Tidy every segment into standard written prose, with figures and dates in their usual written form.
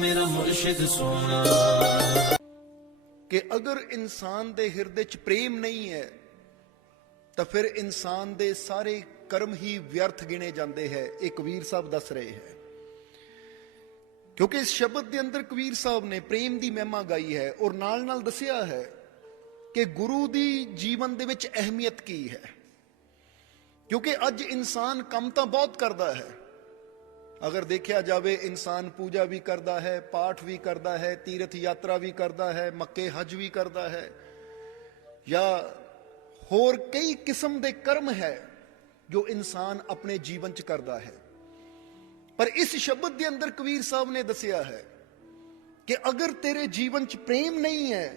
मेरा मुर्शिद सोना। कि अगर इंसान दे हिरदे च प्रेम नहीं है तो फिर इंसान दे सारे कर्म ही व्यर्थ गिने जाते हैं। ये कबीर साहब दस रहे हैं, क्योंकि इस शब्द के अंदर कबीर साहब ने प्रेम की महिमा गाई है और नाल नाल दसिया है कि गुरु दी जीवन दे विच अहमियत की है। क्योंकि अज इंसान कम तो बहुत करता है, अगर देखा जाए इंसान पूजा भी करता है, पाठ भी करता है, तीर्थ यात्रा भी करता है, मक्के हज भी करता है, या होर कई किस्म के कर्म है जो इंसान अपने जीवन च करता है। पर इस शब्द के अंदर कबीर साहब ने दसिया है कि अगर तेरे जीवन च प्रेम नहीं है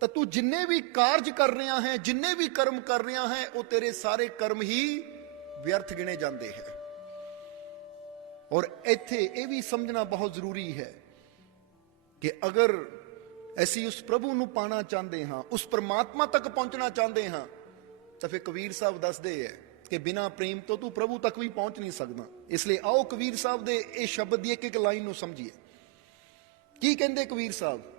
तो तू जिन्ने भी कार्य कर रहा है, जिन्ने भी कर्म कर रहा है, वो तेरे सारे कर्म ही व्यर्थ गिने जाते हैं। और इत्थे ये भी समझना बहुत जरूरी है कि अगर ऐसी उस प्रभु नूं पाना चाहते हाँ, उस परमात्मा तक पहुंचना चाहते हाँ, तो फिर कबीर साहब दसदे है कि बिना प्रेम तो तू प्रभु तक भी पहुंच नहीं सकता। इसलिए आओ कबीर साहब दे इस शब्द की एक एक लाइन नूं समझिए। की कहंदे कबीर साहब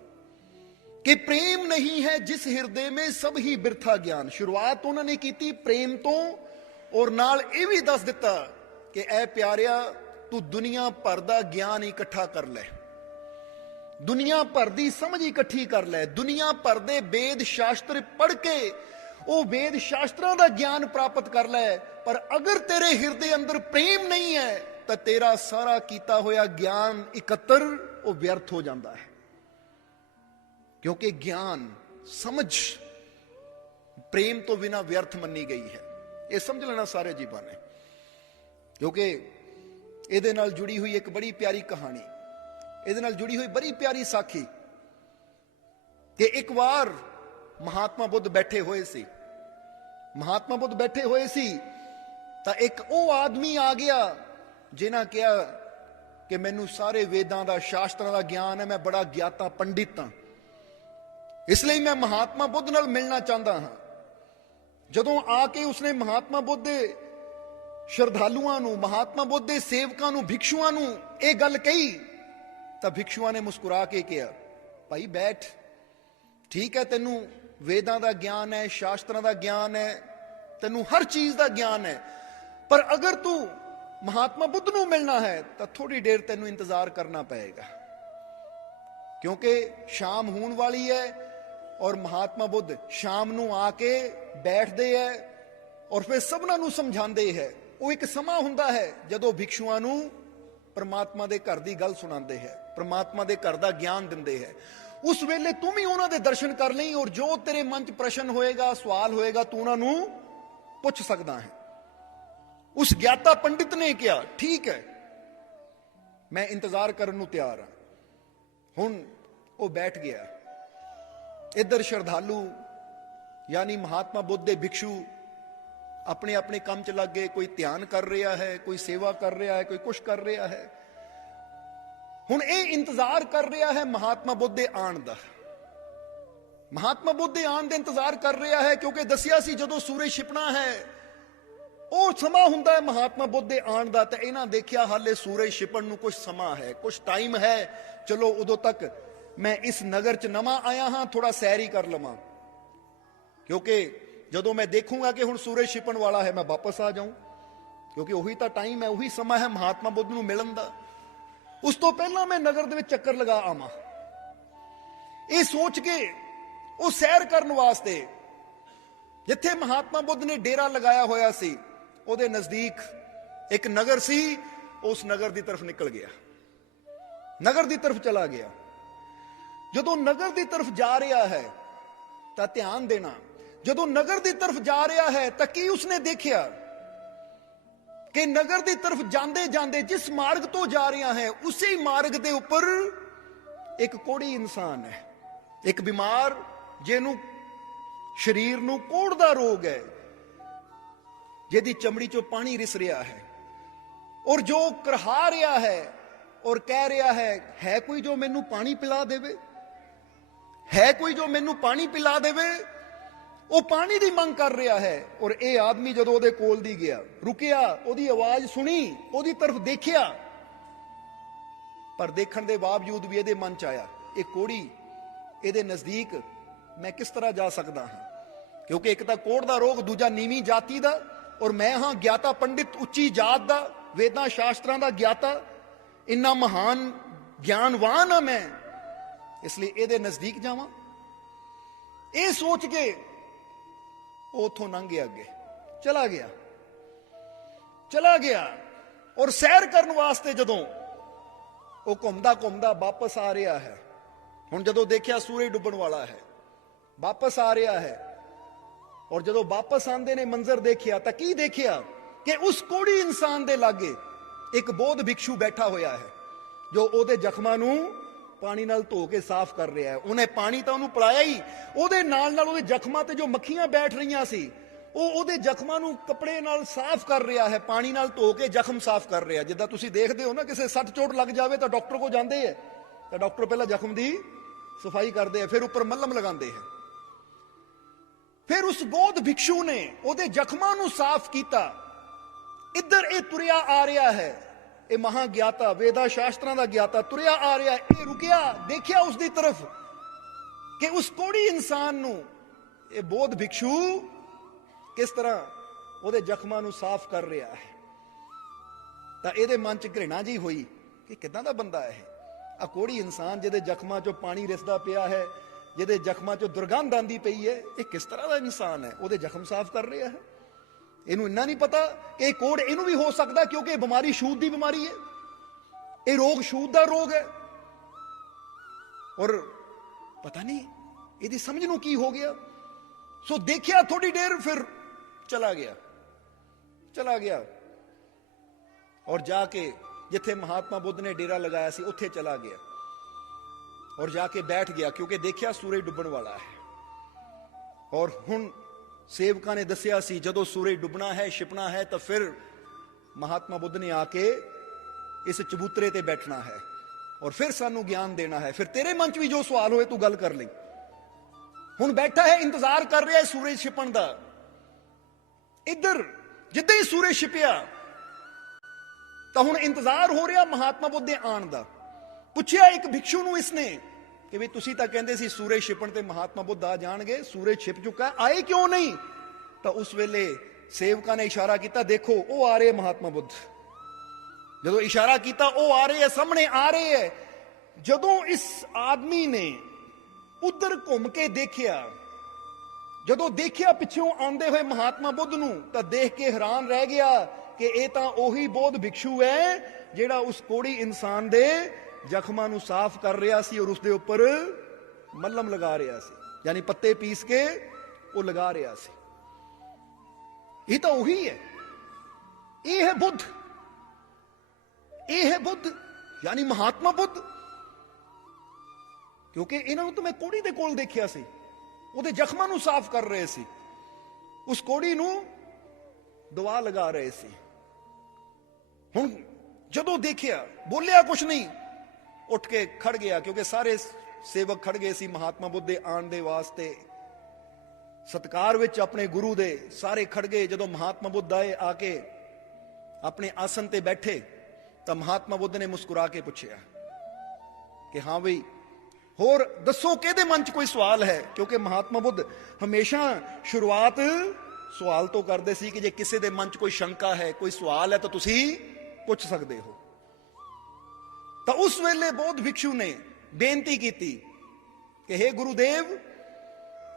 कि प्रेम नहीं है जिस हिरदे में सब ही बिरथा ज्ञान। शुरुआत उन्होंने की प्रेम तो, और नाल ये भी दस दिता कि ऐ प्यारिया तू दुनिया भर का ज्ञान इकट्ठा कर ले, दुनिया भर की समझ इकट्ठी कर ले, दुनिया भर के वेद शास्त्र पढ़ के वो वेद शास्त्रों का ज्ञान प्राप्त कर ले। पर अगर तेरे हिरदे अंदर प्रेम नहीं है तो तेरा सारा किया होया ज्ञान इकत्र वो व्यर्थ हो जाता है। क्योंकि ज्ञान समझ प्रेम तो बिना व्यर्थ मनी गई है। ये समझ लेना सारे जीवन ने, क्योंकि ਇਹਦੇ ਨਾਲ जुड़ी हुई एक बड़ी प्यारी कहानी, ਇਹਦੇ ਨਾਲ जुड़ी हुई बड़ी प्यारी साखी कि एक बार महात्मा बुद्ध बैठे हुए सी, महात्मा बुद्ध बैठे हुए सी तो एक वो आदमी आ गया जिन्हें कहा कि मैनू सारे वेदां दा शास्त्रां दा ज्ञान है, मैं बड़ा ज्ञाता पंडित हाँ, इसलिए मैं महात्मा बुद्ध नाल मिलना चाहता हाँ। जदों आके उसने महात्मा बुद्ध श्रद्धालुआं नूं, महात्मा बुद्ध दे सेवकां नूं, भिक्षुआं नूं ये गल कही तो भिक्षुआं ने मुस्कुरा के कहा, भाई बैठ, ठीक है तेनू वेदां दा ज्ञान है, शास्त्रां दा ज्ञान है, तेनू हर चीज दा ज्ञान है, पर अगर तू महात्मा बुद्ध नूं मिलना है तो थोड़ी देर तेनू इंतजार करना पड़ेगा, क्योंकि शाम होने वाली है और महात्मा बुद्ध शाम नूं आके बैठते है और फिर सबना नूं समझाते हैं। वो एक समा हुंदा है जदों भिक्षुआं नूं परमात्मा दे घर दी गल सुणांदे है, परमात्मा दे घर दा ज्ञान दिंदे है। उस वेले तू भी उन्हां दे दर्शन कर लई और जो तेरे मन च प्रश्न होएगा, सवाल होएगा, तू उन्हां नूं पुछ सकदा है। उस ज्ञाता पंडित ने कहा, ठीक है मैं इंतजार करन नूं तैयार हां। हुण वो बैठ गया, इधर श्रद्धालु यानी महात्मा बुद्ध दे भिक्षु अपने अपने काम च लग गए, कोई ध्यान कर रहा है, कोई सेवा कर रहा है, कोई कुछ कर रहा है। हुण ये इंतजार कर रहा है महात्मा बुद्ध दे आण दा, महात्मा बुद्ध दे आण दे इंतजार कर रहा है, क्योंकि दसिया सी जदों सूरज छिपना है वो समा हुंदा है महात्मा बुद्ध दे आण दा। ते इन्हां देखिया हाले सूरज छिपण नूं कुछ समा है, कुछ टाइम है, चलो उदों तक मैं इस नगर च नवां आया हाँ, थोड़ा सैर ही कर लवां, क्योंकि जदों मैं देखूंगा कि हुण सूरज छिपण वाला है मैं वापस आ जाऊं, क्योंकि उही तां टाइम है, उही समा है महात्मा बुद्ध नूं मिलण दा। उस तो पहला मैं नगर दे विच चक्कर लगा आवां, ये सोच के वो सैर करन वास्ते जिथे महात्मा बुद्ध ने डेरा लगाया होया सी उहदे नजदीक एक नगर सी, उस नगर की तरफ निकल गया, नगर की तरफ चला गया। जदों नगर की तरफ जा रहा है तो ध्यान देना, जदों नगर की तरफ जा रहा है तो की उसने देखा कि नगर की तरफ जाते जाते जिस मार्ग तो जा रहा है उसी मार्ग के ऊपर एक कोढ़ी इंसान है, एक बीमार जिन्हों शरीर नूं कोढ़ दा रोग है, जिहदी चमड़ी चों पानी रिस रहा है और जो करहा रहा है और कह रहा है कोई जो मैनू पानी पिला देवे, है कोई जो मैनू पानी पिला देवे, वो पानी की मंग कर रहा है। और ये आदमी जदों उहदे कोल दी गया, रुकिया, उहदी आवाज सुनी, उहदी तरफ देखिया ਪਰ ਦੇਖਣ ਦੇ ਬਾਵਜੂਦ ਵੀ ਇਹਦੇ ਮਨ ਚ ਆਇਆ ਇਹ ਕੋੜੀ ਇਹਦੇ ਨਜ਼ਦੀਕ ਮੈਂ ਕਿਸ ਤਰ੍ਹਾਂ ਜਾ ਸਕਦਾ ਹਾਂ, ਕਿਉਂਕਿ ਇੱਕ ਤਾਂ ਕੋੜ ਦਾ ਰੋਗ, ਦੂਜਾ ਨੀਵੀਂ ਜਾਤੀ ਦਾ, ਔਰ ਮੈਂ ਹਾਂ ਗਿਆਤਾ ਪੰਡਿਤ, ਉੱਚੀ ਜਾਤ ਦਾ, ਵੇਦਾਂ ਸ਼ਾਸਤਰਾਂ ਦਾ ਗਿਆਤਾ, ਇੰਨਾ ਮਹਾਨ ਗਿਆਨਵਾਨ ਆ ਮੈਂ, ਇਸ ਲਈ ਇਹਦੇ ਨਜ਼ਦੀਕ ਜਾਵਾਂ। ਇਹ ਸੋਚ ਕੇ ਉਹ ਉੱਥੋਂ ਲੰਘ ਗਿਆ, ਅੱਗੇ ਚਲਾ ਗਿਆ ਔਰ ਸੈਰ ਕਰਨ ਵਾਸਤੇ ਜਦੋਂ ਉਹ ਘੁੰਮਦਾ ਘੁੰਮਦਾ ਵਾਪਸ ਆ ਰਿਹਾ ਹੈ, ਹੁਣ ਜਦੋਂ ਦੇਖਿਆ ਸੂਰਜ ਡੁੱਬਣ ਵਾਲਾ ਹੈ, ਵਾਪਸ ਆ ਰਿਹਾ ਹੈ, ਔਰ ਜਦੋਂ ਵਾਪਸ ਆਂਦੇ ਨੇ ਮੰਜ਼ਰ ਦੇਖਿਆ ਤਾਂ ਕੀ ਦੇਖਿਆ ਕਿ ਉਸ ਕੋੜੀ ਇਨਸਾਨ ਦੇ ਲਾਗੇ ਇੱਕ ਬੋਧ ਭਿਕਸ਼ੂ ਬੈਠਾ ਹੋਇਆ ਹੈ, ਜੋ ਉਹਦੇ ਜ਼ਖਮਾਂ ਨੂੰ ਪਾਣੀ ਨਾਲ ਧੋ ਕੇ ਸਾਫ਼ ਕਰ ਰਿਹਾ ਹੈ। ਉਹਨੇ ਪਾਣੀ ਤਾਂ ਉਹਨੂੰ ਪਿਲਾਇਆ ਹੀ, ਉਹਦੇ ਨਾਲ ਉਹਦੇ ਜ਼ਖਮਾਂ ਤੇ ਜੋ ਮੱਖੀਆਂ ਬੈਠ ਰਹੀਆਂ ਸੀ, ਉਹਦੇ ਜ਼ਖਮਾਂ ਨੂੰ ਕੱਪੜੇ ਨਾਲ ਸਾਫ਼ ਕਰ ਰਿਹਾ ਹੈ, ਪਾਣੀ ਨਾਲ ਧੋ ਕੇ ਜ਼ਖਮ ਸਾਫ਼ ਕਰ ਰਿਹਾ। ਜਿੱਦਾਂ ਤੁਸੀਂ ਦੇਖਦੇ ਹੋ ਨਾ, ਕਿਸੇ ਸੱਟ ਚੋਟ ਲੱਗ ਜਾਵੇ ਤਾਂ ਡਾਕਟਰ ਕੋਲ ਜਾਂਦੇ ਹੈ, ਤਾਂ ਡਾਕਟਰ ਪਹਿਲਾਂ ਜ਼ਖਮ ਦੀ ਸਫਾਈ ਕਰਦੇ ਆ, ਫਿਰ ਉੱਪਰ ਮੱਲਮ ਲਗਾਉਂਦੇ ਹੈ। ਫਿਰ ਉਸ ਬੋਧ ਭਿਕਸ਼ੂ ਨੇ ਉਹਦੇ ਜ਼ਖਮਾਂ ਨੂੰ ਸਾਫ਼ ਕੀਤਾ। ਇੱਧਰ ਇਹ ਤੁਰਿਆ ਆ ਰਿਹਾ ਹੈ, ਇਹ ਮਹਾ ਗਿਆਤਾ, ਵੇਦਾ ਸ਼ਾਸਤਰਾਂ ਦਾ ਗਿਆਤਾ ਤੁਰਿਆ ਆ ਰਿਹਾ। ਇਹ ਰੁਕਿਆ, ਦੇਖਿਆ ਉਸ ਦੀ ਤਰਫ ਕਿ ਉਸ ਕੋੜੀ ਇਨਸਾਨ ਨੂੰ ਇਹ ਬੋਧ ਭਿਕਸ਼ੂ ਕਿਸ ਤਰ੍ਹਾਂ ਉਹਦੇ ਜ਼ਖਮਾਂ ਨੂੰ ਸਾਫ਼ ਕਰ ਰਿਹਾ ਹੈ। ਤਾਂ ਇਹਦੇ ਮਨ 'ਚ ਘ੍ਰਿਣਾ ਜੀ ਹੋਈ ਕਿ ਕਿੱਦਾਂ ਦਾ ਬੰਦਾ ਹੈ ਆ ਕੋੜੀ ਇਨਸਾਨ, ਜਿਹਦੇ ਜ਼ਖਮਾਂ 'ਚੋਂ ਪਾਣੀ ਰਿਸਦਾ ਪਿਆ ਹੈ, ਜਿਹਦੇ ਜ਼ਖਮਾਂ 'ਚੋਂ ਦੁਰਗੰਧ ਆਂਦੀ ਪਈ ਹੈ, ਇਹ ਕਿਸ ਤਰ੍ਹਾਂ ਦਾ ਇਨਸਾਨ ਹੈ, ਉਹਦੇ ਜ਼ਖਮ ਸਾਫ਼ ਕਰ ਰਿਹਾ ਹੈ। ਇਹਨੂੰ ਇੰਨਾ ਨਹੀਂ ਪਤਾ ਕਿ ਇਹ ਕੋੜ ਇਹਨੂੰ ਵੀ ਹੋ ਸਕਦਾ, ਕਿਉਂਕਿ ਇਹ ਬਿਮਾਰੀ ਛੂਤ ਦੀ ਬਿਮਾਰੀ ਹੈ, ਇਹ ਰੋਗ ਛੂਤ ਦਾ ਰੋਗ ਹੈ। ਔਰ ਪਤਾ ਨਹੀਂ ਇਹਦੀ ਸਮਝ ਨੂੰ ਕੀ ਹੋ ਗਿਆ। ਸੋ ਦੇਖਿਆ ਥੋੜੀ ਦੇਰ, ਫਿਰ ਚਲਾ ਗਿਆ ਔਰ ਜਾ ਕੇ ਜਿੱਥੇ ਮਹਾਤਮਾ ਬੁੱਧ ਨੇ ਡੇਰਾ ਲਗਾਇਆ ਸੀ ਉੱਥੇ ਚਲਾ ਗਿਆ ਔਰ ਜਾ ਕੇ ਬੈਠ ਗਿਆ, ਕਿਉਂਕਿ ਦੇਖਿਆ ਸੂਰਜ ਡੁੱਬਣ ਵਾਲਾ ਹੈ। ਔਰ ਹੁਣ ਸੇਵਕਾਂ ਨੇ ਦੱਸਿਆ ਸੀ ਜਦੋਂ ਸੂਰਜ ਡੁੱਬਣਾ ਹੈ, ਛਿਪਣਾ ਹੈ, ਤਾਂ ਫਿਰ ਮਹਾਤਮਾ ਬੁੱਧ ਨੇ ਆ ਕੇ ਇਸ ਚਬੂਤਰੇ ਤੇ ਬੈਠਣਾ ਹੈ ਔਰ ਫਿਰ ਸਾਨੂੰ ਗਿਆਨ ਦੇਣਾ ਹੈ। ਫਿਰ ਤੇਰੇ ਮਨ 'ਚ ਵੀ ਜੋ ਸਵਾਲ ਹੋਏ ਤੂੰ ਗੱਲ ਕਰ ਲਈ। ਹੁਣ ਬੈਠਾ ਹੈ, ਇੰਤਜ਼ਾਰ ਕਰ ਰਿਹਾ ਹੈ ਸੂਰਜ ਛਿਪਣ ਦਾ। ਇੱਧਰ ਜਿੱਦਾਂ ਹੀ ਸੂਰਜ ਛਿਪਿਆ ਤਾਂ ਹੁਣ ਇੰਤਜ਼ਾਰ ਹੋ ਰਿਹਾ ਮਹਾਤਮਾ ਬੁੱਧ ਦੇ ਆਉਣ ਦਾ। ਪੁੱਛਿਆ ਇੱਕ ਭਿਕਸ਼ੂ ਨੂੰ ਇਸਨੇ ਕਿ ਵੀ ਤੁਸੀਂ ਤਾਂ ਕਹਿੰਦੇ ਸੀ ਸੂਰਜ ਛਿਪਣ ਤੇ ਮਹਾਤਮਾ ਬੁੱਧ ਆ ਜਾਣਗੇ, ਸੂਰਜ ਛਿਪ ਚੁੱਕਾ, ਆਏ ਕਿਉਂ ਨਹੀਂ? ਤਾਂ ਉਸ ਵੇਲੇ ਸੇਵਕਾਂ ਨੇ ਇਸ਼ਾਰਾ ਕੀਤਾ, ਦੇਖੋ ਉਹ ਆ ਰਹੇ ਮਹਾਤਮਾ ਬੁੱਧ। ਜਦੋਂ ਇਸ਼ਾਰਾ ਕੀਤਾ ਉਹ ਆ ਰਹੇ ਹੈ, ਸਾਹਮਣੇ ਆ ਰਹੇ ਹੈ। ਜਦੋਂ ਇਸ ਆਦਮੀ ਨੇ ਉਧਰ ਘੁੰਮ ਕੇ ਦੇਖਿਆ, ਜਦੋਂ ਦੇਖਿਆ ਪਿੱਛੋਂ ਆਉਂਦੇ ਹੋਏ ਮਹਾਤਮਾ ਬੁੱਧ ਨੂੰ, ਤਾਂ ਦੇਖ ਕੇ ਹੈਰਾਨ ਰਹਿ ਗਿਆ ਕਿ ਇਹ ਤਾਂ ਉਹੀ ਬੋਧ ਭਿਕਸ਼ੂ ਹੈ ਜਿਹੜਾ ਉਸ ਕੋੜੀ ਇਨਸਾਨ ਦੇ ਜ਼ਖਮਾਂ ਨੂੰ ਸਾਫ਼ ਕਰ ਰਿਹਾ ਸੀ ਔਰ ਉਸਦੇ ਉੱਪਰ ਮੱਲਮ ਲਗਾ ਰਿਹਾ ਸੀ, ਯਾਨੀ ਪੱਤੇ ਪੀਸ ਕੇ ਉਹ ਲਗਾ ਰਿਹਾ ਸੀ। ਇਹ ਤਾਂ ਉਹੀ ਹੈ, ਇਹ ਹੈ ਬੁੱਧ, ਇਹ ਹੈ ਬੁੱਧ, ਯਾਨੀ ਮਹਾਤਮਾ ਬੁੱਧ। ਕਿਉਂਕਿ ਇਹਨਾਂ ਨੂੰ ਤਾਂ ਮੈਂ ਕੋੜੀ ਦੇ ਕੋਲ ਦੇਖਿਆ ਸੀ, ਉਹਦੇ ਜ਼ਖਮਾਂ ਨੂੰ ਸਾਫ਼ ਕਰ ਰਹੇ ਸੀ, ਉਸ ਕੋੜੀ ਨੂੰ ਦਵਾ ਲਗਾ ਰਹੇ ਸੀ। ਹੁਣ ਜਦੋਂ ਦੇਖਿਆ, ਬੋਲਿਆ ਕੁਛ ਨਹੀਂ, ਉੱਠ ਕੇ ਖੜ ਗਿਆ, ਕਿਉਂਕਿ ਸਾਰੇ ਸੇਵਕ ਖੜ ਗਏ ਸੀ ਮਹਾਤਮਾ ਬੁੱਧ ਦੇ ਆਉਣ ਦੇ ਵਾਸਤੇ। ਸਤਿਕਾਰ ਵਿੱਚ ਆਪਣੇ ਗੁਰੂ ਦੇ ਸਾਰੇ ਖੜ ਗਏ। ਜਦੋਂ ਮਹਾਤਮਾ ਬੁੱਧ ਆਏ, ਆ ਕੇ ਆਪਣੇ ਆਸਨ ਤੇ ਬੈਠੇ, ਤਾਂ ਮਹਾਤਮਾ ਬੁੱਧ ਨੇ ਮੁਸਕਰਾ ਕੇ ਪੁੱਛਿਆ ਕਿ ਹਾਂ ਬਈ ਹੋਰ ਦੱਸੋ ਕਿਹਦੇ ਮਨ 'ਚ ਕੋਈ ਸਵਾਲ ਹੈ? ਕਿਉਂਕਿ ਮਹਾਤਮਾ ਬੁੱਧ ਹਮੇਸ਼ਾ ਸ਼ੁਰੂਆਤ ਸਵਾਲ ਤੋਂ ਕਰਦੇ ਸੀ ਕਿ ਜੇ ਕਿਸੇ ਦੇ ਮਨ 'ਚ ਕੋਈ ਸ਼ੰਕਾ ਹੈ, ਕੋਈ ਸਵਾਲ ਹੈ, ਤਾਂ ਤੁਸੀਂ ਪੁੱਛ ਸਕਦੇ ਹੋ। ਤਾਂ ਉਸ ਵੇਲੇ ਬੋਧ ਭਿਕਸ਼ੂ ਨੇ ਬੇਨਤੀ ਕੀਤੀ ਕਿ ਹੇ ਗੁਰੂਦੇਵ,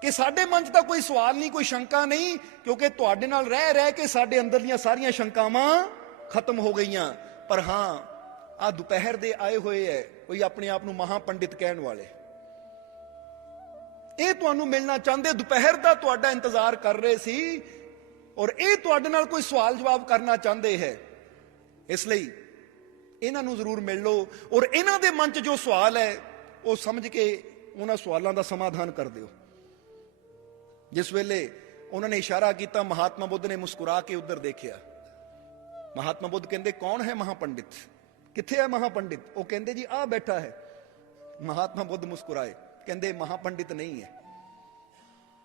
ਕਿ ਸਾਡੇ ਮਨ 'ਚ ਤਾਂ ਕੋਈ ਸਵਾਲ ਨਹੀਂ, ਕੋਈ ਸ਼ੰਕਾ ਨਹੀਂ, ਕਿਉਂਕਿ ਤੁਹਾਡੇ ਨਾਲ ਰਹਿ ਰਹਿ ਕੇ ਸਾਡੇ ਅੰਦਰ ਦੀਆਂ ਸਾਰੀਆਂ ਸ਼ੰਕਾਵਾਂ ਖਤਮ ਹੋ ਗਈਆਂ। ਪਰ ਹਾਂ, ਆ ਦੁਪਹਿਰ ਦੇ ਆਏ ਹੋਏ ਹੈ ਕੋਈ ਆਪਣੇ ਆਪ ਨੂੰ ਮਹਾ ਪੰਡਿਤ ਕਹਿਣ ਵਾਲੇ, ਇਹ ਤੁਹਾਨੂੰ ਮਿਲਣਾ ਚਾਹੁੰਦੇ, ਦੁਪਹਿਰ ਦਾ ਤੁਹਾਡਾ ਇੰਤਜ਼ਾਰ ਕਰ ਰਹੇ ਸੀ ਔਰ ਇਹ ਤੁਹਾਡੇ ਨਾਲ ਕੋਈ ਸਵਾਲ ਜਵਾਬ ਕਰਨਾ ਚਾਹੁੰਦੇ ਹੈ। ਇਸ ਲਈ ਇਹਨਾਂ ਨੂੰ ਜ਼ਰੂਰ ਮਿਲ ਲਓ ਔਰ ਇਹਨਾਂ ਦੇ ਮਨ 'ਚ ਜੋ ਸਵਾਲ ਹੈ ਉਹ ਸਮਝ ਕੇ ਉਹਨਾਂ ਸਵਾਲਾਂ ਦਾ ਸਮਾਧਾਨ ਕਰ ਦਿਓ। ਜਿਸ ਵੇਲੇ ਉਹਨਾਂ ਨੇ ਇਸ਼ਾਰਾ ਕੀਤਾ, ਮਹਾਤਮਾ ਬੁੱਧ ਨੇ ਮੁਸਕਰਾ ਕੇ ਉੱਧਰ ਦੇਖਿਆ। ਮਹਾਤਮਾ ਬੁੱਧ ਕਹਿੰਦੇ, ਕੌਣ ਹੈ ਮਹਾ ਪੰਡਿਤ? ਕਿੱਥੇ ਹੈ ਮਹਾ ਪੰਡਿਤ? ਉਹ ਕਹਿੰਦੇ ਜੀ ਆ ਬੈਠਾ ਹੈ। ਮਹਾਤਮਾ ਬੁੱਧ ਮੁਸਕਰਾਏ, ਕਹਿੰਦੇ ਮਹਾ ਪੰਡਿਤ ਨਹੀਂ ਹੈ।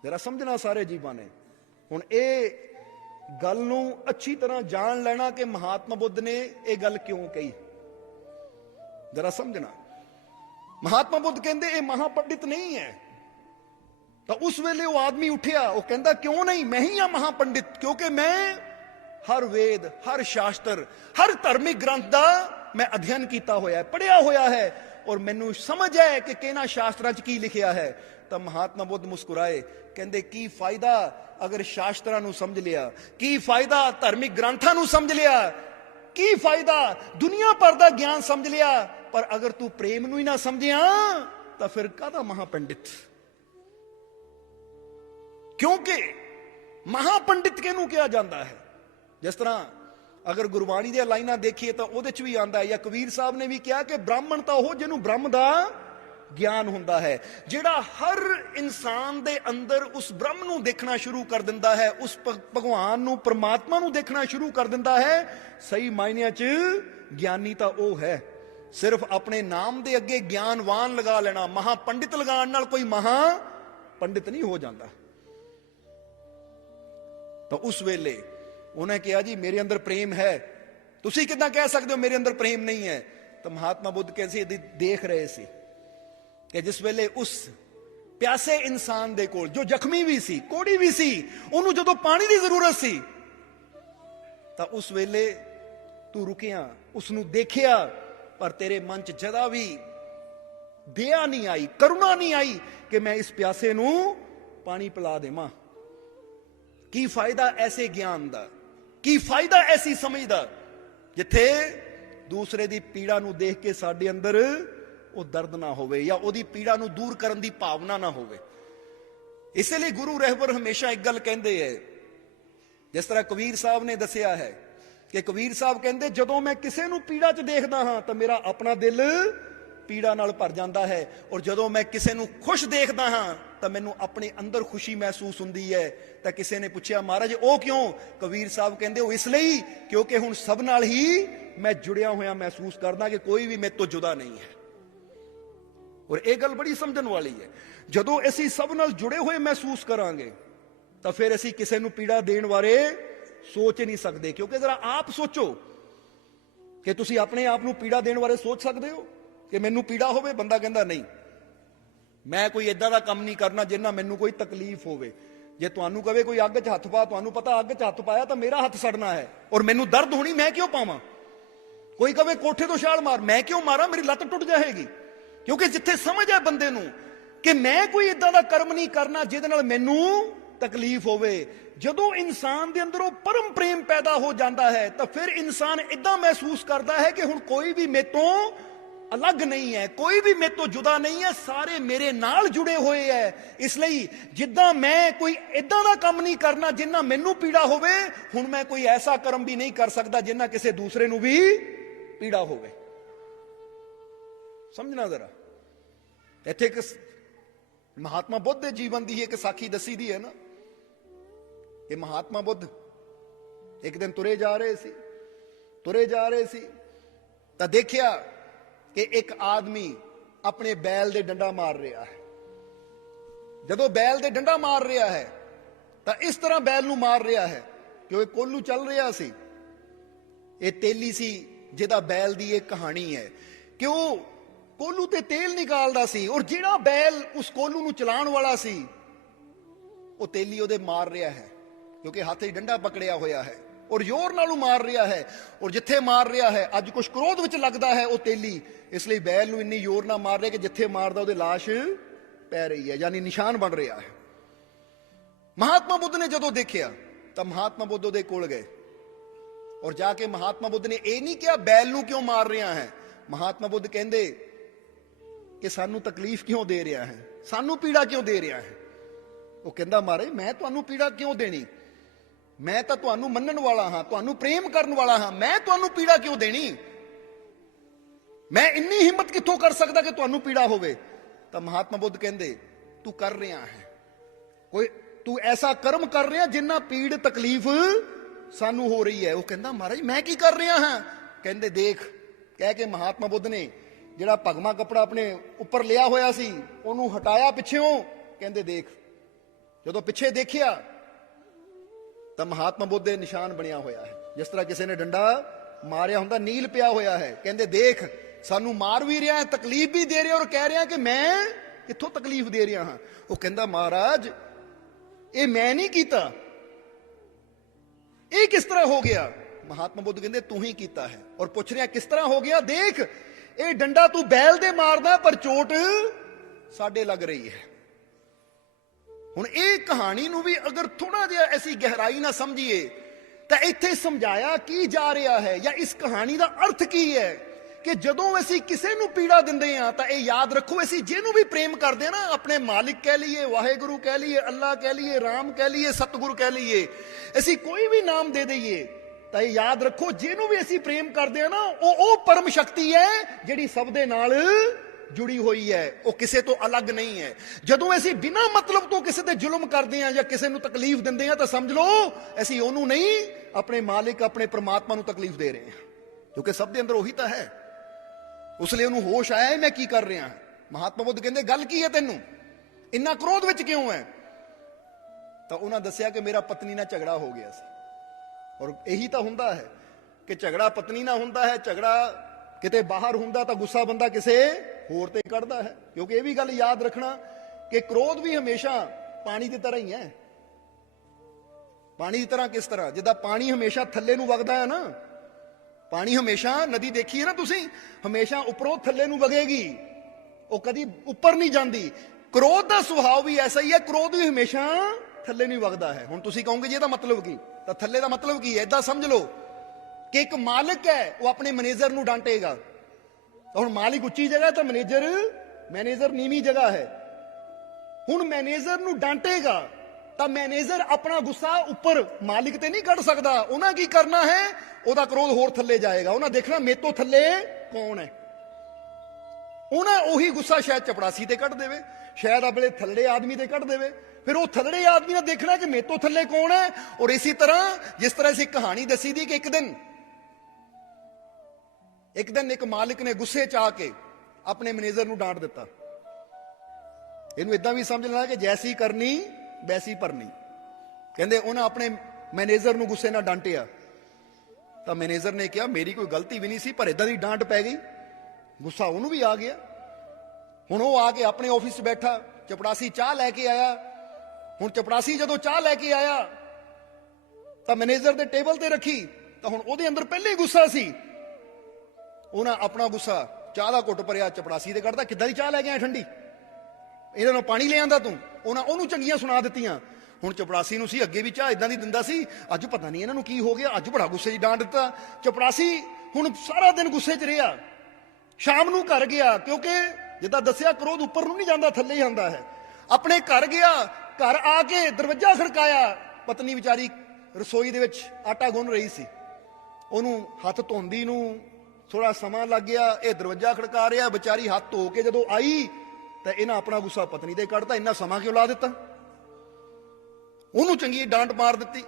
ਜਰਾ ਸਮਝਣਾ ਸਾਰੇ ਜੀਵਾਂ ਨੇ, ਹੁਣ ਇਹ ਗੱਲ ਨੂੰ ਅੱਛੀ ਤਰ੍ਹਾਂ ਜਾਣ ਲੈਣਾ ਕਿ ਮਹਾਤਮਾ ਬੁੱਧ ਨੇ ਇਹ ਗੱਲ ਕਿਉਂ ਕਹੀ। जरा समझना। महात्मा बुद्ध कहते ये महापंडित नहीं है। तो उस वेले वो आदमी उठिया, वो कहता क्यों नहीं, मैं ही हाँ महापंडित, क्योंकि मैं हर वेद, हर शास्त्र, हर धार्मिक ग्रंथ का मैं अध्ययन किया होया है, पढ़िया होया है, और मैनू समझ है कि किहना शास्त्रां च की लिखिया है। तो महात्मा बुद्ध मुस्कुराए, कहते की फायदा अगर शास्त्रां नू समझ लिया, की फायदा धार्मिक ग्रंथां नू समझ लिया, की फायदा दुनिया भर का ज्ञान समझ लिया, पर अगर तू प्रेम नू ही ना समझिया तो फिर काहदा महापंडित। क्योंकि महापंडित किहनू कहा जाता है। जिस तरह अगर गुरबाणी दी लाइनां देखिए तो उहदे च भी आंदा है, या कबीर साहब ने भी कहा कि ब्राह्मण तो वो जिन्हों ब्रह्म दा ज्ञान हुंदा है, जिहड़ा हर इंसान दे अंदर उस ब्रह्म नू देखना शुरू कर दिंदा है, उस भगवान नू, परमात्मा नू देखना शुरू कर दिंदा है। सही मायनिਆਂ च ज्ञानी तो वो है। सिर्फ अपने नाम दे अगे ज्ञानवान लगा लेना, महापंडित लगाने नाल कोई महापंडित नहीं हो जाता। तो उस वेले उन्हें कहा जी मेरे अंदर प्रेम है, तुसी कितना कह सकते हो मेरे अंदर प्रेम नहीं है। तो महात्मा बुद्ध कैसे देख रहे सी कि जिस वेले उस प्यासे इंसान दे कोल, जो जख्मी भी सी, कोड़ी भी सी, उन्होंने जदों पानी की जरूरत सी, तो उस वेले तू रुकिया, उसनू देखिया, पर तेरे मन च जदा भी दया नहीं आई, करुणा नहीं आई कि मैं इस प्यासे नू पानी पिला देवां। की फायदा ऐसे ज्ञान दा, की फायदा ऐसी समझ दा, जिथे दूसरे दी पीड़ा नू देख के साडे अंदर वो दर्द ना होवे, या ओदी पीड़ा नू दूर करन दी भावना ना होवे। इसलिए गुरु रहबर हमेशा एक गल कहंदे है, जिस तरह कबीर साहब ने दसिया है कि कबीर साहब कहंदे जदों मैं किसे नू पीड़ा च देखदा हां तो मेरा अपना दिल पीड़ा नाल भर जाता है, और जदों मैं किसे नू खुश देखदा हां तो मैनू अपने अंदर खुशी महसूस हुंदी है। तो किसी ने पूछा महाराज ओ क्यों? कबीर साहब कहंदे ओ इसलिए क्योंकि हुण सब नाल ही मैं जुड़िया होया महसूस करदा कि कोई भी मेरे तो जुदा नहीं है। और यह गल बड़ी समझण वाली है, जदों असीं सब नाल जुड़े हुए महसूस करांगे तो फिर असीं किसी नू पीड़ा देण बारे सोच नहीं सकते। क्योंकि जरा आप सोचो कि तुसीं अपने आप नू पीड़ा देण बारे सोच सकते हो कि मैनू पीड़ा होवे? बंदा कहंदा नहीं, मैं कोई इदां दा काम नहीं करना जिन्ना मैनू कोई तकलीफ होवे। जे तुहानू कहे कोई अग च हथ पा, तुहानू पता अग च हथ पाया तो मेरा हाथ सड़ना है और मैनू दर्द होनी, मैं क्यों पावां? कोई कहे कोठे तो छाल मार, मैं क्यों मारा? मेरी लत्त टुट जाएगी। क्योंकि जिथे समझ है बंदे नू कि मैं कोई इदां दा कर्म नहीं करना जिहदे नाल मैनू तकलीफ होवे, जदों इंसान दे अंदर वो परम प्रेम पैदा हो जाता है तो फिर इंसान इदां महसूस करता है कि हुण कोई भी मेरे तो अलग नहीं है, कोई भी मेरे तो जुदा नहीं है, सारे मेरे नाल जुड़े हुए है। इसलिए जिद्दां मैं कोई इदां दा काम नहीं करना जिन्ना मैनू पीड़ा होवे, हुण मैं कोई ऐसा कर्म भी नहीं कर सकता जिन्ना किसी दूसरे नू भी पीड़ा होवे। समझना जरा, इत्थे एक महात्मा बुद्ध के जीवन की एक साखी दसी दी है ना, कि महात्मा बुद्ध एक दिन तुरे जा रहे सी तो देखिया कि एक आदमी अपने बैल दे डंडा मार रहा है। जदों बैल दे डंडा मार रहा है तो इस तरह बैल नू मार रहा है कि वह कोल्लू चल रहा सी। ये तेली सी जिहदा बैल दी एक कहानी है कि वह कोल्लू ते तेल निकालदा सी, और जिहड़ा बैल उस कोल्लू नू चलाण वाला सी वो तेली उहदे मार रहा है, क्योंकि हाथ ही डंडा पकड़िया होया है और जोर नालू मार रहा है। और जिथे मार रहा है अज कुछ क्रोध विच लगता है वो तेली, इसलिए बैल नू इन्नी जोर ना मार रहा कि जिथे मारदा उहदी लाश पै रही है, यानी निशान बन रहा है। महात्मा बुद्ध ने जदों देखिया तो महात्मा बुद्ध उहदे कोल गए और जाके महात्मा बुद्ध ने यह नहीं कहा बैल नू क्यों मार रहा है। महात्मा बुद्ध कहंदे कि सानू तकलीफ क्यों दे रहा है, सानू पीड़ा क्यों दे रहा है। वो कहंदा महाराज मैं तुहानू पीड़ा क्यों देनी, मैं तो तुहानू मनन वाला हाँ, तुहानू प्रेम करने वाला हाँ, मैं तुहानू पीड़ा क्यों देनी, मैं इन्नी हिम्मत कित्थों कर सकदा कि तुहानू पीड़ा होवे। तो महात्मा बुद्ध कहंदे तू कर रहा है कोई, तू ऐसा कर्म कर रहा जिन्ना पीड़ तकलीफ सानू हो रही है। वो कहंदा महाराज मैं की कर रहा हाँ? कहंदे देख, कह के महात्मा बुद्ध ने जिहड़ा भगमा कपड़ा अपने उपर लिया होया सी उहनू हटाया पिछों। कहंदे देख, जदों पिछे देखिया तो महात्मा बुद्ध दे निशान बनिया होया है, जिस तरह किसी ने डंडा मारिया हुंदा नील पिया होया है। कहंदे देख ਸਾਨੂੰ ਮਾਰ ਵੀ ਰਿਹਾ ਹੈ, ਤਕਲੀਫ ਵੀ ਦੇ ਰਿਹਾ, ਔਰ ਕਹਿ ਰਿਹਾ ਕਿ ਮੈਂ ਕਿੱਥੋਂ ਤਕਲੀਫ ਦੇ ਰਿਹਾ ਹਾਂ। ਉਹ ਕਹਿੰਦਾ ਮਹਾਰਾਜ ਇਹ ਮੈਂ ਨਹੀਂ ਕੀਤਾ, ਇਹ ਕਿਸ ਤਰ੍ਹਾਂ ਹੋ ਗਿਆ? ਮਹਾਤਮਾ ਬੁੱਧ ਕਹਿੰਦੇ ਤੂੰ ਹੀ ਕੀਤਾ ਹੈ। ਔਰ ਪੁੱਛ ਰਿਹਾ ਕਿਸ ਤਰ੍ਹਾਂ ਹੋ ਗਿਆ? ਦੇਖ ਇਹ ਡੰਡਾ ਤੂੰ ਬੈਲ ਦੇ ਮਾਰਦਾ ਪਰ ਚੋਟ ਸਾਡੇ ਲੱਗ ਰਹੀ ਹੈ। ਹੁਣ ਇਹ ਕਹਾਣੀ ਨੂੰ ਵੀ ਅਗਰ ਥੋੜਾ ਜਿਹਾ ਐਸੀ ਗਹਿਰਾਈ ਨਾਲ ਸਮਝੀਏ ਤਾਂ ਇੱਥੇ ਸਮਝਾਇਆ ਕੀ ਜਾ ਰਿਹਾ ਹੈ, ਜਾਂ ਇਸ ਕਹਾਣੀ ਦਾ ਅਰਥ ਕੀ ਹੈ ਕਿ ਜਦੋਂ ਅਸੀਂ ਕਿਸੇ ਨੂੰ ਪੀੜਾ ਦਿੰਦੇ ਹਾਂ ਤਾਂ ਇਹ ਯਾਦ ਰੱਖੋ, ਅਸੀਂ ਜਿਹਨੂੰ ਵੀ ਪ੍ਰੇਮ ਕਰਦੇ ਹਾਂ ਨਾ, ਆਪਣੇ ਮਾਲਿਕ ਕਹਿ ਲਈਏ, ਵਾਹਿਗੁਰੂ ਕਹਿ ਲਈਏ, ਅੱਲਾ ਕਹਿ ਲਈਏ, ਰਾਮ ਕਹਿ ਲਈਏ, ਸਤਿਗੁਰੂ ਕਹਿ ਲਈਏ, ਅਸੀਂ ਕੋਈ ਵੀ ਨਾਮ ਦੇ ਦਈਏ ਤਾਂ ਇਹ ਯਾਦ ਰੱਖੋ ਜਿਹਨੂੰ ਵੀ ਅਸੀਂ ਪ੍ਰੇਮ ਕਰਦੇ ਹਾਂ ਨਾ, ਉਹ ਪਰਮ ਸ਼ਕਤੀ ਹੈ ਜਿਹੜੀ ਸਭ ਦੇ ਨਾਲ ਜੁੜੀ ਹੋਈ ਹੈ, ਉਹ ਕਿਸੇ ਤੋਂ ਅਲੱਗ ਨਹੀਂ ਹੈ। ਜਦੋਂ ਅਸੀਂ ਬਿਨਾਂ ਮਤਲਬ ਤੋਂ ਕਿਸੇ ਤੇ ਜ਼ੁਲਮ ਕਰਦੇ ਹਾਂ ਜਾਂ ਕਿਸੇ ਨੂੰ ਤਕਲੀਫ ਦਿੰਦੇ ਹਾਂ ਤਾਂ ਸਮਝ ਲਓ ਅਸੀਂ ਉਹਨੂੰ ਨਹੀਂ, ਆਪਣੇ ਮਾਲਿਕ, ਆਪਣੇ ਪ੍ਰਮਾਤਮਾ ਨੂੰ ਤਕਲੀਫ ਦੇ ਰਹੇ ਹਾਂ, ਕਿਉਂਕਿ ਸਭ ਦੇ ਅੰਦਰ ਉਹੀ ਤਾਂ ਹੈ। ਉਸ ਲਈ ਉਹਨੂੰ ਹੋਸ਼ ਆਇਆ ਮੈਂ ਕੀ ਕਰ ਰਿਹਾ। ਮਹਾਤਮਾ ਬੁੱਧ ਕਹਿੰਦੇ ਗੱਲ ਕੀ ਹੈ, ਤੈਨੂੰ ਇੰਨਾ ਕ੍ਰੋਧ ਵਿੱਚ ਕਿਉਂ ਹੈ? ਤਾਂ ਉਹਨਾਂ ਦੱਸਿਆ ਕਿ ਮੇਰਾ ਪਤਨੀ ਨਾਲ ਝਗੜਾ ਹੋ ਗਿਆ ਸੀ। ਔਰ ਇਹੀ ਤਾਂ ਹੁੰਦਾ ਹੈ ਕਿ ਝਗੜਾ ਪਤਨੀ ਨਾਲ ਹੁੰਦਾ ਹੈ, ਝਗੜਾ ਕਿਤੇ ਬਾਹਰ ਹੁੰਦਾ ਤਾਂ ਗੁੱਸਾ ਬੰਦਾ ਕਿਸੇ ਹੋਰ ਤੇ ਕੱਢਦਾ ਹੈ। ਕਿਉਂਕਿ ਇਹ ਵੀ ਗੱਲ ਯਾਦ ਰੱਖਣਾ ਕਿ ਕ੍ਰੋਧ ਵੀ ਹਮੇਸ਼ਾ ਪਾਣੀ ਦੀ ਤਰ੍ਹਾਂ ਹੀ ਹੈ। ਪਾਣੀ ਦੀ ਤਰ੍ਹਾਂ ਕਿਸ ਤਰ੍ਹਾਂ? ਜਿੱਦਾਂ ਪਾਣੀ ਹਮੇਸ਼ਾ ਥੱਲੇ ਨੂੰ ਵਗਦਾ ਹੈ ਨਾ, ਪਾਣੀ ਹਮੇਸ਼ਾ, ਨਦੀ ਦੇਖੀ ਹੈ ਨਾ ਤੁਸੀਂ, ਹਮੇਸ਼ਾ ਉੱਪਰੋਂ ਥੱਲੇ ਨੂੰ ਵਗੇਗੀ, ਉਹ ਕਦੀ ਉੱਪਰ ਨਹੀਂ ਜਾਂਦੀ। ਕ੍ਰੋਧ ਦਾ ਸੁਭਾਅ ਵੀ ਐਸਾ ਹੀ ਹੈ, ਕ੍ਰੋਧ ਵੀ ਹਮੇਸ਼ਾ ਥੱਲੇ ਨੂੰ ਵਗਦਾ ਹੈ। ਹੁਣ ਤੁਸੀਂ ਕਹੋਗੇ ਜੀ ਇਹਦਾ ਮਤਲਬ ਕੀ? ਤਾਂ ਥੱਲੇ ਦਾ ਮਤਲਬ ਕੀ ਹੈ? ਏਦਾਂ ਸਮਝ ਲਓ ਕਿ ਇੱਕ ਮਾਲਕ ਹੈ, ਉਹ ਆਪਣੇ ਮੈਨੇਜਰ ਨੂੰ ਡਾਂਟੇਗਾ। ਹੁਣ ਮਾਲਿਕ ਉੱਚੀ ਜਗ੍ਹਾ ਤਾਂ ਮੈਨੇਜਰ ਨੀਵੀਂ ਜਗ੍ਹਾ ਹੈ। ਹੁਣ ਮੈਨੇਜਰ ਨੂੰ ਡਾਂਟੇਗਾ ਤਾਂ ਮੈਨੇਜਰ ਆਪਣਾ ਗੁੱਸਾ ਉੱਪਰ ਮਾਲਿਕ ਤੇ ਨਹੀਂ ਕੱਢ ਸਕਦਾ। ਉਹਨਾਂ ਕੀ ਕਰਨਾ ਹੈ? ਉਹਦਾ ਕ੍ਰੋਧ ਹੋਰ ਥੱਲੇ ਜਾਏਗਾ। ਉਹਨਾਂ ਦੇਖਣਾ ਮੇਰੇ ਤੋਂ ਥੱਲੇ ਕੌਣ ਹੈ। ਉਹਨਾਂ ਉਹੀ ਗੁੱਸਾ ਸ਼ਾਇਦ ਚਪੜਾਸੀ ਤੇ ਕੱਢ ਦੇਵੇ, ਸ਼ਾਇਦ ਆਪਣੇ ਥੱਲੜੇ ਆਦਮੀ ਤੇ ਕੱਢ ਦੇਵੇ। ਫਿਰ ਉਹ ਥੱਲੜੇ ਆਦਮੀ ਨੇ ਦੇਖਣਾ ਕਿ ਮੇਰੇ ਤੋਂ ਥੱਲੇ ਕੌਣ ਹੈ। ਔਰ ਇਸੇ ਤਰ੍ਹਾਂ ਜਿਸ ਤਰ੍ਹਾਂ ਅਸੀਂ ਕਹਾਣੀ ਦੱਸੀ ਦੀ ਕਿ ਇੱਕ ਦਿਨ ਇੱਕ ਮਾਲਿਕ ਨੇ ਗੁੱਸੇ ਚ ਆ ਕੇ ਆਪਣੇ ਮੈਨੇਜਰ ਨੂੰ ਡਾਂਟ ਦਿੱਤਾ। ਇਹਨੂੰ ਇਦਾਂ ਵੀ ਸਮਝ ਲੈਣਾ ਕਿ ਜੈਸੀ ਕਰਨੀ ਵੈਸੀ ਭਰਨੀ। ਕਹਿੰਦੇ ਉਹਨਾਂ ਆਪਣੇ ਮੈਨੇਜਰ ਨੂੰ ਗੁੱਸੇ ਨਾਲ ਡਾਂਟਿਆ ਤਾਂ ਮੈਨੇਜਰ ਨੇ ਕਿਹਾ ਮੇਰੀ ਕੋਈ ਗਲਤੀ ਵੀ ਨਹੀਂ ਸੀ, ਪਰ ਇਦਾਂ ਦੀ ਡਾਂਟ ਪੈ ਗਈ, ਗੁੱਸਾ ਉਹਨੂੰ ਵੀ ਆ ਗਿਆ। ਹੁਣ ਉਹ ਆ ਕੇ ਆਪਣੇ ਆਫਿਸ 'ਚ ਬੈਠਾ, ਚਪੜਾਸੀ ਚਾਹ ਲੈ ਕੇ ਆਇਆ। ਹੁਣ ਚਪੜਾਸੀ ਜਦੋਂ ਚਾਹ ਲੈ ਕੇ ਆਇਆ ਤਾਂ ਮੈਨੇਜਰ ਦੇ ਟੇਬਲ ਤੇ ਰੱਖੀ ਤਾਂ ਹੁਣ ਉਹਦੇ ਅੰਦਰ ਪਹਿਲੇ ਹੀ ਗੁੱਸਾ ਸੀ। ਉਹਨਾਂ ਆਪਣਾ ਗੁੱਸਾ ਚਾਹ ਦਾ ਘੁੱਟ ਭਰਿਆ ਚਪੜਾਸੀ ਦੇ ਕੱਢਦਾ, ਕਿੱਦਾਂ ਦੀ ਚਾਹ ਲੈ ਕੇ ਆਇਆ ਠੰਡੀ, ਇਹਨਾਂ ਨੂੰ ਪਾਣੀ ਲੈ ਆਂਦਾ ਤੂੰ। ਉਹਨਾਂ ਉਹਨੂੰ ਚੰਗੀਆਂ ਸੁਣਾ ਦਿੱਤੀਆਂ। ਹੁਣ ਚਪੜਾਸੀ ਨੂੰ ਸੀ ਅੱਗੇ ਵੀ ਚਾਹ ਇਦਾਂ ਦੀ ਦਿੰਦਾ ਸੀ, ਅੱਜ ਪਤਾ ਨਹੀਂ ਇਹਨਾਂ ਨੂੰ ਕੀ ਹੋ ਗਿਆ, ਅੱਜ ਬੜਾ ਗੁੱਸੇ 'ਚ ਡਾਂਟ ਦਿੱਤਾ। ਚਪੜਾਸੀ ਹੁਣ ਸਾਰਾ ਦਿਨ ਗੁੱਸੇ 'ਚ ਰਿਹਾ। ਸ਼ਾਮ ਨੂੰ ਘਰ ਗਿਆ, ਕਿਉਂਕਿ ਜਿੱਦਾਂ ਦੱਸਿਆ ਕ੍ਰੋਧ ਉੱਪਰ ਨੂੰ ਨਹੀਂ ਜਾਂਦਾ, ਥੱਲੇ ਹੀ ਆਉਂਦਾ ਹੈ। ਆਪਣੇ ਘਰ ਗਿਆ, ਘਰ ਆ ਕੇ ਦਰਵਾਜ਼ਾ ਖੜਕਾਇਆ। ਪਤਨੀ ਵਿਚਾਰੀ ਰਸੋਈ ਦੇ ਵਿੱਚ ਆਟਾ ਗੁੰਨ ਰਹੀ ਸੀ। ਉਹਨੂੰ ਹੱਥ ਧੋਂਦੀ ਨੂੰ ਥੋੜਾ ਸਮਾਂ ਲੱਗ ਗਿਆ। ਇਹ ਦਰਵਾਜ਼ਾ ਖੜਕਾ ਰਿਹਾ, ਵਿਚਾਰੀ ਹੱਥ ਧੋ ਕੇ ਜਦੋਂ ਆਈ ਤਾਂ ਇਹਨਾਂ ਆਪਣਾ ਗੁੱਸਾ ਪਤਨੀ ਤੇ ਕੱਢਤਾ। ਇੰਨਾ ਸਮਾਂ ਕਿਉਂ ਲਾ ਦਿੱਤਾ? ਉਹਨੂੰ ਚੰਗੀ ਡਾਂਟ ਮਾਰ ਦਿੱਤੀ।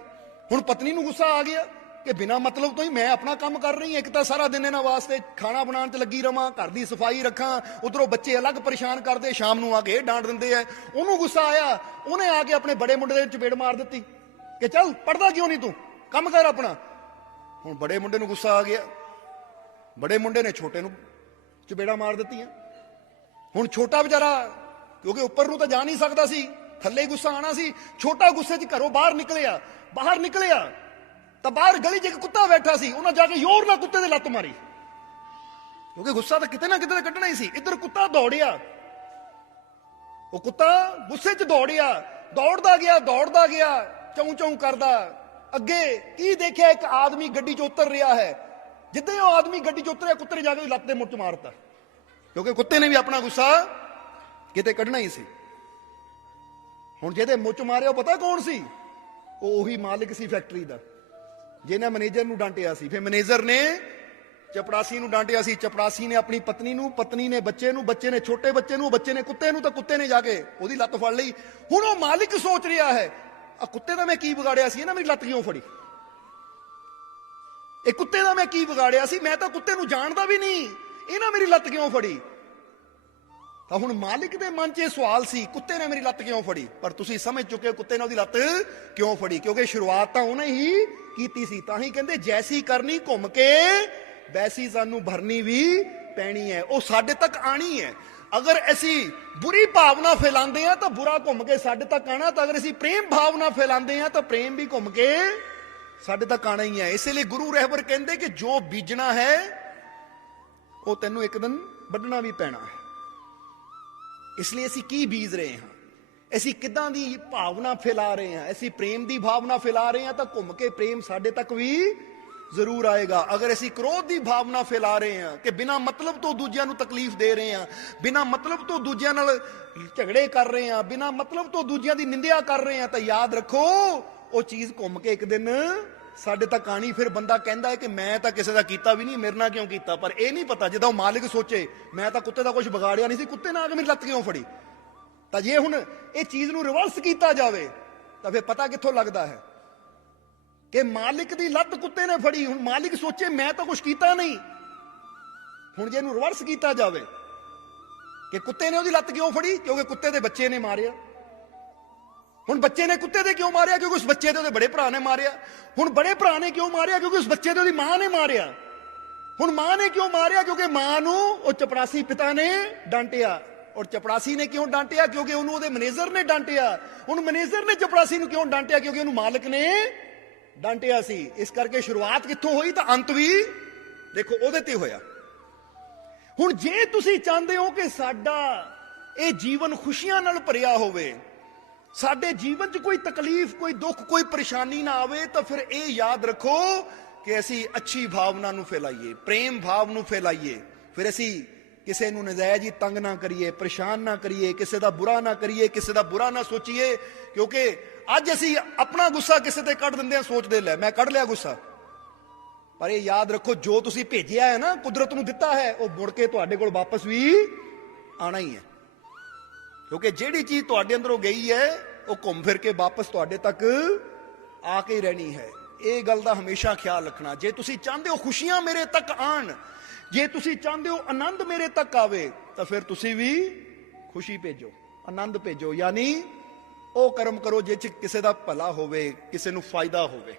ਹੁਣ ਪਤਨੀ ਨੂੰ ਗੁੱਸਾ ਆ ਗਿਆ ਕਿ ਬਿਨਾਂ ਮਤਲਬ ਤੋਂ ਹੀ ਮੈਂ ਆਪਣਾ ਕੰਮ ਕਰ ਰਹੀ ਹਾਂ। ਇੱਕ ਤਾਂ ਸਾਰਾ ਦਿਨ ਇਹਨਾਂ ਵਾਸਤੇ ਖਾਣਾ ਬਣਾਉਣ 'ਚ ਲੱਗੀ ਰਵਾਂ, ਘਰ ਦੀ ਸਫਾਈ ਰੱਖਾਂ, ਉਧਰੋਂ ਬੱਚੇ ਅਲੱਗ ਪਰੇਸ਼ਾਨ ਕਰਦੇ, ਸ਼ਾਮ ਨੂੰ ਆ ਕੇ ਇਹ ਡਾਂਟ ਦਿੰਦੇ ਆ। ਉਹਨੂੰ ਗੁੱਸਾ ਆਇਆ, ਉਹਨੇ ਆ ਕੇ ਆਪਣੇ ਬੜੇ ਮੁੰਡੇ ਦੇ ਚਪੇੜ ਮਾਰ ਦਿੱਤੀ ਕਿ ਚੱਲ ਪੜਦਾ ਕਿਉਂ ਨਹੀਂ ਤੂੰ, ਕੰਮ ਕਰ ਆਪਣਾ। ਹੁਣ ਬੜੇ ਮੁੰਡੇ ਨੂੰ ਗੁੱਸਾ ਆ ਗਿਆ, ਬੜੇ ਮੁੰਡੇ ਨੇ ਛੋਟੇ ਨੂੰ ਚਪੇੜਾ ਮਾਰ ਦਿੱਤੀਆਂ। ਹੁਣ ਛੋਟਾ ਵਿਚਾਰਾ ਕਿਉਂਕਿ ਉੱਪਰ ਨੂੰ ਤਾਂ ਜਾ ਨਹੀਂ ਸਕਦਾ ਸੀ, ਥੱਲੇ ਹੀ ਗੁੱਸਾ ਆਣਾ ਸੀ। ਛੋਟਾ ਗੁੱਸੇ 'ਚ ਘਰੋਂ ਬਾਹਰ ਨਿਕਲਿਆ ਤਾਂ ਬਾਹਰ ਗਲੀ 'ਚ ਇੱਕ ਕੁੱਤਾ ਬੈਠਾ ਸੀ। ਉਹਨਾਂ ਜਾ ਕੇ ਜ਼ੋਰ ਨਾਲ ਕੁੱਤੇ ਦੇ ਲੱਤ ਮਾਰੀ, ਕਿਉਂਕਿ ਗੁੱਸਾ ਤਾਂ ਕਿਤੇ ਨਾ ਕਿਤੇ ਕੱਢਣਾ ਹੀ ਸੀ। ਇੱਧਰ ਕੁੱਤਾ ਦੌੜਿਆ, ਉਹ ਕੁੱਤਾ ਗੁੱਸੇ 'ਚ ਦੌੜਦਾ ਗਿਆ ਚੌਂ ਚੌਂ ਕਰਦਾ। ਅੱਗੇ ਕੀ ਦੇਖਿਆ? ਇੱਕ ਆਦਮੀ ਗੱਡੀ 'ਚ ਉਤਰ ਰਿਹਾ ਹੈ। ਜਿੱਦਾਂ ਉਹ ਆਦਮੀ ਗੱਡੀ 'ਚ ਉਤਰਿਆ, ਕੁੱਤੇ ਨੇ ਜਾ ਕੇ ਲੱਤ ਦੇ ਮੁੱਠ ਮਾਰਤਾ, ਕਿਉਂਕਿ ਕੁੱਤੇ ਨੇ ਵੀ ਆਪਣਾ ਗੁੱਸਾ ਕਿਤੇ ਕੱਢਣਾ ਹੀ ਸੀ। ਹੁਣ ਜਿਹਦੇ ਮੁੱਚ ਮਾਰਿਆ ਉਹ ਪਤਾ ਕੌਣ ਸੀ? ਉਹ ਉਹੀ ਮਾਲਿਕ ਸੀ ਫੈਕਟਰੀ ਦਾ, ਜਿਹਨੇ ਮੈਨੇਜਰ ਨੂੰ ਡਾਂਟਿਆ ਸੀ। ਫਿਰ ਮੈਨੇਜਰ ਨੇ ਚਪੜਾਸੀ ਨੂੰ ਡਾਂਟਿਆ ਸੀ, ਚਪੜਾਸੀ ਨੇ ਆਪਣੀ ਪਤਨੀ ਨੂੰ, ਪਤਨੀ ਨੇ ਬੱਚੇ ਨੂੰ, ਬੱਚੇ ਨੇ ਛੋਟੇ ਬੱਚੇ ਨੂੰ, ਬੱਚੇ ਨੇ ਕੁੱਤੇ ਨੂੰ, ਤਾਂ ਕੁੱਤੇ ਨੇ ਜਾ ਕੇ ਉਹਦੀ ਲੱਤ ਫੜ ਲਈ। ਹੁਣ ਉਹ ਮਾਲਿਕ ਸੋਚ ਰਿਹਾ ਹੈ ਆ ਕੁੱਤੇ ਦਾ ਮੈਂ ਕੀ ਵਿਗਾੜਿਆ ਸੀ, ਇਹਨਾਂ ਮੇਰੀ ਲੱਤ ਕਿਉਂ ਫੜੀ? ਇਹ ਕੁੱਤੇ ਦਾ ਮੈਂ ਕੀ ਵਿਗਾੜਿਆ ਸੀ? ਮੈਂ ਤਾਂ ਕੁੱਤੇ ਨੂੰ ਜਾਣਦਾ ਵੀ ਨਹੀਂ, ਇਹਨਾਂ ਮੇਰੀ ਲੱਤ ਕਿਉਂ ਫੜੀ? ਤਾਂ ਹੁਣ ਮਾਲਿਕ ਦੇ ਮਨ 'ਚ ਇਹ ਸਵਾਲ ਸੀ, ਕੁੱਤੇ ਨੇ ਮੇਰੀ ਲੱਤ ਕਿਉਂ ਫੜੀ? ਪਰ ਤੁਸੀਂ ਸਮਝ ਚੁੱਕੇ ਹੋ ਕੁੱਤੇ ਨੇ ਉਹਦੀ ਲੱਤ ਕਿਉਂ ਫੜੀ, ਕਿਉਂਕਿ ਸ਼ੁਰੂਆਤ ਤਾਂ ਉਹਨੇ ਹੀ ਕੀਤੀ ਸੀ। ਤਾਂ ਹੀ ਕਹਿੰਦੇ ਜੈਸੀ ਕਰਨੀ ਘੁੰਮ ਕੇ ਵੈਸੀ ਸਾਨੂੰ ਭਰਨੀ ਵੀ ਪੈਣੀ ਹੈ, ਉਹ ਸਾਡੇ ਤੱਕ ਆਣੀ ਹੈ। ਅਗਰ ਅਸੀਂ ਬੁਰੀ ਭਾਵਨਾ ਫੈਲਾਉਂਦੇ ਆ ਤਾਂ ਬੁਰਾ ਘੁੰਮ ਕੇ ਸਾਡੇ ਤੱਕ ਆਣਾ, ਤਾਂ ਅਗਰ ਅਸੀਂ ਪ੍ਰੇਮ ਭਾਵਨਾ ਫੈਲਾਉਂਦੇ ਆ ਤਾਂ ਪ੍ਰੇਮ ਵੀ ਘੁੰਮ ਕੇ ਸਾਡੇ ਤੱਕ ਆਣਾ ਹੀ ਹੈ। ਇਸੇ ਲਈ ਗੁਰੂ ਰਹਿਬਰ ਕਹਿੰਦੇ ਕਿ ਜੋ ਬੀਜਣਾ ਹੈ ਉਹ ਤੈਨੂੰ ਇੱਕ ਦਿਨ ਵੱਢਣਾ ਵੀ ਪੈਣਾ ਹੈ। ਇਸ ਲਈ ਅਸੀਂ ਕੀ ਬੀਜ ਰਹੇ ਹਾਂ, ਅਸੀਂ ਕਿੱਦਾਂ ਦੀ ਭਾਵਨਾ ਫੈਲਾ ਰਹੇ ਹਾਂ। ਅਸੀਂ ਪ੍ਰੇਮ ਦੀ ਭਾਵਨਾ ਫੈਲਾ ਰਹੇ ਹਾਂ ਤਾਂ ਘੁੰਮ ਕੇ ਪ੍ਰੇਮ ਸਾਡੇ ਤੱਕ ਵੀ ਜ਼ਰੂਰ ਆਏਗਾ। ਅਗਰ ਅਸੀਂ ਕ੍ਰੋਧ ਦੀ ਭਾਵਨਾ ਫੈਲਾ ਰਹੇ ਹਾਂ ਕਿ ਬਿਨਾਂ ਮਤਲਬ ਤੋਂ ਦੂਜਿਆਂ ਨੂੰ ਤਕਲੀਫ ਦੇ ਰਹੇ ਹਾਂ, ਬਿਨਾਂ ਮਤਲਬ ਤੋਂ ਦੂਜਿਆਂ ਨਾਲ ਝਗੜੇ ਕਰ ਰਹੇ ਹਾਂ, ਬਿਨਾਂ ਮਤਲਬ ਤੋਂ ਦੂਜਿਆਂ ਦੀ ਨਿੰਦਿਆ ਕਰ ਰਹੇ ਹਾਂ, ਤਾਂ ਯਾਦ ਰੱਖੋ ਉਹ ਚੀਜ਼ ਘੁੰਮ ਕੇ ਇੱਕ ਦਿਨ ਸਾਡੇ ਤੱਕ ਆਣੀ। ਫਿਰ ਬੰਦਾ ਕਹਿੰਦਾ ਹੈ ਕਿ ਮੈਂ ਤਾਂ ਕਿਸੇ ਦਾ ਕੀਤਾ ਵੀ ਨਹੀਂ, ਮੇਰੇ ਨਾਲ ਕਿਉਂ ਕੀਤਾ। ਪਰ ਇਹ ਨਹੀਂ ਪਤਾ ਜਦੋਂ ਮਾਲਿਕ ਸੋਚੇ ਮੈਂ ਤਾਂ ਕੁੱਤੇ ਦਾ ਕੁਝ ਵਿਗਾੜਿਆ ਨਹੀਂ ਸੀ, ਕੁੱਤੇ ਨੇ ਆ ਕੇ ਮੇਰੀ ਲੱਤ ਕਿਉਂ ਫੜੀ। ਤਾਂ ਜੇ ਹੁਣ ਇਹ ਚੀਜ਼ ਨੂੰ ਰਿਵਰਸ ਕੀਤਾ ਜਾਵੇ ਤਾਂ ਫਿਰ ਪਤਾ ਕਿੱਥੋਂ ਲੱਗਦਾ ਹੈ ਕਿ ਮਾਲਿਕ ਦੀ ਲੱਤ ਕੁੱਤੇ ਨੇ ਫੜੀ। ਹੁਣ ਮਾਲਿਕ ਸੋਚੇ ਮੈਂ ਤਾਂ ਕੁਝ ਕੀਤਾ ਨਹੀਂ। ਹੁਣ ਜੇ ਇਹਨੂੰ ਰਿਵਰਸ ਕੀਤਾ ਜਾਵੇ ਕਿ ਕੁੱਤੇ ਨੇ ਉਹਦੀ ਲੱਤ ਕਿਉਂ ਫੜੀ, ਕਿਉਂਕਿ ਕੁੱਤੇ ਦੇ ਬੱਚੇ ਨੇ ਮਾਰਿਆ। ਹੁਣ ਬੱਚੇ ਨੇ ਕੁੱਤੇ ਦੇ ਕਿਉਂ ਮਾਰਿਆ, ਕਿਉਂਕਿ ਉਸ ਬੱਚੇ ਦੇ ਉਹਦੇ ਬੜੇ ਭਰਾ ਨੇ ਮਾਰਿਆ। ਹੁਣ ਬੜੇ ਭਰਾ ਨੇ ਕਿਉਂ ਮਾਰਿਆ, ਕਿਉਂਕਿ ਉਸ ਬੱਚੇ ਦੇ ਉਹਦੀ ਮਾਂ ਨੇ ਮਾਰਿਆ। ਹੁਣ ਮਾਂ ਨੇ ਕਿਉਂ ਮਾਰਿਆ, ਕਿਉਂਕਿ ਮਾਂ ਨੂੰ ਉਹ ਚਪੜਾਸੀ ਪਿਤਾ ਨੇ ਡਾਂਟਿਆ। ਔਰ ਚਪੜਾਸੀ ਨੇ ਕਿਉਂ ਡਾਂਟਿਆ, ਕਿਉਂਕਿ ਉਹਨੂੰ ਉਹਦੇ ਮੈਨੇਜਰ ਨੇ ਡਾਂਟਿਆ। ਹੁਣ ਮੈਨੇਜਰ ਨੇ ਚਪੜਾਸੀ ਨੂੰ ਕਿਉਂ ਡਾਂਟਿਆ, ਕਿਉਂਕਿ ਉਹਨੂੰ ਮਾਲਕ ਨੇ ਡਾਂਟਿਆ ਸੀ। ਇਸ ਕਰਕੇ ਸ਼ੁਰੂਆਤ ਕਿੱਥੋਂ ਹੋਈ ਤਾਂ ਅੰਤ ਵੀ ਦੇਖੋ ਉਹਦੇ ਤੇ ਹੋਇਆ। ਹੁਣ ਜੇ ਤੁਸੀਂ ਚਾਹੁੰਦੇ ਹੋ ਕਿ ਸਾਡਾ ਇਹ ਜੀਵਨ ਖੁਸ਼ੀਆਂ ਨਾਲ ਭਰਿਆ ਹੋਵੇ, ਸਾਡੇ ਜੀਵਨ 'ਚ ਕੋਈ ਤਕਲੀਫ, ਕੋਈ ਦੁੱਖ, ਕੋਈ ਪਰੇਸ਼ਾਨੀ ਨਾ ਆਵੇ, ਤਾਂ ਫਿਰ ਇਹ ਯਾਦ ਰੱਖੋ ਕਿ ਅਸੀਂ ਅੱਛੀ ਭਾਵਨਾ ਨੂੰ ਫੈਲਾਈਏ, ਪ੍ਰੇਮ ਭਾਵ ਨੂੰ ਫੈਲਾਈਏ। ਫਿਰ ਅਸੀਂ ਕਿਸੇ ਨੂੰ ਨਜਾਇਜ਼ ਹੀ ਤੰਗ ਨਾ ਕਰੀਏ, ਪਰੇਸ਼ਾਨ ਨਾ ਕਰੀਏ, ਕਿਸੇ ਦਾ ਬੁਰਾ ਨਾ ਕਰੀਏ, ਕਿਸੇ ਦਾ ਬੁਰਾ ਨਾ ਸੋਚੀਏ। ਕਿਉਂਕਿ ਅੱਜ ਅਸੀਂ ਆਪਣਾ ਗੁੱਸਾ ਕਿਸੇ ਤੇ ਕੱਢ ਦਿੰਦੇ ਹਾਂ, ਸੋਚਦੇ ਲੈ ਮੈਂ ਕੱਢ ਲਿਆ ਗੁੱਸਾ। ਪਰ ਇਹ ਯਾਦ ਰੱਖੋ ਜੋ ਤੁਸੀਂ ਭੇਜਿਆ ਹੈ ਨਾ, ਕੁਦਰਤ ਨੂੰ ਦਿੱਤਾ ਹੈ, ਉਹ ਮੁੜ ਕੇ ਤੁਹਾਡੇ ਕੋਲ ਵਾਪਸ ਵੀ ਆਣਾ ਹੀ ਹੈ। ਕਿਉਂਕਿ ਜਿਹੜੀ ਚੀਜ਼ ਤੁਹਾਡੇ ਅੰਦਰੋਂ ਗਈ ਹੈ ਉਹ ਘੁੰਮ ਫਿਰ ਕੇ ਵਾਪਸ ਤੁਹਾਡੇ ਤੱਕ ਆ ਕੇ ਰਹਿਣੀ ਹੈ। ਇਹ ਗੱਲ ਦਾ ਹਮੇਸ਼ਾ ਖਿਆਲ ਰੱਖਣਾ। ਜੇ ਤੁਸੀਂ ਚਾਹੁੰਦੇ ਹੋ ਖੁਸ਼ੀਆਂ ਮੇਰੇ ਤੱਕ ਆਣ, ਜੇ ਤੁਸੀਂ ਚਾਹੁੰਦੇ ਹੋ ਆਨੰਦ ਮੇਰੇ ਤੱਕ ਆਵੇ, ਤਾਂ ਫਿਰ ਤੁਸੀਂ ਵੀ ਖੁਸ਼ੀ ਭੇਜੋ, ਆਨੰਦ ਭੇਜੋ। ਯਾਨੀ ਉਹ ਕਰਮ ਕਰੋ ਜਿਹ 'ਚ ਕਿਸੇ ਦਾ ਭਲਾ ਹੋਵੇ, ਕਿਸੇ ਨੂੰ ਫਾਇਦਾ ਹੋਵੇ।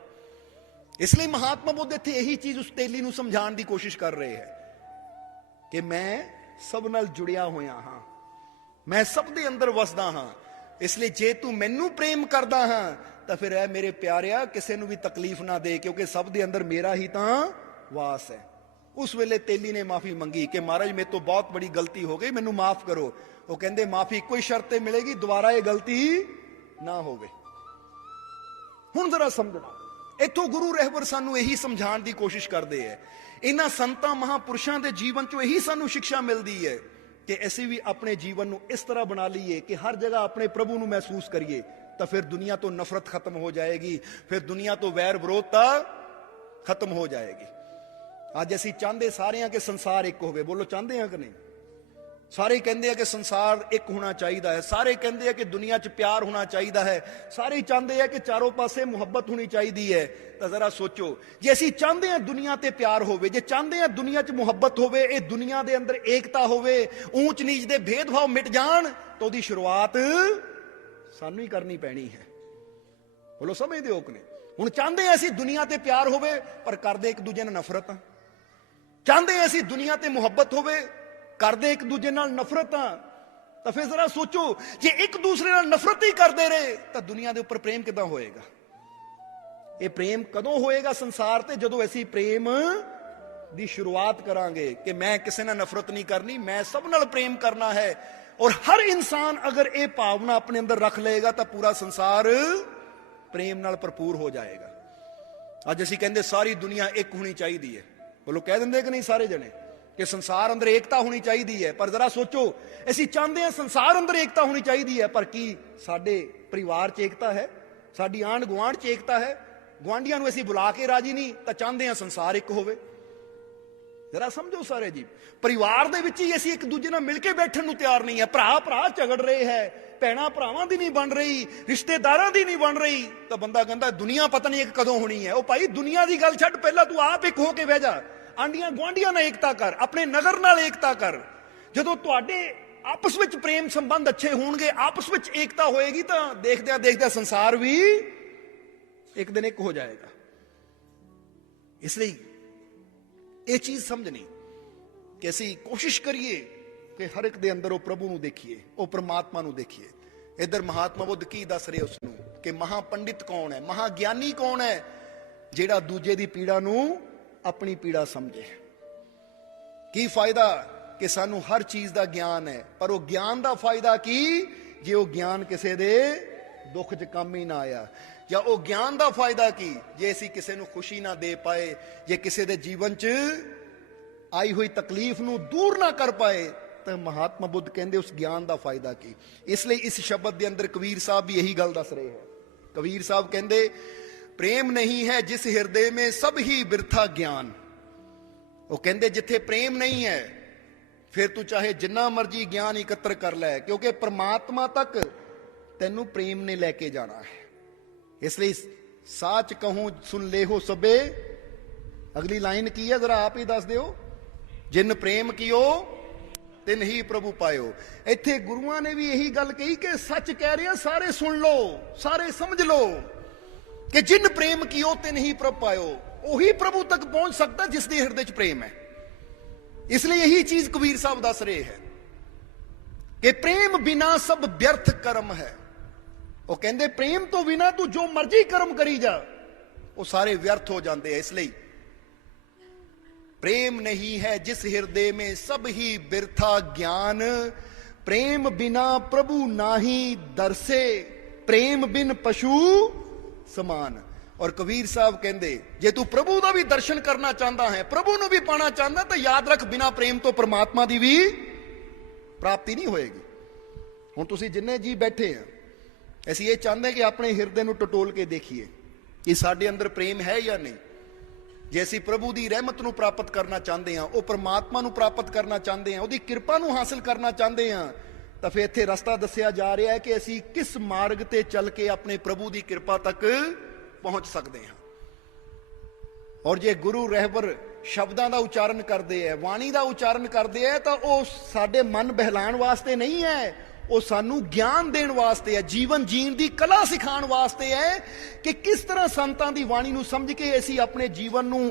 ਇਸ ਲਈ ਮਹਾਤਮਾ ਬੁੱਧ ਇੱਥੇ ਇਹੀ ਚੀਜ਼ ਉਸ ਤੇਲੀ ਨੂੰ ਸਮਝਾਉਣ ਦੀ ਕੋਸ਼ਿਸ਼ ਕਰ ਰਹੇ ਹੈ ਕਿ ਮੈਂ ਸਭ ਨਾਲ ਜੁੜਿਆ ਹੋਇਆ ਹਾਂ, ਮੈਂ ਸਭ ਦੇ ਅੰਦਰ ਵਸਦਾ ਹਾਂ। ਇਸ ਲਈ ਜੇ ਤੂੰ ਮੈਨੂੰ ਪ੍ਰੇਮ ਕਰਦਾ ਹਾਂ ਤਾਂ ਫਿਰ ਇਹ ਮੇਰੇ ਪਿਆਰਿਆ ਕਿਸੇ ਨੂੰ ਵੀ ਤਕਲੀਫ ਨਾ ਦੇ, ਕਿਉਂਕਿ ਸਭ ਦੇ ਅੰਦਰ ਮੇਰਾ ਹੀ ਤਾਂ ਵਾਸ ਹੈ। ਉਸ ਵੇਲੇ ਤੇਲੀ ਨੇ ਮਾਫੀ ਮੰਗੀ ਕਿ ਮਹਾਰਾਜ ਮੇਰੇ ਤੋਂ ਬਹੁਤ ਬੜੀ ਗਲਤੀ ਹੋ ਗਈ, ਮੈਨੂੰ ਮਾਫ ਕਰੋ। ਉਹ ਕਹਿੰਦੇ ਮਾਫੀ ਇੱਕੋ ਹੀ ਸ਼ਰਤ ਤੇ ਮਿਲੇਗੀ, ਦੁਬਾਰਾ ਇਹ ਗਲਤੀ ਨਾ ਹੋਵੇ। ਹੁਣ ਜ਼ਰਾ ਸਮਝਣਾ, ਇੱਥੋਂ ਗੁਰੂ ਰਹਿਬਰ ਸਾਨੂੰ ਇਹੀ ਸਮਝਾਉਣ ਦੀ ਕੋਸ਼ਿਸ਼ ਕਰਦੇ ਹੈ। ਇਹਨਾਂ ਸੰਤਾਂ ਮਹਾਂਪੁਰਸ਼ਾਂ ਦੇ ਜੀਵਨ ਚੋਂ ਇਹੀ ਸਾਨੂੰ ਸਿੱਖਿਆ ਮਿਲਦੀ ਹੈ ਕਿ ਅਸੀਂ ਵੀ ਆਪਣੇ ਜੀਵਨ ਨੂੰ ਇਸ ਤਰ੍ਹਾਂ ਬਣਾ ਲਈਏ ਕਿ ਹਰ ਜਗ੍ਹਾ ਆਪਣੇ ਪ੍ਰਭੂ ਨੂੰ ਮਹਿਸੂਸ ਕਰੀਏ, ਤਾਂ ਫਿਰ ਦੁਨੀਆ ਤੋਂ ਨਫ਼ਰਤ ਖਤਮ ਹੋ ਜਾਏਗੀ, ਫਿਰ ਦੁਨੀਆ ਤੋਂ ਵੈਰ ਵਿਰੋਧਤਾ ਖਤਮ ਹੋ ਜਾਏਗੀ। ਅੱਜ ਅਸੀਂ ਚਾਹੁੰਦੇ ਸਾਰੇ ਹਾਂ ਕਿ ਸੰਸਾਰ ਇੱਕ ਹੋਵੇ। ਬੋਲੋ ਚਾਹੁੰਦੇ ਹਾਂ ਕਿ ਨਹੀਂ? ਸਾਰੇ ਕਹਿੰਦੇ ਆ ਕਿ ਸੰਸਾਰ ਇੱਕ ਹੋਣਾ ਚਾਹੀਦਾ ਹੈ, ਸਾਰੇ ਕਹਿੰਦੇ ਆ ਕਿ ਦੁਨੀਆ 'ਚ ਪਿਆਰ ਹੋਣਾ ਚਾਹੀਦਾ ਹੈ, ਸਾਰੇ ਚਾਹੁੰਦੇ ਆ ਕਿ ਚਾਰੋਂ ਪਾਸੇ ਮੁਹੱਬਤ ਹੋਣੀ ਚਾਹੀਦੀ ਹੈ। ਤਾਂ ਜ਼ਰਾ ਸੋਚੋ, ਜੇ ਅਸੀਂ ਚਾਹੁੰਦੇ ਹਾਂ ਦੁਨੀਆ ਤੇ ਪਿਆਰ ਹੋਵੇ, ਜੇ ਚਾਹੁੰਦੇ ਹਾਂ ਦੁਨੀਆ 'ਚ ਮੁਹੱਬਤ ਹੋਵੇ, ਇਹ ਦੁਨੀਆ ਦੇ ਅੰਦਰ ਏਕਤਾ ਹੋਵੇ, ਊਚ ਨੀਚ ਦੇ ਭੇਦਭਾਵ ਮਿਟ ਜਾਣ, ਤਾਂ ਉਹਦੀ ਸ਼ੁਰੂਆਤ ਸਾਨੂੰ ਹੀ ਕਰਨੀ ਪੈਣੀ ਹੈ। ਬੋਲੋ ਸਮਝਦੇ ਹੋ ਕਿ ਨਹੀਂ? ਹੁਣ ਚਾਹੁੰਦੇ ਹਾਂ ਅਸੀਂ ਦੁਨੀਆ ਤੇ ਪਿਆਰ ਹੋਵੇ, ਪਰ ਕਰਦੇ ਇੱਕ ਦੂਜੇ ਨਾਲ ਨਫ਼ਰਤ। ਚਾਹੁੰਦੇ ਹਾਂ ਅਸੀਂ ਦੁਨੀਆ ਤੇ ਮੁਹੱਬਤ ਹੋਵੇ, ਕਰਦੇ ਇੱਕ ਦੂਜੇ ਨਾਲ ਨਫ਼ਰਤਾਂ। ਤਾਂ ਫਿਰ ਜ਼ਰਾ ਸੋਚੋ, ਜੇ ਇੱਕ ਦੂਸਰੇ ਨਾਲ ਨਫ਼ਰਤ ਹੀ ਕਰਦੇ ਰਹੇ ਤਾਂ ਦੁਨੀਆ ਦੇ ਉੱਪਰ ਪ੍ਰੇਮ ਕਿੱਦਾਂ ਹੋਏਗਾ? ਇਹ ਪ੍ਰੇਮ ਕਦੋਂ ਹੋਏਗਾ ਸੰਸਾਰ ਤੇ? ਜਦੋਂ ਅਸੀਂ ਪ੍ਰੇਮ ਦੀ ਸ਼ੁਰੂਆਤ ਕਰਾਂਗੇ ਕਿ ਮੈਂ ਕਿਸੇ ਨਾਲ ਨਫ਼ਰਤ ਨਹੀਂ ਕਰਨੀ, ਮੈਂ ਸਭ ਨਾਲ ਪ੍ਰੇਮ ਕਰਨਾ ਹੈ। ਔਰ ਹਰ ਇਨਸਾਨ ਅਗਰ ਇਹ ਭਾਵਨਾ ਆਪਣੇ ਅੰਦਰ ਰੱਖ ਲਏਗਾ ਤਾਂ ਪੂਰਾ ਸੰਸਾਰ ਪ੍ਰੇਮ ਨਾਲ ਭਰਪੂਰ ਹੋ ਜਾਏਗਾ। ਅੱਜ ਅਸੀਂ ਕਹਿੰਦੇ ਸਾਰੀ ਦੁਨੀਆ ਇੱਕ ਹੋਣੀ ਚਾਹੀਦੀ ਹੈ। ਬੋਲੋ ਕਹਿ ਦਿੰਦੇ ਕਿ ਨਹੀਂ ਸਾਰੇ ਜਣੇ ਕਿ ਸੰਸਾਰ ਅੰਦਰ ਏਕਤਾ ਹੋਣੀ ਚਾਹੀਦੀ ਹੈ? ਪਰ ਜ਼ਰਾ ਸੋਚੋ, ਅਸੀਂ ਚਾਹੁੰਦੇ ਹਾਂ ਸੰਸਾਰ ਅੰਦਰ ਏਕਤਾ ਹੋਣੀ ਚਾਹੀਦੀ ਹੈ, ਪਰ ਕੀ ਸਾਡੇ ਪਰਿਵਾਰ 'ਚ ਏਕਤਾ ਹੈ? ਸਾਡੀ ਆਂਢ ਗੁਆਂਢ 'ਚ ਏਕਤਾ ਹੈ? ਗੁਆਂਢੀਆਂ ਨੂੰ ਅਸੀਂ ਬੁਲਾ ਕੇ ਰਾਜੀ ਨਹੀਂ, ਤਾਂ ਚਾਹੁੰਦੇ ਹਾਂ ਸੰਸਾਰ ਇੱਕ ਹੋਵੇ। ਜ਼ਰਾ ਸਮਝੋ ਸਾਰੇ ਜੀ, ਪਰਿਵਾਰ ਦੇ ਵਿੱਚ ਹੀ ਅਸੀਂ ਇੱਕ ਦੂਜੇ ਨਾਲ ਮਿਲ ਕੇ ਬੈਠਣ ਨੂੰ ਤਿਆਰ ਨਹੀਂ ਹੈ। ਭਰਾ ਭਰਾ ਝਗੜ ਰਹੇ ਹੈ, ਭੈਣਾਂ ਭਰਾਵਾਂ ਦੀ ਨਹੀਂ ਬਣ ਰਹੀ, ਰਿਸ਼ਤੇਦਾਰਾਂ ਦੀ ਨਹੀਂ ਬਣ ਰਹੀ, ਤਾਂ ਬੰਦਾ ਕਹਿੰਦਾ ਦੁਨੀਆ ਪਤਾ ਨਹੀਂ ਇੱਕ ਕਦੋਂ ਹੋਣੀ ਹੈ। ਉਹ ਭਾਈ ਦੁਨੀਆ ਦੀ ਗੱਲ ਛੱਡ, ਪਹਿਲਾਂ ਤੂੰ ਆਪ ਇੱਕ ਹੋ ਕੇ ਬਹਿ ਜਾ। ਆਂਡੀਆਂ ਗੁਆਂਢੀਆਂ ਨਾਲ ਏਕਤਾ ਕਰ, ਆਪਣੇ ਨਗਰ ਨਾਲ ਏਕਤਾ ਕਰ। ਜਦੋਂ ਤੁਹਾਡੇ ਆਪਸ ਵਿੱਚ ਪ੍ਰੇਮ ਸੰਬੰਧ ਅੱਛੇ ਹੋਣਗੇ, ਆਪਸ ਵਿੱਚ ਏਕਤਾ ਹੋਏਗੀ, ਤਾਂ ਦੇਖਦਿਆਂ ਦੇਖਦਿਆਂ ਸੰਸਾਰ ਵੀ ਇੱਕ ਦਿਨ ਇੱਕ ਹੋ ਜਾਏਗਾ। ਇਸ ਲਈ ਇਹ ਚੀਜ਼ ਸਮਝਣੀ ਕਿ ਅਸੀਂ ਕੋਸ਼ਿਸ਼ ਕਰੀਏ ਕਿ ਹਰ ਇੱਕ ਦੇ ਅੰਦਰ ਉਹ ਪ੍ਰਭੂ ਨੂੰ ਦੇਖੀਏ, ਉਹ ਪ੍ਰਮਾਤਮਾ ਨੂੰ ਦੇਖੀਏ। ਇੱਧਰ ਮਹਾਤਮਾ ਬੁੱਧ ਕੀ ਦੱਸ ਰਹੇ ਉਸ ਨੂੰ ਕਿ ਮਹਾ ਪੰਡਿਤ ਕੌਣ ਹੈ, ਮਹਾ ਗਿਆਨੀ ਕੌਣ ਹੈ, ਜਿਹੜਾ ਦੂਜੇ ਦੀ ਪੀੜਾ ਨੂੰ ਆਪਣੀ ਪੀੜਾ ਸਮਝੇ। ਕੀ ਫਾਇਦਾ ਕਿ ਸਾਨੂੰ ਹਰ ਚੀਜ਼ ਦਾ ਗਿਆਨ ਹੈ, ਪਰ ਉਹ ਗਿਆਨ ਦਾ ਫਾਇਦਾ ਕੀ ਜੇ ਉਹ ਗਿਆਨ ਕਿਸੇ ਦੇ ਦੁੱਖ 'ਚ ਕੰਮ ਹੀ ਨਾ ਆਇਆ, ਜਾਂ ਉਹ ਗਿਆਨ ਦਾ ਫਾਇਦਾ ਕੀ ਜੇ ਅਸੀਂ ਕਿਸੇ ਨੂੰ ਖੁਸ਼ੀ ਨਾ ਦੇ ਪਾਏ, ਜੇ ਕਿਸੇ ਦੇ ਜੀਵਨ 'ਚ ਆਈ ਹੋਈ ਤਕਲੀਫ ਨੂੰ ਦੂਰ ਨਾ ਕਰ ਪਾਏ, ਤਾਂ ਮਹਾਤਮਾ ਬੁੱਧ ਕਹਿੰਦੇ ਉਸ ਗਿਆਨ ਦਾ ਫਾਇਦਾ ਕੀ। ਇਸ ਲਈ ਇਸ ਸ਼ਬਦ ਦੇ ਅੰਦਰ ਕਬੀਰ ਸਾਹਿਬ ਵੀ ਇਹੀ ਗੱਲ ਦੱਸ ਰਹੇ ਹੈ। ਕਬੀਰ ਸਾਹਿਬ ਕਹਿੰਦੇ ਪ੍ਰੇਮ ਨਹੀਂ ਹੈ ਜਿਸ ਹਿਰਦੇ ਮੇਂ ਸਭ ਹੀ ਬਿਰਥਾ ਗਿਆਨ। ਉਹ ਕਹਿੰਦੇ ਜਿੱਥੇ ਪ੍ਰੇਮ ਨਹੀਂ ਹੈ ਫਿਰ ਤੂੰ ਚਾਹੇ ਜਿੰਨਾ ਮਰਜੀ ਗਿਆਨ ਇਕੱਤਰ ਕਰ ਲੈ, ਕਿਉਂਕਿ ਪ੍ਰਮਾਤਮਾ ਤੱਕ ਤੈਨੂੰ ਪ੍ਰੇਮ ਨੇ ਲੈ ਕੇ ਜਾਣਾ ਹੈ। ਇਸ ਲਈ ਸਾਚ ਕਹੂੰ ਸੁਣ ਲੇਹੋ ਸਭੇ, ਅਗਲੀ ਲਾਈਨ ਕੀ ਹੈ ਜ਼ਰਾ ਆਪ ਹੀ ਦੱਸ ਦਿਓ। ਜਿਨ ਪ੍ਰੇਮ ਕੀਓ ਤਿਨ ਹੀ ਪ੍ਰਭੂ ਪਾਇਓ। ਇੱਥੇ ਗੁਰੂਆਂ ਨੇ ਵੀ ਇਹੀ ਗੱਲ ਕਹੀ ਕਿ ਸੱਚ ਕਹਿ ਰਿਹਾ, ਸਾਰੇ ਸੁਣ ਲਓ, ਸਾਰੇ ਸਮਝ ਲਓ ਕਿ ਜਿਨ ਪ੍ਰੇਮ ਕੀਓ ਤਿਨ ਹੀ ਪ੍ਰਭ ਪਾਇਓ। ਉਹੀ ਪ੍ਰਭੂ ਤੱਕ ਪਹੁੰਚ ਸਕਦਾ ਜਿਸ ਦੇ ਹਿਰਦੇ 'ਚ ਪ੍ਰੇਮ ਹੈ। ਇਸ ਲਈ ਇਹੀ ਚੀਜ਼ ਕਬੀਰ ਸਾਹਿਬ ਦੱਸ ਰਹੇ ਹੈ ਕਿ ਪ੍ਰੇਮ ਬਿਨਾ ਸਭ ਵਿਅਰਥ ਕਰਮ ਹੈ। ਉਹ ਕਹਿੰਦੇ ਪ੍ਰੇਮ ਤੋਂ ਬਿਨਾ ਤੂੰ ਜੋ ਮਰਜ਼ੀ ਕਰਮ ਕਰੀ ਜਾ, ਉਹ ਸਾਰੇ ਵਿਅਰਥ ਹੋ ਜਾਂਦੇ ਆ। ਇਸ ਲਈ प्रेम नहीं है जिस हृदय में सब ही बिरथा ज्ञान, प्रेम बिना प्रभु नाही दरसे, प्रेम बिन पशु समान। और कबीर साहब कहते जे तू प्रभु का भी दर्शन करना चाहता है, प्रभु ਨੂੰ भी पाना चाहता, तो याद रख बिना प्रेम तो परमात्मा की भी प्राप्ति नहीं होएगी। हुण तुसीं जिन्ने जी बैठे हैं, ਅਸੀਂ ਇਹ ਚਾਹੁੰਦੇ ਕਿ ਆਪਣੇ ਹਿਰਦੇ ਨੂੰ ਟਟੋਲ ਕੇ ਦੇਖੀਏ ਕਿ ਸਾਡੇ ਅੰਦਰ ਪ੍ਰੇਮ ਹੈ ਜਾਂ ਨਹੀਂ। ਜੇ ਅਸੀਂ ਪ੍ਰਭੂ ਦੀ ਰਹਿਮਤ ਨੂੰ ਪ੍ਰਾਪਤ ਕਰਨਾ ਚਾਹੁੰਦੇ ਹਾਂ, ਉਹ ਪਰਮਾਤਮਾ ਨੂੰ ਪ੍ਰਾਪਤ ਕਰਨਾ ਚਾਹੁੰਦੇ ਹਾਂ, ਉਹਦੀ ਕਿਰਪਾ ਨੂੰ ਹਾਸਲ ਕਰਨਾ ਚਾਹੁੰਦੇ ਹਾਂ, ਤਾਂ ਫਿਰ ਇੱਥੇ ਰਸਤਾ ਦੱਸਿਆ ਜਾ ਰਿਹਾ ਹੈ ਕਿ ਅਸੀਂ ਕਿਸ ਮਾਰਗ ਤੇ ਚੱਲ ਕੇ ਆਪਣੇ ਪ੍ਰਭੂ ਦੀ ਕਿਰਪਾ ਤੱਕ ਪਹੁੰਚ ਸਕਦੇ ਹਾਂ। ਔਰ ਜੇ ਗੁਰੂ ਰਹਿਬਰ ਸ਼ਬਦਾਂ ਦਾ ਉਚਾਰਨ ਕਰਦੇ ਹੈ, ਬਾਣੀ ਦਾ ਉਚਾਰਨ ਕਰਦੇ ਹੈ, ਤਾਂ ਉਹ ਸਾਡੇ ਮਨ ਬਹਿਲਾਉਣ ਵਾਸਤੇ ਨਹੀਂ ਹੈ, ਉਹ ਸਾਨੂੰ ਗਿਆਨ ਦੇਣ ਵਾਸਤੇ ਹੈ, ਜੀਵਨ ਜੀਣ ਦੀ ਕਲਾ ਸਿਖਾਉਣ ਵਾਸਤੇ ਹੈ ਕਿ ਕਿਸ ਤਰ੍ਹਾਂ ਸੰਤਾਂ ਦੀ ਬਾਣੀ ਨੂੰ ਸਮਝ ਕੇ ਅਸੀਂ ਆਪਣੇ ਜੀਵਨ ਨੂੰ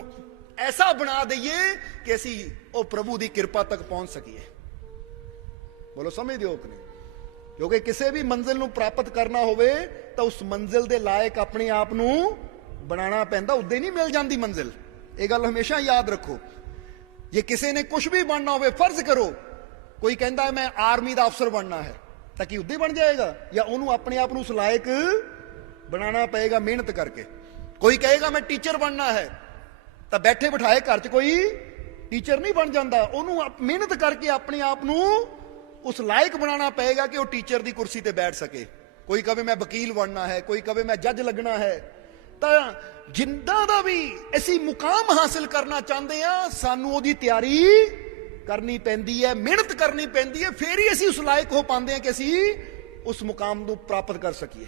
ਐਸਾ ਬਣਾ ਦਈਏ ਕਿ ਅਸੀਂ ਉਹ ਪ੍ਰਭੂ ਦੀ ਕਿਰਪਾ ਤੱਕ ਪਹੁੰਚ ਸਕੀਏ। ਬੋਲੋ ਸਮਝਦੇ ਹੋ ਕਿ ਨਹੀਂ? ਕਿਉਂਕਿ ਕਿਸੇ ਵੀ ਮੰਜ਼ਿਲ ਨੂੰ ਪ੍ਰਾਪਤ ਕਰਨਾ ਹੋਵੇ ਤਾਂ ਉਸ ਮੰਜ਼ਿਲ ਦੇ ਲਾਇਕ ਆਪਣੇ ਆਪ ਨੂੰ ਬਣਾਉਣਾ ਪੈਂਦਾ, ਉੱਦੇ ਨਹੀਂ ਮਿਲ ਜਾਂਦੀ ਮੰਜ਼ਿਲ। ਇਹ ਗੱਲ ਹਮੇਸ਼ਾ ਯਾਦ ਰੱਖੋ। ਜੇ ਕਿਸੇ ਨੇ ਕੁਝ ਵੀ ਬਣਨਾ ਹੋਵੇ, ਫਰਜ਼ ਕਰੋ ਕੋਈ ਕਹਿੰਦਾ ਮੈਂ ਆਰਮੀ ਦਾ ਅਫਸਰ ਬਣਨਾ ਹੈ, ਤਾਂ ਕੀ ਉੱਦੇ ਬਣ ਜਾਏਗਾ, ਜਾਂ ਉਹਨੂੰ ਆਪਣੇ ਆਪ ਨੂੰ ਉਸ ਲਾਇਕ ਬਣਾਉਣਾ ਪਏਗਾ ਮਿਹਨਤ ਕਰਕੇ। ਕੋਈ ਕਹੇਗਾ ਮੈਂ ਟੀਚਰ ਬਣਨਾ ਹੈ, ਤਾਂ ਬੈਠੇ ਬਿਠਾਏ ਘਰ 'ਚ ਕੋਈ ਟੀਚਰ ਨਹੀਂ ਬਣ ਜਾਂਦਾ, ਉਹਨੂੰ ਮਿਹਨਤ ਕਰਕੇ ਆਪਣੇ ਆਪ ਨੂੰ ਉਸ ਲਾਇਕ ਬਣਾਉਣਾ ਪਏਗਾ ਕਿ ਉਹ ਟੀਚਰ ਦੀ ਕੁਰਸੀ ਤੇ ਬੈਠ ਸਕੇ। ਕੋਈ ਕਹੇ ਮੈਂ ਵਕੀਲ ਬਣਨਾ ਹੈ, ਕੋਈ ਕਹੇ ਮੈਂ ਜੱਜ ਲੱਗਣਾ ਹੈ। ਤਾਂ ਜਿੰਦਾ ਦਾ ਵੀ ਅਸੀਂ ਮੁਕਾਮ ਹਾਸਿਲ ਕਰਨਾ ਚਾਹੁੰਦੇ ਹਾਂ, ਸਾਨੂੰ ਉਹਦੀ ਤਿਆਰੀ ਕਰਨੀ ਪੈਂਦੀ ਹੈ, ਮਿਹਨਤ ਕਰਨੀ ਪੈਂਦੀ ਹੈ, ਫਿਰ ਹੀ ਅਸੀਂ ਉਸ ਲਾਇਕ ਹੋ ਪਾਉਂਦੇ ਹਾਂ ਕਿ ਅਸੀਂ ਉਸ ਮੁਕਾਮ ਨੂੰ ਪ੍ਰਾਪਤ ਕਰ ਸਕੀਏ।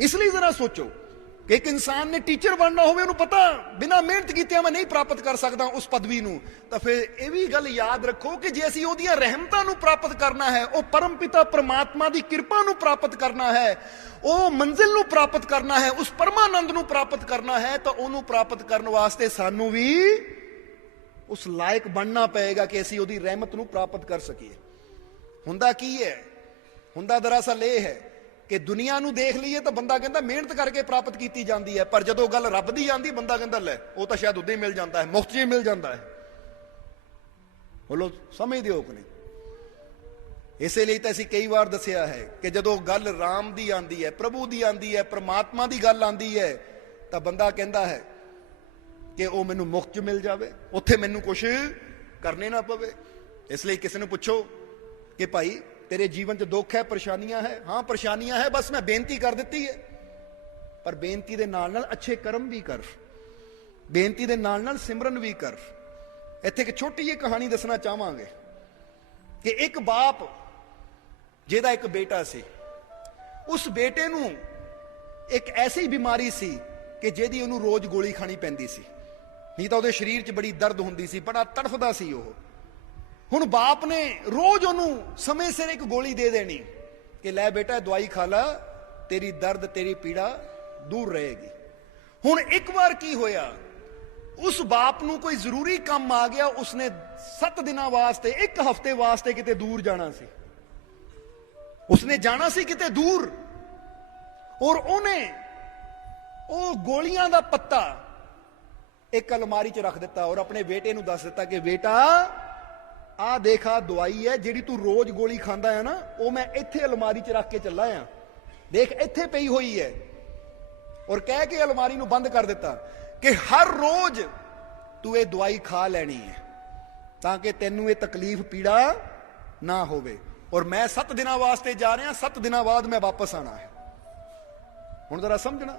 ਇਸ ਲਈ ਜ਼ਰਾ ਸੋਚੋ ਕਿ ਇੱਕ ਇਨਸਾਨ ਨੇ ਟੀਚਰ ਬਣਨਾ ਹੋਵੇ, ਉਹਨੂੰ ਪਤਾ ਬਿਨਾਂ ਮਿਹਨਤ ਕੀਤੇ ਮੈਂ ਨਹੀਂ ਪ੍ਰਾਪਤ ਕਰ ਸਕਦਾ ਉਸ ਪਦਵੀ ਨੂੰ, ਤਾਂ ਫਿਰ ਇਹ ਵੀ ਗੱਲ ਯਾਦ ਰੱਖੋ ਕਿ ਜੇ ਅਸੀਂ ਉਹਦੀਆਂ ਰਹਿਮਤਾਂ ਨੂੰ ਪ੍ਰਾਪਤ ਕਰਨਾ ਹੈ, ਉਹ ਪਰਮ ਪਿਤਾ ਪਰਮਾਤਮਾ ਦੀ ਕਿਰਪਾ ਨੂੰ ਪ੍ਰਾਪਤ ਕਰਨਾ ਹੈ, ਉਹ ਮੰਜ਼ਿਲ ਨੂੰ ਪ੍ਰਾਪਤ ਕਰਨਾ ਹੈ, ਉਸ ਪਰਮਾਨੰਦ ਨੂੰ ਪ੍ਰਾਪਤ ਕਰਨਾ ਹੈ, ਤਾਂ ਉਹਨੂੰ ਪ੍ਰਾਪਤ ਕਰਨ ਵਾਸਤੇ ਸਾਨੂੰ ਵੀ ਉਸ ਲਾਇਕ ਬਣਨਾ ਪਏਗਾ ਕਿ ਅਸੀਂ ਉਹਦੀ ਰਹਿਮਤ ਨੂੰ ਪ੍ਰਾਪਤ ਕਰ ਸਕੀਏ। ਹੁੰਦਾ ਕੀ ਹੈ? ਹੁੰਦਾ ਦਰਅਸਲ ਇਹ ਹੈ ਕਿ ਦੁਨੀਆ ਨੂੰ ਦੇਖ ਲਈਏ ਤਾਂ ਬੰਦਾ ਕਹਿੰਦਾ ਮਿਹਨਤ ਕਰਕੇ ਪ੍ਰਾਪਤ ਕੀਤੀ ਜਾਂਦੀ ਹੈ, ਪਰ ਜਦੋਂ ਗੱਲ ਰੱਬ ਦੀ ਆਉਂਦੀ ਬੰਦਾ ਕਹਿੰਦਾ ਲੈ ਉਹ ਤਾਂ ਸ਼ਾਇਦ ਉਦਾਂ ਹੀ ਮਿਲ ਜਾਂਦਾ ਹੈ, ਮੁਫਤ 'ਚ ਹੀ ਮਿਲ ਜਾਂਦਾ ਹੈ। ਬੋਲੋ ਸਮਝਦੇ ਹੋ ਕਿ ਨਹੀਂ? ਇਸੇ ਲਈ ਤਾਂ ਅਸੀਂ ਕਈ ਵਾਰ ਦੱਸਿਆ ਹੈ ਕਿ ਜਦੋਂ ਗੱਲ ਰਾਮ ਦੀ ਆਉਂਦੀ ਹੈ, ਪ੍ਰਭੂ ਦੀ ਆਉਂਦੀ ਹੈ, ਪਰਮਾਤਮਾ ਦੀ ਗੱਲ ਆਉਂਦੀ ਹੈ, ਤਾਂ ਬੰਦਾ ਕਹਿੰਦਾ ਹੈ ਕਿ ਉਹ ਮੈਨੂੰ ਮੁਫਤ 'ਚ ਮਿਲ ਜਾਵੇ, ਉੱਥੇ ਮੈਨੂੰ ਕੁਛ ਕਰਨੇ ਨਾ ਪਵੇ। ਇਸ ਲਈ ਕਿਸੇ ਨੂੰ ਪੁੱਛੋ ਕਿ ਭਾਈ ਤੇਰੇ ਜੀਵਨ 'ਚ ਦੁੱਖ ਹੈ, ਪਰੇਸ਼ਾਨੀਆਂ ਹੈ? ਹਾਂ ਪਰੇਸ਼ਾਨੀਆਂ ਹੈ, ਬਸ ਮੈਂ ਬੇਨਤੀ ਕਰ ਦਿੱਤੀ ਹੈ, ਪਰ ਬੇਨਤੀ ਦੇ ਨਾਲ ਨਾਲ ਅੱਛੇ ਕਰਮ ਵੀ ਕਰ, ਬੇਨਤੀ ਦੇ ਨਾਲ ਨਾਲ ਸਿਮਰਨ ਵੀ ਕਰ। ਇੱਥੇ ਇੱਕ ਛੋਟੀ ਜਿਹੀ ਕਹਾਣੀ ਦੱਸਣਾ ਚਾਹਾਂਗੇ ਕਿ ਇੱਕ ਬਾਪ ਜਿਹਦਾ ਇੱਕ ਬੇਟਾ ਸੀ, ਉਸ ਬੇਟੇ ਨੂੰ ਇੱਕ ਐਸੀ ਬਿਮਾਰੀ ਸੀ ਕਿ ਜਿਹਦੀ ਉਹਨੂੰ ਰੋਜ਼ ਗੋਲੀ ਖਾਣੀ ਪੈਂਦੀ ਸੀ, ਨਹੀਂ ਤਾਂ ਉਹਦੇ ਸਰੀਰ 'ਚ ਬੜੀ ਦਰਦ ਹੁੰਦੀ ਸੀ, ਬੜਾ ਤੜਫਦਾ ਸੀ ਉਹ। ਹੁਣ ਬਾਪ ਨੇ ਰੋਜ਼ ਉਹਨੂੰ ਸਮੇਂ ਸਿਰ ਇੱਕ ਗੋਲੀ ਦੇ ਦੇਣੀ ਕਿ ਲੈ ਬੇਟਾ ਦਵਾਈ ਖਾ ਲਾ, ਤੇਰੀ ਦਰਦ ਤੇਰੀ ਪੀੜਾ ਦੂਰ ਰਹੇਗੀ। ਹੁਣ ਇੱਕ ਵਾਰ ਕੀ ਹੋਇਆ ਉਸ ਬਾਪ ਨੂੰ ਕੋਈ ਜ਼ਰੂਰੀ ਕੰਮ ਆ ਗਿਆ, ਉਸਨੇ 7 ਦਿਨਾਂ ਵਾਸਤੇ 1 ਹਫ਼ਤੇ ਵਾਸਤੇ ਕਿਤੇ ਦੂਰ ਜਾਣਾ ਸੀ, ਉਸਨੇ ਜਾਣਾ ਸੀ ਕਿਤੇ ਦੂਰ, ਔਰ ਉਹਨੇ ਉਹ ਗੋਲੀਆਂ ਦਾ ਪੱਤਾ ਇੱਕ ਅਲਮਾਰੀ 'ਚ ਰੱਖ ਦਿੱਤਾ ਔਰ ਆਪਣੇ ਬੇਟੇ ਨੂੰ ਦੱਸ ਦਿੱਤਾ ਕਿ ਬੇਟਾ ਆਹ ਦੇਖ, ਆਹ ਦਵਾਈ ਹੈ ਜਿਹੜੀ ਤੂੰ ਰੋਜ਼ ਗੋਲੀ ਖਾਂਦਾ ਹੈ ਨਾ, ਉਹ ਮੈਂ ਇੱਥੇ ਅਲਮਾਰੀ 'ਚ ਰੱਖ ਕੇ ਚੱਲਾ ਆ, ਦੇਖ ਇੱਥੇ ਪਈ ਹੋਈ ਹੈ। ਔਰ ਕਹਿ ਕੇ ਅਲਮਾਰੀ ਨੂੰ ਬੰਦ ਕਰ ਦਿੱਤਾ ਕਿ ਹਰ ਰੋਜ਼ ਤੂੰ ਇਹ ਦਵਾਈ ਖਾ ਲੈਣੀ ਹੈ ਤਾਂ ਕਿ ਤੈਨੂੰ ਇਹ ਤਕਲੀਫ ਪੀੜਾ ਨਾ ਹੋਵੇ, ਔਰ ਮੈਂ 7 ਦਿਨਾਂ ਵਾਸਤੇ ਜਾ ਰਿਹਾ, 7 ਦਿਨਾਂ ਬਾਅਦ ਮੈਂ ਵਾਪਸ ਆਣਾ ਹੈ। ਹੁਣ ਜ਼ਰਾ ਸਮਝਣਾ।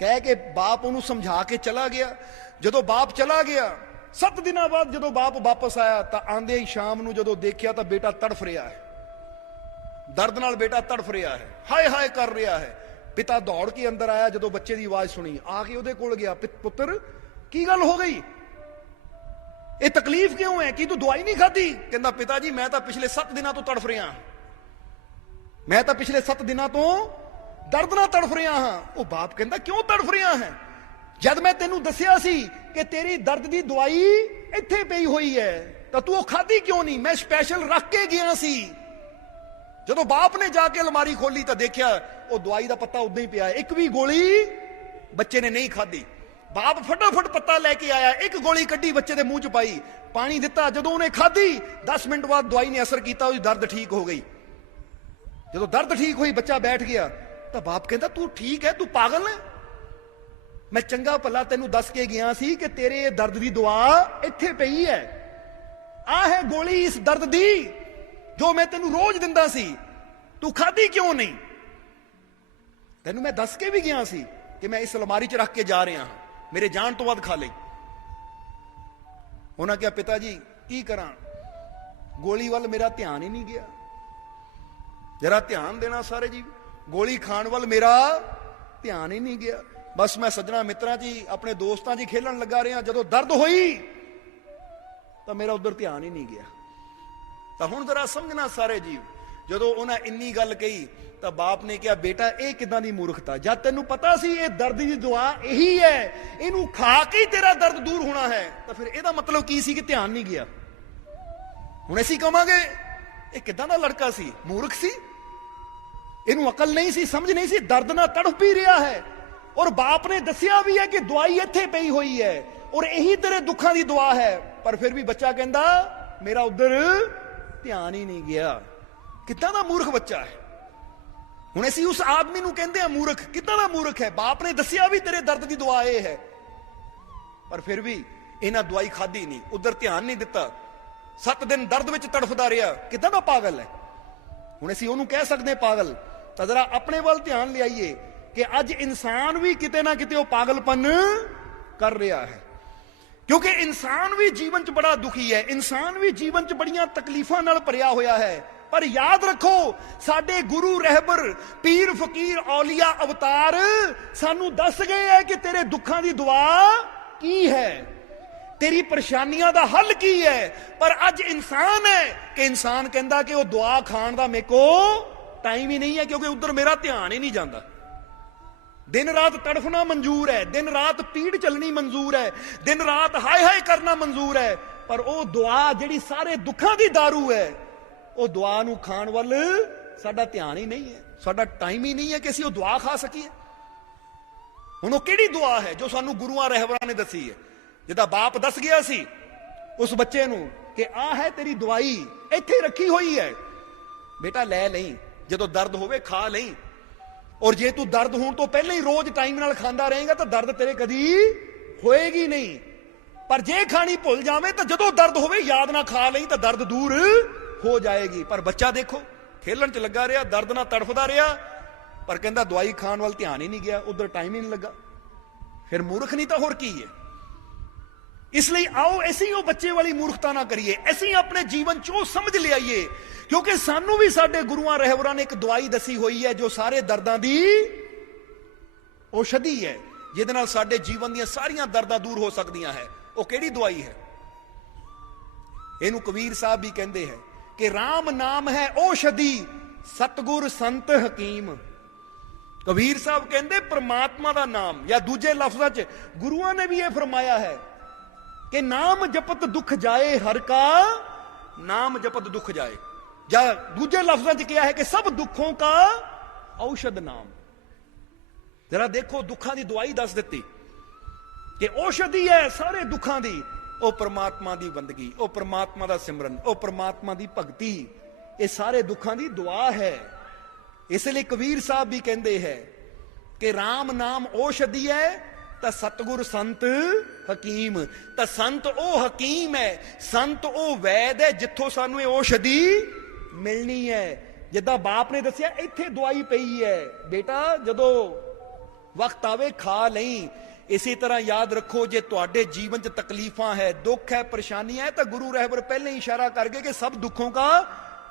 ਕਹਿ ਕੇ ਬਾਪ ਉਹਨੂੰ ਸਮਝਾ ਕੇ ਚਲਾ ਗਿਆ। ਜਦੋਂ ਬਾਪ ਚਲਾ ਗਿਆ, 7 ਦਿਨਾਂ ਬਾਅਦ ਜਦੋਂ ਬਾਪ ਵਾਪਸ ਆਇਆ ਤਾਂ ਆਂਦੇ ਹੀ ਸ਼ਾਮ ਨੂੰ ਜਦੋਂ ਦੇਖਿਆ ਤਾਂ ਬੇਟਾ ਤੜਫ ਰਿਹਾ ਹੈ, ਦਰਦ ਨਾਲ ਬੇਟਾ ਤੜਫ ਰਿਹਾ ਹੈ, ਹਾਏ ਹਾਏ ਕਰ ਰਿਹਾ ਹੈ। ਪਿਤਾ ਦੌੜ ਕੇ ਅੰਦਰ ਆਇਆ, ਜਦੋਂ ਬੱਚੇ ਦੀ ਆਵਾਜ਼ ਸੁਣੀ ਆ ਕੇ ਉਹਦੇ ਕੋਲ ਗਿਆ, ਪੁੱਤਰ ਕੀ ਗੱਲ ਹੋ ਗਈ, ਇਹ ਤਕਲੀਫ ਕਿਉਂ ਹੈ, ਕੀ ਤੂੰ ਦਵਾਈ ਨਹੀਂ ਖਾਧੀ? ਕਹਿੰਦਾ ਪਿਤਾ ਜੀ ਮੈਂ ਤਾਂ ਪਿਛਲੇ 7 ਦਿਨਾਂ ਤੋਂ ਤੜਫ ਰਿਹਾ, ਮੈਂ ਤਾਂ ਪਿਛਲੇ 7 ਦਿਨਾਂ ਤੋਂ ਦਰਦ ਨਾਲ ਤੜਫ ਰਿਹਾ ਹਾਂ। ਉਹ ਬਾਪ ਕਹਿੰਦਾ ਕਿਉਂ ਤੜਫ ਰਿਹਾ ਹੈ, ਜਦ ਮੈਂ ਤੈਨੂੰ ਦੱਸਿਆ ਸੀ ਕਿ ਤੇਰੀ ਦਰਦ ਦੀ ਦਵਾਈ ਇੱਥੇ ਪਈ ਹੋਈ ਹੈ ਤਾਂ ਤੂੰ ਉਹ ਖਾਧੀ ਕਿਉਂ ਨਹੀਂ? ਮੈਂ ਸਪੈਸ਼ਲ ਰੱਖ ਕੇ ਗਿਆ ਸੀ। ਜਦੋਂ ਬਾਪ ਨੇ ਜਾ ਕੇ ਅਲਮਾਰੀ ਖੋਲੀ ਤਾਂ ਦੇਖਿਆ ਉਹ ਦਵਾਈ ਦਾ ਪੱਤਾ ਉਦਾਂ ਹੀ ਪਿਆ, ਇੱਕ ਵੀ ਗੋਲੀ ਬੱਚੇ ਨੇ ਨਹੀਂ ਖਾਧੀ। ਬਾਪ ਫਟਾਫਟ ਪੱਤਾ ਲੈ ਕੇ ਆਇਆ, ਇੱਕ ਗੋਲੀ ਕੱਢੀ, ਬੱਚੇ ਦੇ ਮੂੰਹ 'ਚ ਪਾਈ, ਪਾਣੀ ਦਿੱਤਾ। ਜਦੋਂ ਉਹਨੇ ਖਾਧੀ 10 ਮਿੰਟ ਬਾਅਦ ਦਵਾਈ ਨੇ ਅਸਰ ਕੀਤਾ, ਉਹਦੀ ਦਰਦ ਠੀਕ ਹੋ ਗਈ। ਜਦੋਂ ਦਰਦ ਠੀਕ ਹੋਈ, ਬੱਚਾ ਬੈਠ ਗਿਆ ਤਾਂ ਬਾਪ ਕਹਿੰਦਾ ਤੂੰ ਠੀਕ ਹੈ, ਤੂੰ ਪਾਗਲ ਹੈ? ਮੈਂ ਚੰਗਾ ਭਲਾ ਤੈਨੂੰ ਦੱਸ ਕੇ ਗਿਆ ਸੀ ਕਿ ਤੇਰੇ ਇਹ ਦਰਦ ਦੀ ਦਵਾ ਇੱਥੇ ਪਈ ਹੈ, ਆਹ ਹੈ ਗੋਲੀ ਇਸ ਦਰਦ ਦੀ ਜੋ ਮੈਂ ਤੈਨੂੰ ਰੋਜ਼ ਦਿੰਦਾ ਸੀ, ਤੂੰ ਖਾਧੀ ਕਿਉਂ ਨਹੀਂ? ਤੈਨੂੰ ਮੈਂ ਦੱਸ ਕੇ ਵੀ ਗਿਆ ਸੀ ਕਿ ਮੈਂ ਇਸ ਅਲਮਾਰੀ 'ਚ ਰੱਖ ਕੇ ਜਾ ਰਿਹਾ ਹਾਂ, ਮੇਰੇ ਜਾਣ ਤੋਂ ਬਾਅਦ ਖਾ ਲਈ। ਉਹਨਾਂ ਕਿਹਾ ਪਿਤਾ ਜੀ ਕੀ ਕਰਾਂ, ਗੋਲੀ ਵੱਲ ਮੇਰਾ ਧਿਆਨ ਹੀ ਨਹੀਂ ਗਿਆ। ਜਰਾ ਧਿਆਨ ਦੇਣਾ ਸਾਰੇ ਜੀ, ਗੋਲੀ ਖਾਣ ਵੱਲ ਮੇਰਾ ਧਿਆਨ ਹੀ ਨਹੀਂ ਗਿਆ। ਬਸ ਮੈਂ ਸੱਜਣਾ ਮਿੱਤਰਾਂ 'ਚ ਹੀ, ਆਪਣੇ ਦੋਸਤਾਂ 'ਚ ਹੀ ਖੇਲਣ ਲੱਗਾ ਰਿਹਾ। ਜਦੋਂ ਦਰਦ ਹੋਈ ਤਾਂ ਮੇਰਾ ਉਧਰ ਧਿਆਨ ਹੀ ਨਹੀਂ ਗਿਆ। ਤਾਂ ਹੁਣ ਜ਼ਰਾ ਸਮਝਣਾ ਸਾਰੇ ਜੀਵ, ਜਦੋਂ ਉਹਨਾਂ ਇੰਨੀ ਗੱਲ ਕਹੀ ਤਾਂ ਬਾਪ ਨੇ ਕਿਹਾ ਬੇਟਾ ਇਹ ਕਿਦਾਂ ਦੀ ਮੂਰਖਤਾ, ਜਦ ਤੈਨੂੰ ਪਤਾ ਸੀ ਇਹ ਦਰਦ ਦੀ ਦੁਆ ਇਹੀ ਹੈ, ਇਹਨੂੰ ਖਾ ਕੇ ਹੀ ਤੇਰਾ ਦਰਦ ਦੂਰ ਹੋਣਾ ਹੈ, ਤਾਂ ਫਿਰ ਇਹਦਾ ਮਤਲਬ ਕੀ ਸੀ ਕਿ ਧਿਆਨ ਨਹੀਂ ਗਿਆ। ਹੁਣ ਅਸੀਂ ਕਹਾਂਗੇ ਇਹ ਕਿਦਾਂ ਦਾ ਲੜਕਾ ਸੀ, ਮੂਰਖ ਸੀ, ਇਹਨੂੰ ਅਕਲ ਨਹੀਂ ਸੀ, ਸਮਝ ਨਹੀਂ ਸੀ, ਦਰਦ ਨਾਲ ਤੜਫ ਵੀ ਰਿਹਾ ਹੈ। ਔਰ ਬਾਪ ਨੇ ਦੱਸਿਆ ਵੀ ਹੈ ਕਿ ਦਵਾਈ ਇੱਥੇ ਪਈ ਹੋਈ ਹੈ ਔਰ ਇਹੀ ਤੇਰੇ ਦੁੱਖਾਂ ਦੀ ਦੁਆ ਹੈ, ਪਰ ਫਿਰ ਵੀ ਬੱਚਾ ਕਹਿੰਦਾ ਮੇਰਾ ਉਧਰ ਧਿਆਨ ਹੀ ਨਹੀਂ ਗਿਆ। ਕਿੱਦਾਂ ਦਾ ਮੂਰਖ ਬੱਚਾ ਹੈ। ਹੁਣ ਅਸੀਂ ਉਸ ਆਦਮੀ ਨੂੰ ਕਹਿੰਦੇ ਆ ਮੂਰਖ, ਕਿੱਦਾਂ ਦਾ ਮੂਰਖ ਹੈ। ਬਾਪ ਨੇ ਦੱਸਿਆ ਵੀ ਤੇਰੇ ਦਰਦ ਦੀ ਦੁਆ ਇਹ ਹੈ, ਪਰ ਫਿਰ ਵੀ ਇਹਨਾਂ ਦਵਾਈ ਖਾਧੀ ਨਹੀਂ, ਉਧਰ ਧਿਆਨ ਨਹੀਂ ਦਿੱਤਾ, 7 ਦਿਨ ਦਰਦ ਵਿੱਚ ਤੜਫਦਾ ਰਿਹਾ। ਕਿੱਦਾਂ ਦਾ ਪਾਗਲ ਹੈ। ਹੁਣ ਅਸੀਂ ਉਹਨੂੰ ਕਹਿ ਸਕਦੇ ਪਾਗਲ, ਤਾਂ ਜ਼ਰਾ ਆਪਣੇ ਵੱਲ ਧਿਆਨ ਲਿਆਈਏ ਕਿ ਅੱਜ ਇਨਸਾਨ ਵੀ ਕਿਤੇ ਨਾ ਕਿਤੇ ਉਹ ਪਾਗਲਪਨ ਕਰ ਰਿਹਾ ਹੈ, ਕਿਉਂਕਿ ਇਨਸਾਨ ਵੀ ਜੀਵਨ 'ਚ ਬੜਾ ਦੁਖੀ ਹੈ, ਇਨਸਾਨ ਵੀ ਜੀਵਨ 'ਚ ਬੜੀਆਂ ਤਕਲੀਫਾਂ ਨਾਲ ਭਰਿਆ ਹੋਇਆ ਹੈ। ਪਰ ਯਾਦ ਰੱਖੋ ਸਾਡੇ ਗੁਰੂ ਰਹਿਬਰ ਪੀਰ ਫਕੀਰ ਔਲੀਆ ਅਵਤਾਰ ਸਾਨੂੰ ਦੱਸ ਗਏ ਹੈ ਕਿ ਤੇਰੇ ਦੁੱਖਾਂ ਦੀ ਦੁਆ ਕੀ ਹੈ, ਤੇਰੀ ਪਰੇਸ਼ਾਨੀਆਂ ਦਾ ਹੱਲ ਕੀ ਹੈ। ਪਰ ਅੱਜ ਇਨਸਾਨ ਹੈ ਕਿ ਇਨਸਾਨ ਕਹਿੰਦਾ ਕਿ ਉਹ ਦੁਆ ਖਾਣ ਦਾ ਮੇਰੇ ਕੋ ਟਾਈਮ ਹੀ ਨਹੀਂ ਹੈ, ਕਿਉਂਕਿ ਉਧਰ ਮੇਰਾ ਧਿਆਨ ਹੀ ਨਹੀਂ ਜਾਂਦਾ। ਦਿਨ ਰਾਤ ਤੜਫਣਾ ਮਨਜ਼ੂਰ ਹੈ, ਦਿਨ ਰਾਤ ਪੀੜ ਚੱਲਣੀ ਮਨਜ਼ੂਰ ਹੈ, ਦਿਨ ਰਾਤ ਹਾਏ ਹਾਏ ਕਰਨਾ ਮਨਜ਼ੂਰ ਹੈ, ਪਰ ਉਹ ਦੁਆ ਜਿਹੜੀ ਸਾਰੇ ਦੁੱਖਾਂ ਦੀ ਦਾਰੂ ਹੈ, ਉਹ ਦੁਆ ਨੂੰ ਖਾਣ ਵੱਲ ਸਾਡਾ ਧਿਆਨ ਹੀ ਨਹੀਂ ਹੈ, ਸਾਡਾ ਟਾਈਮ ਹੀ ਨਹੀਂ ਹੈ ਕਿ ਅਸੀਂ ਉਹ ਦੁਆ ਖਾ ਸਕੀਏ। ਹੁਣ ਉਹ ਕਿਹੜੀ ਦੁਆ ਹੈ ਜੋ ਸਾਨੂੰ ਗੁਰੂਆਂ ਰਹਿਬਰਾਂ ਨੇ ਦੱਸੀ ਹੈ? ਜਿੱਦਾਂ ਬਾਪ ਦੱਸ ਗਿਆ ਸੀ ਉਸ ਬੱਚੇ ਨੂੰ ਕਿ ਆਹ ਹੈ ਤੇਰੀ ਦਵਾਈ, ਇੱਥੇ ਰੱਖੀ ਹੋਈ ਹੈ, ਬੇਟਾ ਲੈ ਲਈ, ਜਦੋਂ ਦਰਦ ਹੋਵੇ ਖਾ ਲਈ। ਔਰ ਜੇ ਤੂੰ ਦਰਦ ਹੋਣ ਤੋਂ ਪਹਿਲਾਂ ਹੀ ਰੋਜ਼ ਟਾਈਮ ਨਾਲ ਖਾਂਦਾ ਰਹੇਗਾ ਤਾਂ ਦਰਦ ਤੇਰੇ ਕਦੀ ਹੋਏਗੀ ਨਹੀਂ। ਪਰ ਜੇ ਖਾਣੀ ਭੁੱਲ ਜਾਵੇਂ ਤਾਂ ਜਦੋਂ ਦਰਦ ਹੋਵੇ ਯਾਦ ਨਾ ਖਾ ਲਈ ਤਾਂ ਦਰਦ ਦੂਰ ਹੋ ਜਾਏਗੀ। ਪਰ ਬੱਚਾ ਦੇਖੋ ਖੇਲਣ 'ਚ ਲੱਗਾ ਰਿਹਾ, ਦਰਦ ਨਾਲ ਤੜਫਦਾ ਰਿਹਾ, ਪਰ ਕਹਿੰਦਾ ਦਵਾਈ ਖਾਣ ਵੱਲ ਧਿਆਨ ਹੀ ਨਹੀਂ ਗਿਆ, ਉਧਰ ਟਾਈਮ ਹੀ ਨਹੀਂ ਲੱਗਾ। ਫਿਰ ਮੂਰਖ ਨਹੀਂ ਤਾਂ ਹੋਰ ਕੀ ਹੈ। ਇਸ ਲਈ ਆਓ ਅਸੀਂ ਉਹ ਬੱਚੇ ਵਾਲੀ ਮੂਰਖਤਾ ਨਾ ਕਰੀਏ, ਅਸੀਂ ਆਪਣੇ ਜੀਵਨ 'ਚ ਉਹ ਸਮਝ ਲਿਆਈਏ, ਕਿਉਂਕਿ ਸਾਨੂੰ ਵੀ ਸਾਡੇ ਗੁਰੂਆਂ ਰਹਿਬਰਾਂ ਨੇ ਇੱਕ ਦਵਾਈ ਦੱਸੀ ਹੋਈ ਹੈ ਜੋ ਸਾਰੇ ਦਰਦਾਂ ਦੀ ਔਸ਼ਧੀ ਹੈ, ਜਿਹਦੇ ਨਾਲ ਸਾਡੇ ਜੀਵਨ ਦੀਆਂ ਸਾਰੀਆਂ ਦਰਦਾਂ ਦੂਰ ਹੋ ਸਕਦੀਆਂ ਹੈ। ਉਹ ਕਿਹੜੀ ਦਵਾਈ ਹੈ? ਇਹਨੂੰ ਕਬੀਰ ਸਾਹਿਬ ਵੀ ਕਹਿੰਦੇ ਹੈ ਕਿ ਰਾਮ ਨਾਮ ਹੈ ਔਸ਼ਧੀ, ਸਤਗੁਰ ਸੰਤ ਹਕੀਮ। ਕਬੀਰ ਸਾਹਿਬ ਕਹਿੰਦੇ ਪ੍ਰਮਾਤਮਾ ਦਾ ਨਾਮ, ਜਾਂ ਦੂਜੇ ਲਫ਼ਜ਼ਾਂ 'ਚ ਗੁਰੂਆਂ ਨੇ ਵੀ ਇਹ ਫਰਮਾਇਆ ਹੈ ਕਿ ਨਾਮ ਜਪਤ ਦੁੱਖ ਜਾਏ ਹਰ ਕਾ, ਨਾਮ ਜਪਤ ਦੁੱਖ ਜਾਏ। ਜਾਂ ਦੂਜੇ ਲਫ਼ਜ਼ਾਂ 'ਚ ਕਿਹਾ ਹੈ ਕਿ ਸਭ ਦੁੱਖੋਂ ਕਾ ਔਸ਼ਧ ਨਾਮ। ਜਰਾ ਦੇਖੋ, ਦੁੱਖਾਂ ਦੀ ਦਵਾਈ ਦੱਸ ਦਿੱਤੀ ਕਿ ਔਸ਼ਧੀ ਹੈ ਸਾਰੇ ਦੁੱਖਾਂ ਦੀ, ਉਹ ਪ੍ਰਮਾਤਮਾ ਦੀ ਬੰਦਗੀ, ਉਹ ਪ੍ਰਮਾਤਮਾ ਦਾ ਸਿਮਰਨ, ਉਹ ਪ੍ਰਮਾਤਮਾ ਦੀ ਭਗਤੀ, ਇਹ ਸਾਰੇ ਦੁੱਖਾਂ ਦੀ ਦੁਆ ਹੈ। ਇਸ ਲਈ ਕਬੀਰ ਸਾਹਿਬ ਵੀ ਕਹਿੰਦੇ ਹੈ ਕਿ ਰਾਮ ਨਾਮ ਔਸ਼ਧੀ ਹੈ ਤਾਂ ਸਤਿਗੁਰ ਸੰਤ ਹਕੀਮ। ਤਾਂ ਸੰਤ ਉਹ ਹਕੀਮ ਹੈ, ਸੰਤ ਉਹ ਵੈਦ ਹੈ ਜਿੱਥੋਂ ਸਾਨੂੰ ਇਹ ਔਸ਼ਧੀ ਮਿਲਣੀ ਹੈ। ਜਿੱਦਾਂ ਬਾਪ ਨੇ ਦੱਸਿਆ ਇੱਥੇ ਦਵਾਈ ਪਈ ਹੈ, ਬੇਟਾ ਜਦੋਂ ਵਕਤ ਆਵੇ ਖਾ ਲਈ। ਇਸੇ ਤਰ੍ਹਾਂ ਯਾਦ ਰੱਖੋ, ਜੇ ਤੁਹਾਡੇ ਜੀਵਨ 'ਚ ਤਕਲੀਫਾਂ ਹੈ, ਦੁੱਖ ਹੈ, ਪਰੇਸ਼ਾਨੀਆਂ ਹੈ, ਤਾਂ ਗੁਰੂ ਰਹਿਬਰ ਪਹਿਲੇ ਹੀ ਇਸ਼ਾਰਾ ਕਰ ਗਏ ਕਿ ਸਭ ਦੁੱਖੋਂ ਕਾ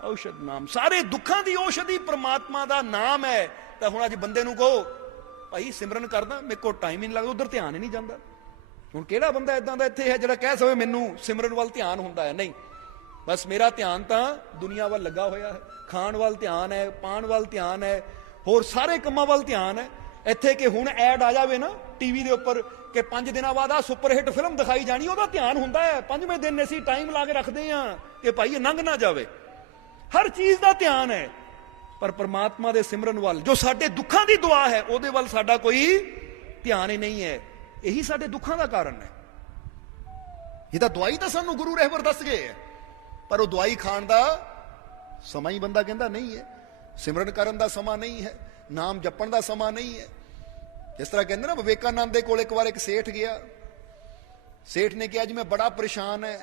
ਔਸ਼ਧ ਨਾਮ। ਸਾਰੇ ਦੁੱਖਾਂ ਦੀ ਔਸ਼ਧੀ ਪ੍ਰਮਾਤਮਾ ਦਾ ਨਾਮ ਹੈ। ਤਾਂ ਹੁਣ ਅੱਜ ਬੰਦੇ ਨੂੰ ਕਹੋ ਭਾਈ ਸਿਮਰਨ ਕਰਦਾ, ਮੇਰੇ ਕੋਲ ਟਾਈਮ ਹੀ ਨਹੀਂ ਲੱਗਦਾ, ਉਧਰ ਧਿਆਨ ਹੀ ਨਹੀਂ ਜਾਂਦਾ। ਹੁਣ ਕਿਹੜਾ ਬੰਦਾ ਇਦਾਂ ਦਾ ਇੱਥੇ ਹੈ ਜਿਹੜਾ ਕਹਿ ਸਕੇ ਮੈਨੂੰ ਸਿਮਰਨ ਵੱਲ ਧਿਆਨ ਹੁੰਦਾ ਹੈ? ਨਹੀਂ, ਬਸ ਮੇਰਾ ਧਿਆਨ ਤਾਂ ਦੁਨੀਆ ਵੱਲ ਲੱਗਾ ਹੋਇਆ ਹੈ, ਖਾਣ ਵੱਲ ਧਿਆਨ ਹੈ, ਪਾਣ ਵੱਲ ਧਿਆਨ ਹੈ, ਹੋਰ ਸਾਰੇ ਕੰਮਾਂ ਵੱਲ ਧਿਆਨ ਹੈ। ਇੱਥੇ ਕਿ ਹੁਣ ਐਡ ਆ ਜਾਵੇ ਨਾ ਟੀਵੀ ਦੇ ਉੱਪਰ ਕਿ 5 ਦਿਨਾਂ ਬਾਅਦ ਆ ਸੁਪਰ ਹਿੱਟ ਫਿਲਮ ਦਿਖਾਈ ਜਾਣੀ, ਉਹਦਾ ਧਿਆਨ ਹੁੰਦਾ ਹੈ। 5ਵੇਂ ਦਿਨ ਅਸੀਂ ਟਾਈਮ ਲਾ ਕੇ ਰੱਖਦੇ ਹਾਂ ਕਿ ਭਾਈ ਇਹ ਲੰਘ ਨਾ ਜਾਵੇ। ਹਰ ਚੀਜ਼ ਦਾ ਧਿਆਨ ਹੈ, ਪਰ ਪਰਮਾਤਮਾ ਦੇ ਸਿਮਰਨ ਵੱਲ, ਜੋ ਸਾਡੇ ਦੁੱਖਾਂ ਦੀ ਦੁਆ ਹੈ, ਉਹਦੇ ਵੱਲ ਸਾਡਾ ਕੋਈ ਧਿਆਨ ਹੀ ਨਹੀਂ ਹੈ। ਇਹੀ ਸਾਡੇ ਦੁੱਖਾਂ ਦਾ ਕਾਰਨ ਹੈ। ਇਹਦਾ ਦਵਾਈ ਤਾਂ ਸਾਨੂੰ ਗੁਰੂ ਰਹਿਬਰ ਦੱਸ ਗਏ ਹੈ, ਪਰ ਉਹ ਦਵਾਈ ਖਾਣ ਦਾ ਸਮਾਂ ਹੀ ਬੰਦਾ ਕਹਿੰਦਾ ਨਹੀਂ ਹੈ, ਸਿਮਰਨ ਕਰਨ ਦਾ ਸਮਾਂ ਨਹੀਂ ਹੈ, ਨਾਮ ਜਪਣ ਦਾ ਸਮਾਂ ਨਹੀਂ ਹੈ। ਜਿਸ ਤਰ੍ਹਾਂ ਕਹਿੰਦੇ ਨਾ, ਵਿਵੇਕਾਨੰਦ ਦੇ ਕੋਲ ਇੱਕ ਵਾਰ ਇੱਕ ਸੇਠ ਗਿਆ। ਸੇਠ ਨੇ ਕਿਹਾ ਜੀ ਮੈਂ ਬੜਾ ਪਰੇਸ਼ਾਨ ਹੈ,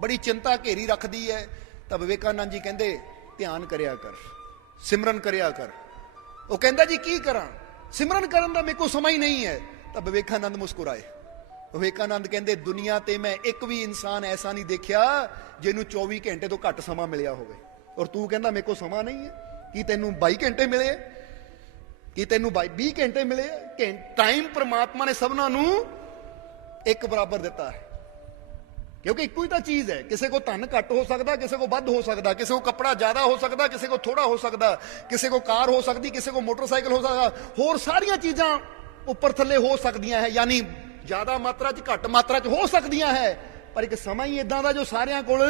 ਬੜੀ ਚਿੰਤਾ ਘੇਰੀ ਰੱਖਦੀ ਹੈ। ਤਾਂ ਵਿਵੇਕਾਨੰਦ ਜੀ ਕਹਿੰਦੇ ਧਿਆਨ ਕਰਿਆ ਕਰ, ਸਿਮਰਨ ਕਰਿਆ ਕਰ। ਉਹ ਕਹਿੰਦਾ ਜੀ ਕੀ ਕਰਾਂ, ਸਿਮਰਨ ਕਰਨ ਦਾ ਮੇਰੇ ਕੋਲ ਸਮਾਂ ਹੀ ਨਹੀਂ ਹੈ। ਤਾਂ ਵਿਵੇਕਾਨੰਦ ਮੁਸਕਰਾਏ। ਵਿਵੇਕਾਨੰਦ ਕਹਿੰਦੇ ਦੁਨੀਆ ਤੇ ਮੈਂ ਇੱਕ ਵੀ ਇਨਸਾਨ ਐਸਾ ਨਹੀਂ ਦੇਖਿਆ ਜਿਹਨੂੰ 24 ਘੰਟੇ ਤੋਂ ਘੱਟ ਸਮਾਂ ਮਿਲਿਆ ਹੋਵੇ, ਔਰ ਤੂੰ ਕਹਿੰਦਾ ਮੇਰੇ ਕੋਲ ਸਮਾਂ ਨਹੀਂ ਹੈ। ਕੀ ਤੈਨੂੰ 22 ਘੰਟੇ ਮਿਲੇ? ਕੀ ਤੈਨੂੰ 20 ਘੰਟੇ ਮਿਲੇ? ਟਾਈਮ ਪ੍ਰਮਾਤਮਾ ਨੇ ਸਭਨਾਂ ਨੂੰ ਇੱਕ ਬਰਾਬਰ ਦਿੱਤਾ ਹੈ, ਕਿਉਂਕਿ ਇੱਕੋ ਹੀ ਤਾਂ ਚੀਜ਼ ਹੈ। ਕਿਸੇ ਕੋ ਧਨ ਘੱਟ ਹੋ ਸਕਦਾ, ਕਿਸੇ ਕੋ ਵੱਧ ਹੋ ਸਕਦਾ, ਕਿਸੇ ਕੋ ਕੱਪੜਾ ਜ਼ਿਆਦਾ ਹੋ ਸਕਦਾ, ਕਿਸੇ ਕੋ ਥੋੜਾ ਹੋ ਸਕਦਾ, ਕਿਸੇ ਕੋ ਕਾਰ ਹੋ ਸਕਦੀ, ਕਿਸੇ ਕੋ ਮੋਟਰਸਾਈਕਲ ਹੋ ਸਕਦਾ, ਹੋਰ ਸਾਰੀਆਂ ਚੀਜ਼ਾਂ ਉੱਪਰ ਥੱਲੇ ਹੋ ਸਕਦੀਆਂ ਹੈ, ਯਾਨੀ ਜ਼ਿਆਦਾ ਮਾਤਰਾ 'ਚ ਘੱਟ ਮਾਤਰਾ 'ਚ ਹੋ ਸਕਦੀਆਂ ਹੈ। ਪਰ ਇੱਕ ਸਮਾਂ ਹੀ ਇਦਾਂ ਦਾ ਜੋ ਸਾਰਿਆਂ ਕੋਲ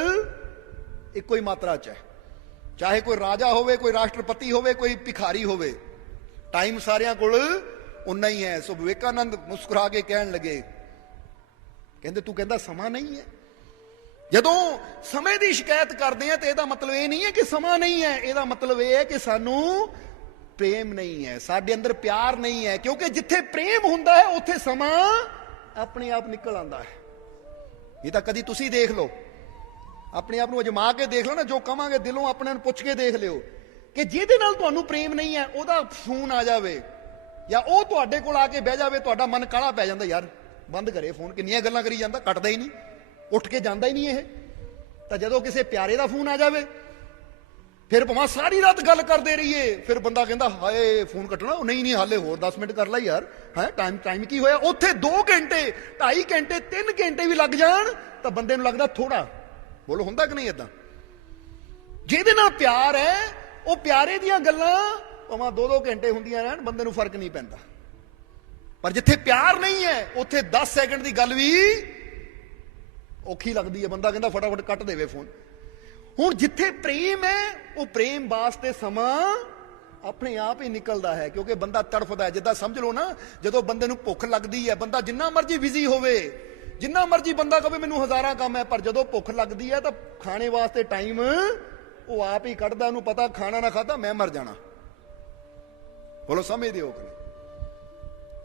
ਇੱਕੋ ਹੀ ਮਾਤਰਾ 'ਚ ਹੈ। ਚਾਹੇ ਕੋਈ ਰਾਜਾ ਹੋਵੇ, ਕੋਈ ਰਾਸ਼ਟਰਪਤੀ ਹੋਵੇ, ਕੋਈ ਭਿਖਾਰੀ ਹੋਵੇ, ਟਾਈਮ ਸਾਰਿਆਂ ਕੋਲ ਉਨਾ ਹੀ ਹੈ। ਸੋ ਵਿਵੇਕਾਨੰਦ ਮੁਸਕਰਾ ਕੇ ਕਹਿਣ ਲੱਗੇ, ਕਹਿੰਦੇ ਤੂੰ ਕਹਿੰਦਾ ਸਮਾਂ ਨਹੀਂ ਹੈ। ਜਦੋਂ ਸਮੇਂ ਦੀ ਸ਼ਿਕਾਇਤ ਕਰਦੇ ਆ ਤੇ ਇਹਦਾ ਮਤਲਬ ਇਹ ਨਹੀਂ ਹੈ ਕਿ ਸਮਾਂ ਨਹੀਂ ਹੈ, ਇਹਦਾ ਮਤਲਬ ਇਹ ਹੈ ਕਿ ਸਾਨੂੰ ਪ੍ਰੇਮ ਨਹੀਂ ਹੈ, ਸਾਡੇ ਅੰਦਰ ਪਿਆਰ ਨਹੀਂ ਹੈ। ਕਿਉਂਕਿ ਜਿੱਥੇ ਪ੍ਰੇਮ ਹੁੰਦਾ ਹੈ ਉੱਥੇ ਸਮਾਂ ਆਪਣੇ ਆਪ ਨਿਕਲ ਆਉਂਦਾ ਹੈ। ਇਹ ਤਾਂ ਕਦੀ ਤੁਸੀਂ ਦੇਖ ਲਓ, ਆਪਣੇ ਆਪ ਨੂੰ ਅਜਮਾ ਕੇ ਦੇਖ ਲਓ ਨਾ, ਜੋ ਕਵਾਂਗੇ ਦਿਲੋਂ ਆਪਣੇ ਨੂੰ ਪੁੱਛ ਕੇ ਦੇਖ ਲਿਓ ਕਿ ਜਿਹਦੇ ਨਾਲ ਤੁਹਾਨੂੰ ਪ੍ਰੇਮ ਨਹੀਂ ਹੈ ਉਹਦਾ ਫੋਨ ਆ ਜਾਵੇ ਜਾਂ ਉਹ ਤੁਹਾਡੇ ਕੋਲ ਆ ਕੇ ਬਹਿ ਜਾਵੇ, ਤੁਹਾਡਾ ਮਨ ਕਾਲਾ ਪੈ ਜਾਂਦਾ, ਯਾਰ ਬੰਦ ਕਰੇ ਫੋਨ, ਕਿੰਨੀਆਂ ਗੱਲਾਂ ਕਰੀ ਜਾਂਦਾ, ਕੱਟਦਾ ਹੀ ਨਹੀਂ, ਉੱਠ ਕੇ ਜਾਂਦਾ ਹੀ ਨਹੀਂ ਇਹ। ਤਾਂ ਜਦੋਂ ਕਿਸੇ ਪਿਆਰੇ ਦਾ ਫੋਨ ਆ ਜਾਵੇ, ਫਿਰ ਭਾਵੇਂ ਸਾਰੀ ਰਾਤ ਗੱਲ ਕਰਦੇ ਰਹੀਏ, ਫਿਰ ਬੰਦਾ ਕਹਿੰਦਾ ਹਾਏ ਫੋਨ ਕੱਟਣਾ, ਉਹ ਨਹੀਂ ਹਾਲੇ ਹੋਰ 10 ਮਿੰਟ ਕਰ ਲੈ ਯਾਰ, ਹੈ ਟਾਈਮ ਕੀ ਹੋਇਆ। ਉੱਥੇ 2 ਘੰਟੇ 2.5 ਘੰਟੇ 3 ਘੰਟੇ ਵੀ ਲੱਗ ਜਾਣ ਤਾਂ ਬੰਦੇ ਨੂੰ ਲੱਗਦਾ ਥੋੜਾ। ਬੋਲੋ ਹੁੰਦਾ ਕਿ ਨਹੀਂ ਏਦਾਂ? ਜਿਹਦੇ ਨਾਲ ਪਿਆਰ ਹੈ ਉਹ ਪਿਆਰੇ ਦੀਆਂ ਗੱਲਾਂ ਭਾਵੇਂ 2-2 ਘੰਟੇ ਹੁੰਦੀਆਂ ਰਹਿਣ, ਬੰਦੇ ਨੂੰ ਫਰਕ ਨਹੀਂ ਪੈਂਦਾ। ਪਰ ਜਿੱਥੇ ਪਿਆਰ ਨਹੀਂ ਹੈ ਉੱਥੇ 10 ਸੈਕਿੰਡ ਦੀ ਗੱਲ ਵੀ ਔਖੀ ਲੱਗਦੀ ਹੈ, ਬੰਦਾ ਕਹਿੰਦਾ ਫਟਾਫਟ ਕੱਟ ਦੇਵੇ ਫੋਨ। ਹੁਣ ਜਿੱਥੇ ਪ੍ਰੇਮ ਹੈ ਉਹ ਪ੍ਰੇਮ ਵਾਸਤੇ ਸਮਾਂ ਆਪਣੇ ਆਪ ਹੀ ਨਿਕਲਦਾ ਹੈ, ਕਿਉਂਕਿ ਬੰਦਾ ਤੜਫਦਾ ਹੈ। ਜਿੱਦਾਂ ਸਮਝ ਲਓ ਨਾ, ਜਦੋਂ ਬੰਦੇ ਨੂੰ ਭੁੱਖ ਲੱਗਦੀ ਹੈ, ਬੰਦਾ ਜਿੰਨਾ ਮਰਜ਼ੀ ਬਿਜ਼ੀ ਹੋਵੇ, ਜਿੰਨਾ ਮਰਜ਼ੀ ਬੰਦਾ ਕਹੇ ਮੈਨੂੰ ਹਜ਼ਾਰਾਂ ਕੰਮ ਹੈ, ਪਰ ਜਦੋਂ ਭੁੱਖ ਲੱਗਦੀ ਹੈ ਤਾਂ ਖਾਣੇ ਵਾਸਤੇ ਟਾਈਮ ਉਹ ਆਪ ਹੀ ਕੱਢਦਾ। ਉਹਨੂੰ ਪਤਾ ਖਾਣਾ ਨਾ ਖਾਧਾ ਮੈਂ ਮਰ ਜਾਣਾ। ਬੋਲੋ ਸਮਝਦੇ ਹੋ ਕਿ ਨਹੀਂ?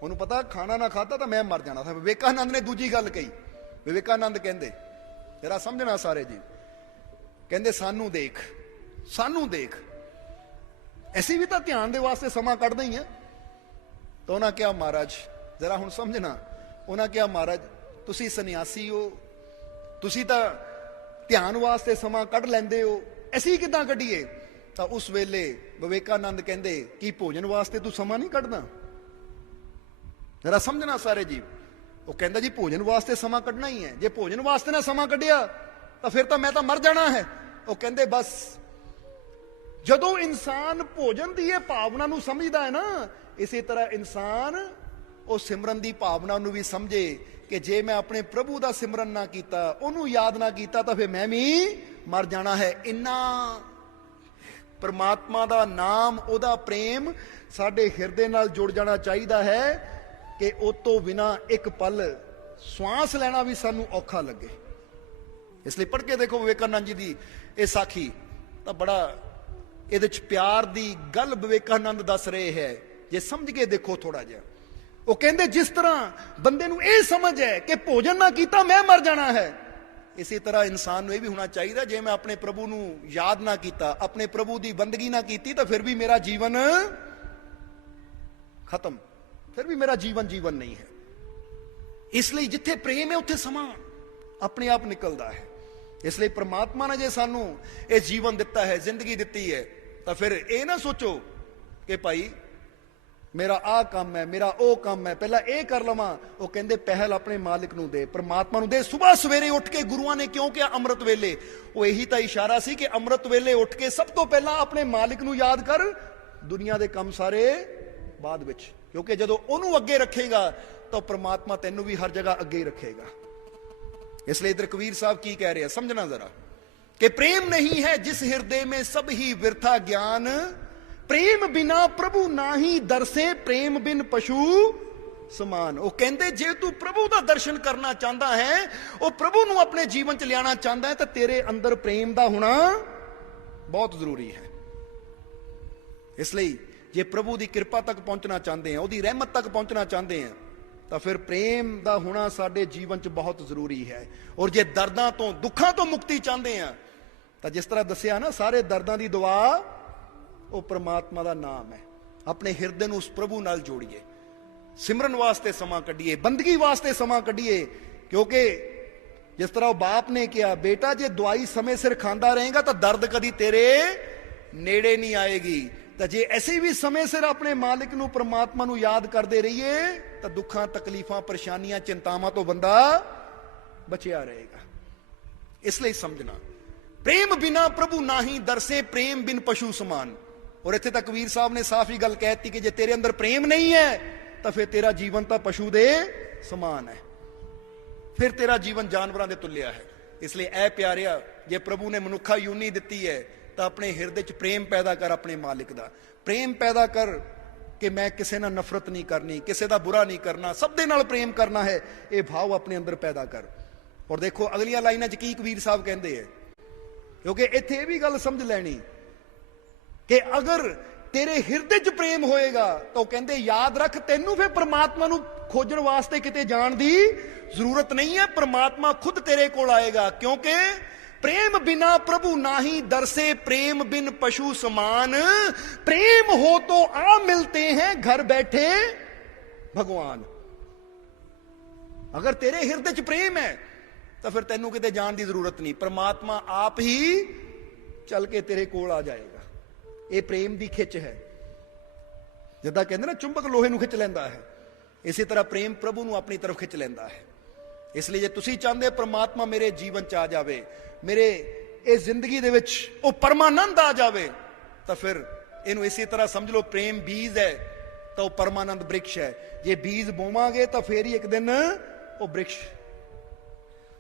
ਉਹਨੂੰ ਪਤਾ ਖਾਣਾ ਨਾ ਖਾਧਾ ਤਾਂ ਮੈਂ ਮਰ ਜਾਣਾ। ਵਿਵੇਕਾਨੰਦ ਨੇ ਦੂਜੀ ਗੱਲ ਕਹੀ। ਵਿਵੇਕਾਨੰਦ ਕਹਿੰਦੇ, ਜਰਾ ਸਮਝਣਾ ਸਾਰੇ ਜੀ, ਕਹਿੰਦੇ ਸਾਨੂੰ ਦੇਖ, ਸਾਨੂੰ ਦੇਖ, ਅਸੀਂ ਵੀ ਤਾਂ ਧਿਆਨ ਦੇ ਵਾਸਤੇ ਸਮਾਂ ਕੱਢਦੇ ਹੀ ਆ। ਤਾਂ ਉਹਨਾਂ ਕਿਹਾ ਮਹਾਰਾਜ, ਜਰਾ ਹੁਣ ਸਮਝਣਾ, ਉਹਨਾਂ ਕਿਹਾ ਮਹਾਰਾਜ ਤੁਸੀਂ ਸੰਨਿਆਸੀ ਹੋ, ਤੁਸੀਂ ਤਾਂ ਧਿਆਨ ਵਾਸਤੇ ਸਮਾਂ ਕੱਢ ਲੈਂਦੇ ਹੋ, ਅਸੀਂ ਕਿੱਦਾਂ ਕੱਢੀਏ? ਤਾਂ ਉਸ ਵੇਲੇ ਵਿਵੇਕਾਨੰਦ ਕਹਿੰਦੇ ਕੀ ਭੋਜਨ ਵਾਸਤੇ ਤੂੰ ਸਮਾਂ ਨਹੀਂ ਕੱਢਦਾ? ਜਰਾ ਸਮਝਣਾ ਸਾਰੇ ਜੀ। ਉਹ ਕਹਿੰਦਾ ਜੀ ਭੋਜਨ ਵਾਸਤੇ ਸਮਾਂ ਕੱਢਣਾ ਹੀ ਹੈ, ਜੇ ਭੋਜਨ ਵਾਸਤੇ ਨਾ ਸਮਾਂ ਕੱਢਿਆ ਤਾਂ ਫਿਰ ਤਾਂ ਮੈਂ ਤਾਂ ਮਰ ਜਾਣਾ ਹੈ। ਉਹ ਕਹਿੰਦੇ ਬਸ ਜਦੋਂ ਇਨਸਾਨ ਭੋਜਨ ਦੀ ਇਹ ਭਾਵਨਾ ਨੂੰ ਸਮਝਦਾ ਹੈ ਨਾ, ਇਸੇ ਤਰ੍ਹਾਂ ਇਨਸਾਨ ਉਹ ਸਿਮਰਨ ਦੀ ਭਾਵਨਾ ਨੂੰ ਵੀ ਸਮਝੇ ਕਿ ਜੇ ਮੈਂ ਆਪਣੇ ਪ੍ਰਭੂ ਦਾ ਸਿਮਰਨ ਨਾ ਕੀਤਾ, ਉਹਨੂੰ ਯਾਦ ਨਾ ਕੀਤਾ, ਤਾਂ ਫਿਰ ਮੈਂ ਵੀ ਮਰ ਜਾਣਾ ਹੈ। ਇੰਨਾ ਪਰਮਾਤਮਾ ਦਾ ਨਾਮ, ਉਹਦਾ ਪ੍ਰੇਮ ਸਾਡੇ ਹਿਰਦੇ ਨਾਲ ਜੁੜ ਜਾਣਾ ਚਾਹੀਦਾ ਹੈ ਕਿ ਉਹ ਤੋਂ ਬਿਨਾ ਇੱਕ ਪਲ ਸਵਾਸ ਲੈਣਾ ਵੀ ਸਾਨੂੰ ਔਖਾ ਲੱਗੇ। ਇਸ ਲਈ ਪੜ੍ਹ ਕੇ ਦੇਖੋ ਵਿਵੇਕਾਨੰਦ ਜੀ ਦੀ ਇਹ ਸਾਖੀ, ਤਾਂ ਬੜਾ ਇਹਦੇ ਚ ਪਿਆਰ ਦੀ ਗੱਲ ਵਿਵੇਕਾਨੰਦ ਦੱਸ ਰਹੇ ਹੈ। ਜੇ ਸਮਝ ਕੇ ਦੇਖੋ ਥੋੜਾ ਜਿਹਾ, ਉਹ ਕਹਿੰਦੇ ਜਿਸ ਤਰ੍ਹਾਂ ਬੰਦੇ ਨੂੰ ਇਹ ਸਮਝ ਹੈ ਕਿ ਭੋਜਨ ਨਾ ਕੀਤਾ ਮੈਂ ਮਰ ਜਾਣਾ ਹੈ, ਇਸੇ ਤਰ੍ਹਾਂ ਇਨਸਾਨ ਨੂੰ ਇਹ ਵੀ ਹੋਣਾ ਚਾਹੀਦਾ, ਜੇ ਮੈਂ ਆਪਣੇ ਪ੍ਰਭੂ ਨੂੰ ਯਾਦ ਨਾ ਕੀਤਾ, ਆਪਣੇ ਪ੍ਰਭੂ ਦੀ ਬੰਦਗੀ ਨਾ ਕੀਤੀ, ਤਾਂ ਫਿਰ ਵੀ ਮੇਰਾ ਜੀਵਨ ਖਤਮ, ਫਿਰ ਵੀ ਮੇਰਾ ਜੀਵਨ ਜੀਵਨ ਨਹੀਂ ਹੈ। ਇਸ ਲਈ ਜਿੱਥੇ ਪ੍ਰੇਮ ਹੈ ਉੱਥੇ ਸਮਾਂ ਆਪਣੇ ਆਪ ਨਿਕਲਦਾ ਹੈ। ਇਸ ਲਈ ਪ੍ਰਮਾਤਮਾ ਨੇ ਜੇ ਸਾਨੂੰ ਇਹ ਜੀਵਨ ਦਿੱਤਾ ਹੈ, ਜ਼ਿੰਦਗੀ ਦਿੱਤੀ ਹੈ, ਤਾਂ ਫਿਰ ਇਹ ਨਾ ਸੋਚੋ ਕਿ ਭਾਈ ਮੇਰਾ ਆਹ ਕੰਮ ਹੈ, ਮੇਰਾ ਉਹ ਕੰਮ ਹੈ, ਪਹਿਲਾਂ ਇਹ ਕਰ ਲਵਾਂ। ਉਹ ਕਹਿੰਦੇ ਪਹਿਲ ਆਪਣੇ ਮਾਲਿਕ ਨੂੰ ਦੇ, ਪਰਮਾਤਮਾ ਨੂੰ ਦੇ। ਸਵੇਰ ਸਵੇਰੇ ਉੱਠ ਕੇ ਗੁਰੂਆਂ ਨੇ ਕਿਉਂ ਕਿਹਾ ਅੰਮ੍ਰਿਤ ਵੇਲੇ? ਉਹ ਇਹੀ ਤਾਂ ਇਸ਼ਾਰਾ ਸੀ ਕਿ ਅੰਮ੍ਰਿਤ ਵੇਲੇ ਉੱਠ ਕੇ ਸਭ ਤੋਂ ਪਹਿਲਾਂ ਆਪਣੇ ਮਾਲਿਕ ਨੂੰ ਯਾਦ ਕਰ, ਦੁਨੀਆ ਦੇ ਕੰਮ ਸਾਰੇ ਬਾਅਦ ਵਿੱਚ। ਕਿਉਂਕਿ ਜਦੋਂ ਉਹਨੂੰ ਅੱਗੇ ਰੱਖੇਗਾ ਤਾਂ ਪਰਮਾਤਮਾ ਤੈਨੂੰ ਵੀ ਹਰ ਜਗ੍ਹਾ ਅੱਗੇ ਹੀ ਰੱਖੇਗਾ। ਇਸ ਲਈ ਇਧਰ ਕਬੀਰ ਸਾਹਿਬ ਕੀ ਕਹਿ ਰਹੇ ਆ, ਸਮਝਣਾ ਜ਼ਰਾ ਕਿ ਪ੍ਰੇਮ ਨਹੀਂ ਹੈ ਜਿਸ ਹਿਰਦੇ में सब ही व्यर्था ज्ञान, प्रेम बिना प्रभु नाही दरसे, प्रेम बिन पशु समान। ਉਹ ਕਹਿੰਦੇ ਜੇ ਤੂੰ ਪ੍ਰਭੂ ਦਾ ਦਰਸ਼ਨ ਕਰਨਾ ਚਾਹੁੰਦਾ ਹੈ, ਉਹ ਪ੍ਰਭੂ ਨੂੰ ਆਪਣੇ ਜੀਵਨ ਚ ਲਿਆਣਾ ਚਾਹੁੰਦਾ ਹੈ, ਤਾਂ ਤੇਰੇ ਅੰਦਰ ਪ੍ਰੇਮ ਦਾ ਹੋਣਾ ਬਹੁਤ ਜ਼ਰੂਰੀ ਹੈ। ਇਸ ਲਈ ਜੇ ਪ੍ਰਭੂ ਦੀ ਕਿਰਪਾ ਤੱਕ ਪਹੁੰਚਣਾ ਚਾਹੁੰਦੇ ਆ, ਉਹਦੀ ਰਹਿਮਤ ਤੱਕ ਪਹੁੰਚਣਾ ਚਾਹੁੰਦੇ ਆ, ਤਾਂ ਫਿਰ ਪ੍ਰੇਮ ਦਾ ਹੋਣਾ ਸਾਡੇ ਜੀਵਨ ਚ ਬਹੁਤ ਜ਼ਰੂਰੀ ਹੈ। ਔਰ ਜੇ ਦਰਦਾਂ ਤੋਂ, ਦੁੱਖਾਂ ਤੋਂ ਮੁਕਤੀ ਚਾਹੁੰਦੇ ਆ, ਤਾਂ ਜਿਸ ਤਰ੍ਹਾਂ ਦੱਸਿਆ ਨਾ, ਸਾਰੇ ਦਰਦਾਂ ਦੀ ਦਵਾ ਉਹ ਪ੍ਰਮਾਤਮਾ ਦਾ ਨਾਮ ਹੈ। ਆਪਣੇ ਹਿਰਦੇ ਨੂੰ ਉਸ ਪ੍ਰਭੂ ਨਾਲ ਜੋੜੀਏ, ਸਿਮਰਨ ਵਾਸਤੇ ਸਮਾਂ ਕੱਢੀਏ, ਬੰਦਗੀ ਵਾਸਤੇ ਸਮਾਂ ਕੱਢੀਏ। ਕਿਉਂਕਿ ਜਿਸ ਤਰ੍ਹਾਂ ਉਹ ਬਾਪ ਨੇ ਕਿਹਾ, ਬੇਟਾ ਜੇ ਦਵਾਈ ਸਮੇਂ ਸਿਰ ਖਾਂਦਾ ਰਹੇਗਾ ਤਾਂ ਦਰਦ ਕਦੀ ਤੇਰੇ ਨੇੜੇ ਨਹੀਂ ਆਏਗੀ। ਤਾਂ ਜੇ ਅਸੀਂ ਵੀ ਸਮੇਂ ਸਿਰ ਆਪਣੇ ਮਾਲਿਕ ਨੂੰ, ਪ੍ਰਮਾਤਮਾ ਨੂੰ ਯਾਦ ਕਰਦੇ ਰਹੀਏ, ਤਾਂ ਦੁੱਖਾਂ, ਤਕਲੀਫਾਂ, ਪਰੇਸ਼ਾਨੀਆਂ, ਚਿੰਤਾਵਾਂ ਤੋਂ ਬੰਦਾ ਬਚਿਆ ਰਹੇਗਾ। ਇਸ ਲਈ ਸਮਝਣਾ, ਪ੍ਰੇਮ ਬਿਨਾ ਪ੍ਰਭੂ ਨਾਹੀ ਦਰਸੇ, ਪ੍ਰੇਮ ਬਿਨ ਪਸ਼ੂ ਸਮਾਨ। ਔਰ ਇੱਥੇ ਤੱਕ ਕਬੀਰ ਸਾਹਿਬ ਨੇ ਸਾਫ਼ ਹੀ ਗੱਲ ਕਹਿਤੀ ਕਿ ਜੇ ਤੇਰੇ ਅੰਦਰ ਪ੍ਰੇਮ ਨਹੀਂ ਹੈ, ਤਾਂ ਫਿਰ ਤੇਰਾ ਜੀਵਨ ਤਾਂ ਪਸ਼ੂ ਦੇ ਸਮਾਨ ਹੈ, ਫਿਰ ਤੇਰਾ ਜੀਵਨ ਜਾਨਵਰਾਂ ਦੇ ਤੁਲਿਆ ਹੈ। ਇਸ ਲਈ ਐ ਪਿਆਰਿਆ, ਜੇ ਪ੍ਰਭੂ ਨੇ ਮਨੁੱਖਾ ਯੂਨੀ ਦਿੱਤੀ ਹੈ, ਤਾਂ ਆਪਣੇ ਹਿਰਦੇ 'ਚ ਪ੍ਰੇਮ ਪੈਦਾ ਕਰ, ਆਪਣੇ ਮਾਲਿਕ ਦਾ ਪ੍ਰੇਮ ਪੈਦਾ ਕਰ ਕਿ ਮੈਂ ਕਿਸੇ ਨਾਲ ਨਫ਼ਰਤ ਨਹੀਂ ਕਰਨੀ, ਕਿਸੇ ਦਾ ਬੁਰਾ ਨਹੀਂ ਕਰਨਾ, ਸਭ ਦੇ ਨਾਲ ਪ੍ਰੇਮ ਕਰਨਾ ਹੈ। ਇਹ ਭਾਵ ਆਪਣੇ ਅੰਦਰ ਪੈਦਾ ਕਰ। ਔਰ ਦੇਖੋ ਅਗਲੀਆਂ ਲਾਈਨਾਂ 'ਚ ਕੀ ਕਬੀਰ ਸਾਹਿਬ ਕਹਿੰਦੇ ਹੈ, ਕਿਉਂਕਿ ਇੱਥੇ ਇਹ ਵੀ ਗੱਲ ਸਮਝ ਲੈਣੀ ਕਿ ਅਗਰ ਤੇਰੇ ਹਿਰਦੇ 'ਚ ਪ੍ਰੇਮ ਹੋਏਗਾ, ਤਾਂ ਉਹ ਕਹਿੰਦੇ ਯਾਦ ਰੱਖ, ਤੈਨੂੰ ਫਿਰ ਪ੍ਰਮਾਤਮਾ ਨੂੰ ਖੋਜਣ ਵਾਸਤੇ ਕਿਤੇ ਜਾਣ ਦੀ ਜ਼ਰੂਰਤ ਨਹੀਂ ਹੈ, ਪ੍ਰਮਾਤਮਾ ਖੁਦ ਤੇਰੇ ਕੋਲ ਆਏਗਾ। ਕਿਉਂਕਿ प्रेम बिना प्रभु नाही दरसे, प्रेम बिन पशु समान, प्रेम हो तो आ मिलते हैं घर बैठे भगवान। अगर तेरे हृदय च प्रेम है तो फिर तेनू किते जान की जरूरत नहीं, परमात्मा आप ही चल के तेरे कोल आ जाएगा। ये प्रेम की खिच है, जिद्दां कहंदे ना चुंबक लोहे नूं खिच लैंदा है, इसी तरह प्रेम प्रभु नूं अपनी तरफ खिच लैंदा है। इसलिए जे तुसीं चाहते परमात्मा मेरे जीवन च आ जावे, मेरे इस जिंदगी दे विच ओ परमानंद आ जावे, तो फिर इहनूं इसी तरह समझ लो, प्रेम बीज है तो वो परमानंद वृक्ष है। जे बीज बोवांगे तो फिर ही एक दिन वो वृक्ष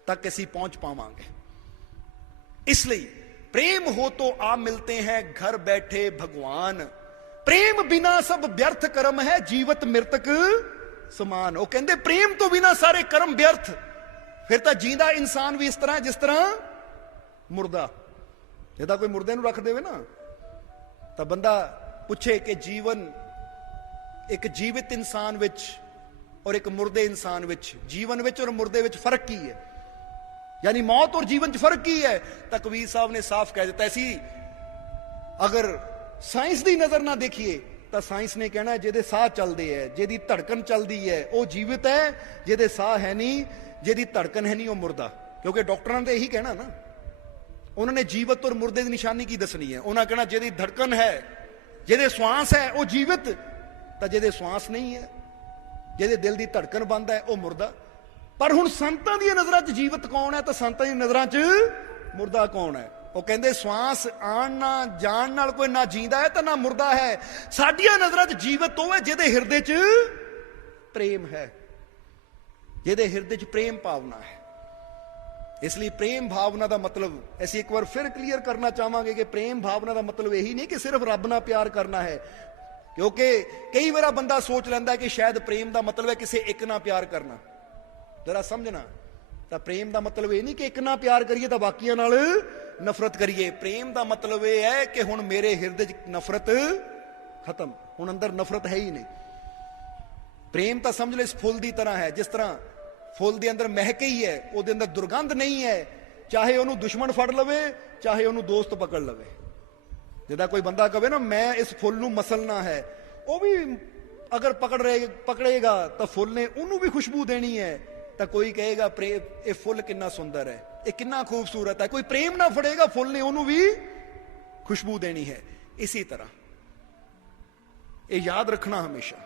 तक असीं पहुंच पावांगे। इसलिए प्रेम हो तो आ मिलते हैं घर बैठे भगवान, प्रेम बिना सब व्यर्थ कर्म है, जीवत मृतक समान। वो कहते प्रेम तो बिना सारे कर्म व्यर्थ, फिर तो जींदा इंसान भी इस तरह जिस तरह मुर्दा। जिदा कोई मुर्दे नूं रख देवे ना, तो बंदा पूछे कि जीवन एक जीवित इंसान विच और एक मुर्दे इंसान विच, जीवन विच और मुर्दे विच फर्क की है, यानी मौत और जीवन च फर्क की है। तो कबीर साहब ने साफ कह दिता, ऐसी अगर साइंस की नजर ना देखिए तो साइंस ने कहना है जिहदे साह चलते है, जिहदी धड़कन चलती है वो जीवित है, जिहदे साह है नहीं, जिहदी धड़कन है नहीं वो मुर्दा। क्योंकि डॉक्टरों ने यही कहना ना, उन्होंने जीवित और मुर्दे की निशानी की दसनी है। उन्होंने कहना जिहदी धड़कन है, जिहदे श्वास है वो जीवित, तो जिहदे श्वास नहीं है, जिहदे दिल की धड़कन बंद है वो मुर्दा। पर हुण संतां दी नज़रां च जीवित कौन है, तो संतां दी नज़रां च मुर्दा कौन है? वो कहते श्वास आण ना जाण नाल कोई ना जींदा है तो ना मुर्दा है। साडियां नज़रां च जीवित वो है जिहदे हिरदे च ਪ੍ਰੇਮ ਹੈ, ਜਿਹਦੇ ਹਿਰਦੇ 'ਚ ਪ੍ਰੇਮ ਭਾਵਨਾ ਹੈ। ਇਸ ਲਈ ਪ੍ਰੇਮ ਭਾਵਨਾ ਦਾ ਮਤਲਬ ਅਸੀਂ ਇੱਕ ਵਾਰ ਫਿਰ ਕਲੀਅਰ ਕਰਨਾ ਚਾਹਾਂਗੇ ਕਿ ਪ੍ਰੇਮ ਭਾਵਨਾ ਦਾ ਮਤਲਬ ਇਹੀ ਨਹੀਂ ਕਿ ਸਿਰਫ ਰੱਬ ਨਾਲ ਪਿਆਰ ਕਰਨਾ ਹੈ, ਕਿਉਂਕਿ ਕਈ ਵਾਰ ਬੰਦਾ ਸੋਚ ਲੈਂਦਾ ਕਿ ਸ਼ਾਇਦ ਪ੍ਰੇਮ ਦਾ ਮਤਲਬ ਹੈ ਕਿਸੇ ਇੱਕ ਨਾਲ ਪਿਆਰ ਕਰਨਾ। ਜਰਾ ਸਮਝਣਾ, ਤਾਂ ਪ੍ਰੇਮ ਦਾ ਮਤਲਬ ਇਹ ਨਹੀਂ ਕਿ ਇੱਕ ਨਾਲ ਪਿਆਰ ਕਰੀਏ ਤਾਂ ਬਾਕੀਆਂ ਨਾਲ ਨਫ਼ਰਤ ਕਰੀਏ। ਪ੍ਰੇਮ ਦਾ ਮਤਲਬ ਇਹ ਹੈ ਕਿ ਹੁਣ ਮੇਰੇ ਹਿਰਦੇ 'ਚ ਨਫ਼ਰਤ ਖਤਮ, ਹੁਣ ਅੰਦਰ ਨਫ਼ਰਤ ਹੈ ਹੀ ਨਹੀਂ। ਪ੍ਰੇਮ ਤਾਂ ਸਮਝ ਲਓ ਇਸ ਫੁੱਲ ਦੀ ਤਰ੍ਹਾਂ ਹੈ, ਜਿਸ ਤਰ੍ਹਾਂ ਫੁੱਲ ਦੇ ਅੰਦਰ ਮਹਿਕ ਹੀ ਹੈ, ਉਹਦੇ ਅੰਦਰ ਦੁਰਗੰਧ ਨਹੀਂ ਹੈ, ਚਾਹੇ ਉਹਨੂੰ ਦੁਸ਼ਮਣ ਫੜ ਲਵੇ ਚਾਹੇ ਉਹਨੂੰ ਦੋਸਤ ਪਕੜ ਲਵੇ। ਜਿੱਦਾਂ ਕੋਈ ਬੰਦਾ ਕਹੇ ਨਾ ਮੈਂ ਇਸ ਫੁੱਲ ਨੂੰ ਮਸਲਣਾ ਹੈ, ਉਹ ਵੀ ਅਗਰ ਪਕੜੇਗਾ ਤਾਂ ਫੁੱਲ ਨੇ ਉਹਨੂੰ ਵੀ ਖੁਸ਼ਬੂ ਦੇਣੀ ਹੈ। ਤਾਂ ਕੋਈ ਕਹੇਗਾ ਇਹ ਫੁੱਲ ਕਿੰਨਾ ਸੁੰਦਰ ਹੈ, ਇਹ ਕਿੰਨਾ ਖੂਬਸੂਰਤ ਹੈ। ਕੋਈ ਪ੍ਰੇਮ ਨਾ ਫੜੇਗਾ, ਫੁੱਲ ਨੇ ਉਹਨੂੰ ਵੀ ਖੁਸ਼ਬੂ ਦੇਣੀ ਹੈ। ਇਸੇ ਤਰ੍ਹਾਂ ਇਹ ਯਾਦ ਰੱਖਣਾ ਹਮੇਸ਼ਾ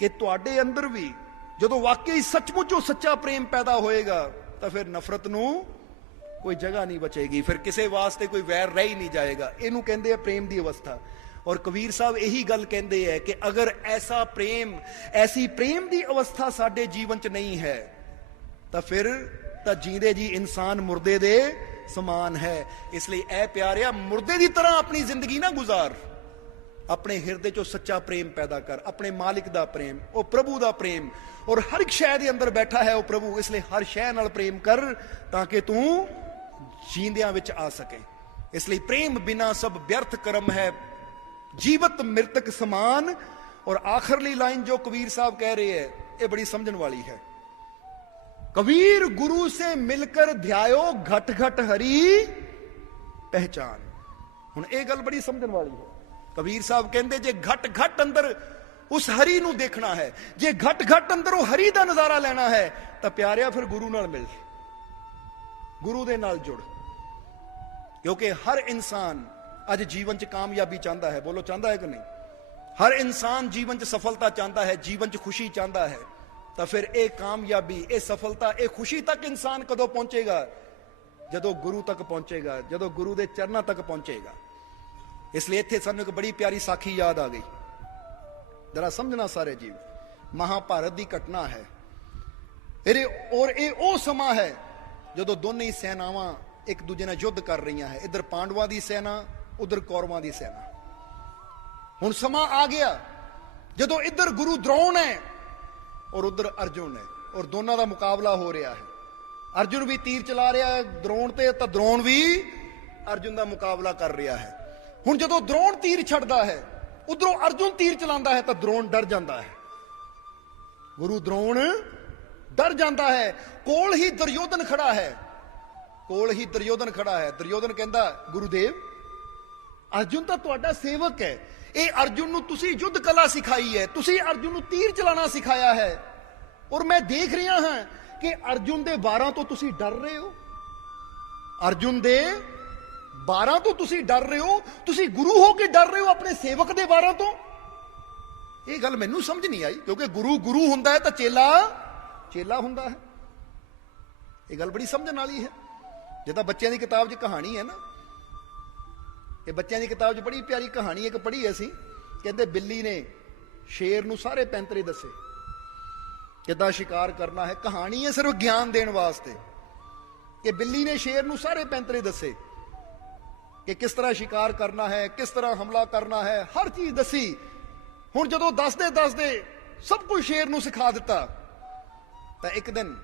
ਕਿ ਤੁਹਾਡੇ ਅੰਦਰ ਵੀ ਜਦੋਂ ਵਾਕਈ ਸੱਚਮੁੱਚ ਉਹ ਸੱਚਾ ਪ੍ਰੇਮ ਪੈਦਾ ਹੋਏਗਾ ਤਾਂ ਫਿਰ ਨਫ਼ਰਤ ਨੂੰ ਕੋਈ ਜਗ੍ਹਾ ਨਹੀਂ ਬਚੇਗੀ, ਫਿਰ ਕਿਸੇ ਵਾਸਤੇ ਕੋਈ ਵੈਰ ਰਹਿ ਹੀ ਨਹੀਂ ਜਾਏਗਾ। ਇਹਨੂੰ ਕਹਿੰਦੇ ਆ ਪ੍ਰੇਮ ਦੀ ਅਵਸਥਾ। ਔਰ ਕਬੀਰ ਸਾਹਿਬ ਇਹੀ ਗੱਲ ਕਹਿੰਦੇ ਹੈ ਕਿ ਅਗਰ ਐਸੀ ਪ੍ਰੇਮ ਦੀ ਅਵਸਥਾ ਸਾਡੇ ਜੀਵਨ 'ਚ ਨਹੀਂ ਹੈ ਤਾਂ ਫਿਰ ਤਾਂ ਜੀਂਦੇ ਜੀ ਇਨਸਾਨ ਮੁਰਦੇ ਦੇ ਸਮਾਨ ਹੈ। ਇਸ ਲਈ ਐ ਪਿਆਰਿਆ, ਮੁਰਦੇ ਦੀ ਤਰ੍ਹਾਂ ਆਪਣੀ ਜ਼ਿੰਦਗੀ ਨਾ ਗੁਜ਼ਾਰ, ਆਪਣੇ ਹਿਰਦੇ 'ਚੋਂ ਸੱਚਾ ਪ੍ਰੇਮ ਪੈਦਾ ਕਰ, ਆਪਣੇ ਮਾਲਿਕ ਦਾ ਪ੍ਰੇਮ, ਉਹ ਪ੍ਰਭੂ ਦਾ ਪ੍ਰੇਮ। ਔਰ ਹਰ ਇੱਕ ਸ਼ੈ ਦੇ ਅੰਦਰ ਬੈਠਾ ਹੈ ਉਹ ਪ੍ਰਭੂ, ਇਸ ਲਈ ਹਰ ਸ਼ੈ ਨਾਲ ਪ੍ਰੇਮ ਕਰ ਤਾਂ ਕਿ ਤੂੰ ਜੀਂਦਿਆਂ ਵਿੱਚ ਆ ਸਕੇ। ਇਸ ਲਈ ਪ੍ਰੇਮ ਬਿਨਾ ਸਭ ਵਿਅਰਥ ਕਰਮ ਹੈ, ਜੀਵਤ ਮ੍ਰਿਤਕ ਸਮਾਨ। ਔਰ ਆਖਰਲੀ ਲਾਈਨ ਜੋ ਕਬੀਰ ਸਾਹਿਬ ਕਹਿ ਰਹੇ ਹੈ ਇਹ ਬੜੀ ਸਮਝਣ ਵਾਲੀ ਹੈ। कबीर गुरु से मिलकर ध्यायो घट घट हरी पहचान। हुण ये गल बड़ी समझण वाली है। कबीर साहब कहते जे घट घट अंदर उस हरी नूं देखना है, जे घट घट अंदर वो हरी दा नजारा लेना है तो प्यारिया फिर गुरु नाल मिल, गुरु दे नाल जुड़। क्योंकि हर इंसान अज जीवन च कामयाबी चाहता है, बोलो चाहता है कि नहीं? हर इंसान जीवन च सफलता चाहता है, जीवन च खुशी चाहता है। तो फिर ये कामयाबी, ये सफलता, ये खुशी तक इंसान कदों पहुंचेगा? जदों गुरु तक पहुंचेगा, जदों गुरु के चरणों तक पहुंचेगा। इसलिए इत्थे सानूं एक बड़ी प्यारी साखी याद आ गई, जरा समझना सारे जीव। महाभारत की घटना है और ये वो समा है जदों दोनों ही सेनावां एक दूजे नाल युद्ध कर रही है। इधर पांडवां की सेना, उधर कौरवां की सेना। हुण समा आ गया जदों इधर गुरु द्रोण है और उधर अर्जुन है, और दोनों का मुकाबला हो रहा है। अर्जुन भी तीर चला रहा है द्रोण ते, तो द्रोण भी अर्जुन का मुकाबला कर रहा है। हुण जदों द्रोण तीर छड्डदा है, उधरों अर्जुन तीर चलांदा है, तो द्रोण डर जाता है। गुरु द्रोण डर जाता है। कोल ही दुर्योधन खड़ा है, कोल ही दुर्योधन खड़ा है। दुर्योधन कहंदा गुरुदेव अर्जुन तो तुहाडा सेवक है, ये अर्जुन नूं तुसी युद्ध कला सिखाई है, तुसी अर्जुन नूं तीर चलाना सिखाया है, और मैं देख रहा हां कि अर्जुन दे 12 तो तुसी डर रहे हो, अर्जुन दे 12 तो तुसी डर रहे हो, तुसी गुरु हो के डर रहे हो अपने सेवक दे 12 तो। ये गल मैनूं समझ नहीं आई, क्योंकि गुरु गुरु हुंदा है तो चेला चेला हुंदा है। ये गल बड़ी समझण वाली है। जिद्दां बच्चों की किताब 'च कहानी है ना, ये बच्चों की किताब 'च बड़ी प्यारी कहानी एक पढ़ी असीं। कहंदे बिल्ली ने शेर नूं सारे पैंतरे दसे किद्दां शिकार करना है। कहानी है सिर्फ ज्ञान देण वास्ते कि बिल्ली ने शेर नूं सारे पैंतरे दसे कि किस तरह शिकार करना है, किस तरह हमला करना है, हर चीज दसी। हुण जदों दसदे सब कुछ शेर नूं सिखा दिता, तो एक दिन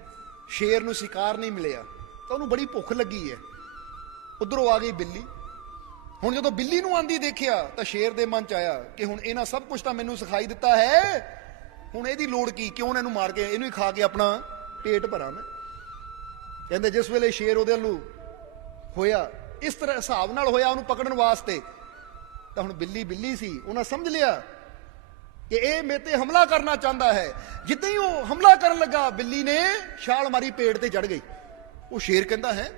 शेर नूं शिकार नहीं मिलिया, तो उहनूं बड़ी भुख लगी है। उधरों आ गई बिल्ली। हुण जदों बिल्ली नूं आंदी देखिया तो शेर दे मन च आया कि हुण इन्हां सब कुछ तो मैनूं सिखाई दिता है, हुण इहदी लोड़ की, क्यों इहनूं मार के इहनूं ही खा के अपना पेट भरा मैं। कहंदे जिस वेले शेर उहदे वल्लों होया, इस तरह हिसाब नाल होया उहनूं पकड़न वास्ते, तो हुण बिल्ली बिल्ली सी, उहनां समझ लिया कि यह मेरे ते हमला करना चाहता है। जिद्दां ही वो हमला करन लगा, बिल्ली ने छाल मारी, पेड़ ते चढ़ गई। वो शेर कहता है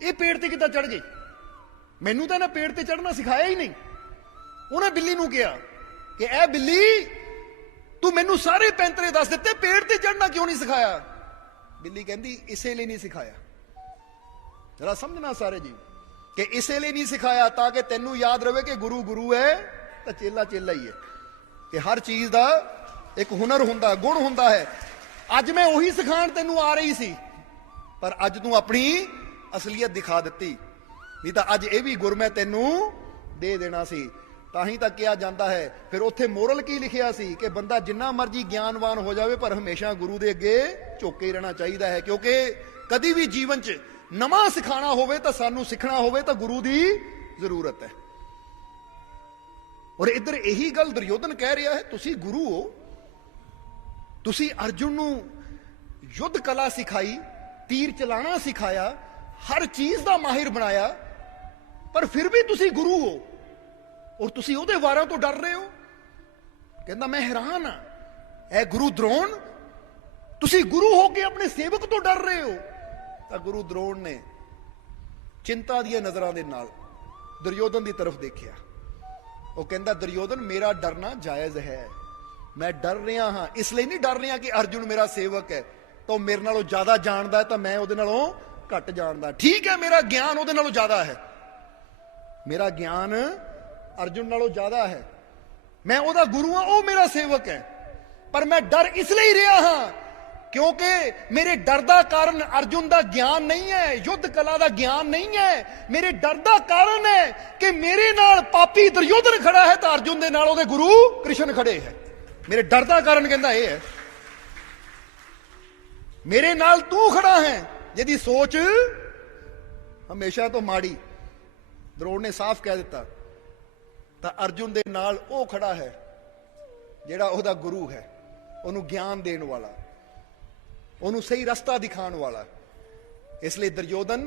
ये पेड़ ते किद्दां चढ़ गई, मैनू तो इन्हें पेड़ ते चढ़ना सिखाया ही नहीं। उन्हें बिल्ली नूं कहा कि ऐ बिल्ली तू मैनू सारे पैंतरे दस दिते, पेड़ ते चढ़ना क्यों नहीं सिखाया? बिल्ली कहती इसे लिए नहीं सिखाया। जरा समझना सारे जी कि इसे लिए नहीं सिखाया ताकि तेनू याद रहे कि गुरु गुरु है तो चेला चेला ही है, कि हर चीज का ਇੱਕ ਹੁਨਰ ਹੁੰਦਾ, ਗੁਣ ਹੁੰਦਾ ਹੈ। ਅੱਜ ਮੈਂ ਉਹੀ ਸਿਖਾਉਣ ਤੈਨੂੰ ਆ ਰਹੀ ਸੀ, ਪਰ ਅੱਜ ਤੂੰ ਆਪਣੀ ਅਸਲੀਅਤ ਦਿਖਾ ਦਿੱਤੀ, ਨਹੀਂ ਤਾਂ ਅੱਜ ਇਹ ਵੀ ਗੁਰ ਮੈਂ ਤੈਨੂੰ ਦੇ ਦੇਣਾ ਸੀ। ਤਾਂ ਹੀ ਤਾਂ ਕਿਹਾ ਜਾਂਦਾ ਹੈ, ਫਿਰ ਉੱਥੇ ਮੋਰਲ ਕੀ ਲਿਖਿਆ ਸੀ ਕਿ ਬੰਦਾ ਜਿੰਨਾ ਮਰਜ਼ੀ ਗਿਆਨਵਾਨ ਹੋ ਜਾਵੇ ਪਰ ਹਮੇਸ਼ਾ ਗੁਰੂ ਦੇ ਅੱਗੇ ਝੁਕ ਕੇ ਰਹਿਣਾ ਚਾਹੀਦਾ ਹੈ, ਕਿਉਂਕਿ ਕਦੀ ਵੀ ਜੀਵਨ 'ਚ ਨਵਾਂ ਸਿਖਾਣਾ ਹੋਵੇ ਤਾਂ ਸਾਨੂੰ ਸਿੱਖਣਾ ਹੋਵੇ ਤਾਂ ਗੁਰੂ ਦੀ ਜ਼ਰੂਰਤ ਹੈ। ਔਰ ਇੱਧਰ ਇਹੀ ਗੱਲ ਦੁਰਯੋਧਨ ਕਹਿ ਰਿਹਾ ਹੈ, ਤੁਸੀਂ ਗੁਰੂ ਹੋ, ਤੁਸੀਂ ਅਰਜੁਨ ਨੂੰ ਯੁੱਧ ਕਲਾ ਸਿਖਾਈ, ਤੀਰ ਚਲਾਣਾ ਸਿਖਾਇਆ, ਹਰ ਚੀਜ਼ ਦਾ ਮਾਹਿਰ ਬਣਾਇਆ, ਪਰ ਫਿਰ ਵੀ ਤੁਸੀਂ ਗੁਰੂ ਹੋ ਔਰ ਤੁਸੀਂ ਉਹਦੇ ਵਾਰਾਂ ਤੋਂ ਡਰ ਰਹੇ ਹੋ। ਕਹਿੰਦਾ ਮੈਂ ਹੈਰਾਨ ਆ, ਐ ਗੁਰੂ ਦ੍ਰੋਣ, ਤੁਸੀਂ ਗੁਰੂ ਹੋ ਕੇ ਆਪਣੇ ਸੇਵਕ ਤੋਂ ਡਰ ਰਹੇ ਹੋ। ਤਾਂ ਗੁਰੂ ਦ੍ਰੋਣ ਨੇ ਚਿੰਤਾ ਦੀਆਂ ਨਜ਼ਰਾਂ ਦੇ ਨਾਲ ਦੁਰਯੋਧਨ ਦੀ ਤਰਫ ਦੇਖਿਆ। ਉਹ ਕਹਿੰਦਾ ਦੁਰਯੋਧਨ ਮੇਰਾ ਡਰਨਾ ਜਾਇਜ਼ ਹੈ, ਮੈਂ ਡਰ ਰਿਹਾ ਹਾਂ, ਇਸ ਲਈ ਨਹੀਂ ਡਰ ਰਿਹਾ ਕਿ ਅਰਜੁਨ ਮੇਰਾ ਸੇਵਕ ਹੈ ਤਾਂ ਉਹ ਮੇਰੇ ਨਾਲੋਂ ਜ਼ਿਆਦਾ ਜਾਣਦਾ ਹੈ ਤਾਂ ਮੈਂ ਉਹਦੇ ਨਾਲੋਂ ਘੱਟ ਜਾਣਦਾ। ਠੀਕ ਹੈ, ਮੇਰਾ ਗਿਆਨ ਉਹਦੇ ਨਾਲੋਂ ਜ਼ਿਆਦਾ ਹੈ, ਮੇਰਾ ਗਿਆਨ ਅਰਜੁਨ ਨਾਲੋਂ ਜ਼ਿਆਦਾ ਹੈ, ਮੈਂ ਉਹਦਾ ਗੁਰੂ ਹਾਂ, ਉਹ ਮੇਰਾ ਸੇਵਕ ਹੈ, ਪਰ ਮੈਂ ਡਰ ਇਸ ਲਈ ਰਿਹਾ ਹਾਂ ਕਿਉਂਕਿ ਮੇਰੇ ਡਰ ਦਾ ਕਾਰਨ ਅਰਜੁਨ ਦਾ ਗਿਆਨ ਨਹੀਂ ਹੈ, ਯੁੱਧ ਕਲਾ ਦਾ ਗਿਆਨ ਨਹੀਂ ਹੈ। ਮੇਰੇ ਡਰ ਦਾ ਕਾਰਨ ਹੈ ਕਿ ਮੇਰੇ ਨਾਲ ਪਾਪੀ ਦੁਰਯੋਧਨ ਖੜਾ ਹੈ ਤਾਂ ਅਰਜੁਨ ਦੇ ਨਾਲ ਉਹਦੇ ਗੁਰੂ ਕ੍ਰਿਸ਼ਨ ਖੜੇ ਹੈ। ਮੇਰੇ ਡਰ ਦਾ ਕਾਰਨ ਕਹਿੰਦਾ ਇਹ ਹੈ, ਮੇਰੇ ਨਾਲ ਤੂੰ ਖੜਾ ਹੈ ਜਿਹਦੀ ਸੋਚ ਹਮੇਸ਼ਾ ਤੋਂ ਮਾੜੀ। ਦ੍ਰੋਣ ਨੇ ਸਾਫ਼ ਕਹਿ ਦਿੱਤਾ, ਤਾਂ ਅਰਜੁਨ ਦੇ ਨਾਲ ਉਹ ਖੜਾ ਹੈ ਜਿਹੜਾ ਉਹਦਾ ਗੁਰੂ ਹੈ, ਉਹਨੂੰ ਗਿਆਨ ਦੇਣ ਵਾਲਾ, ਉਹਨੂੰ ਸਹੀ ਰਸਤਾ ਦਿਖਾਉਣ ਵਾਲਾ। ਇਸ ਲਈ ਦੁਰਯੋਧਨ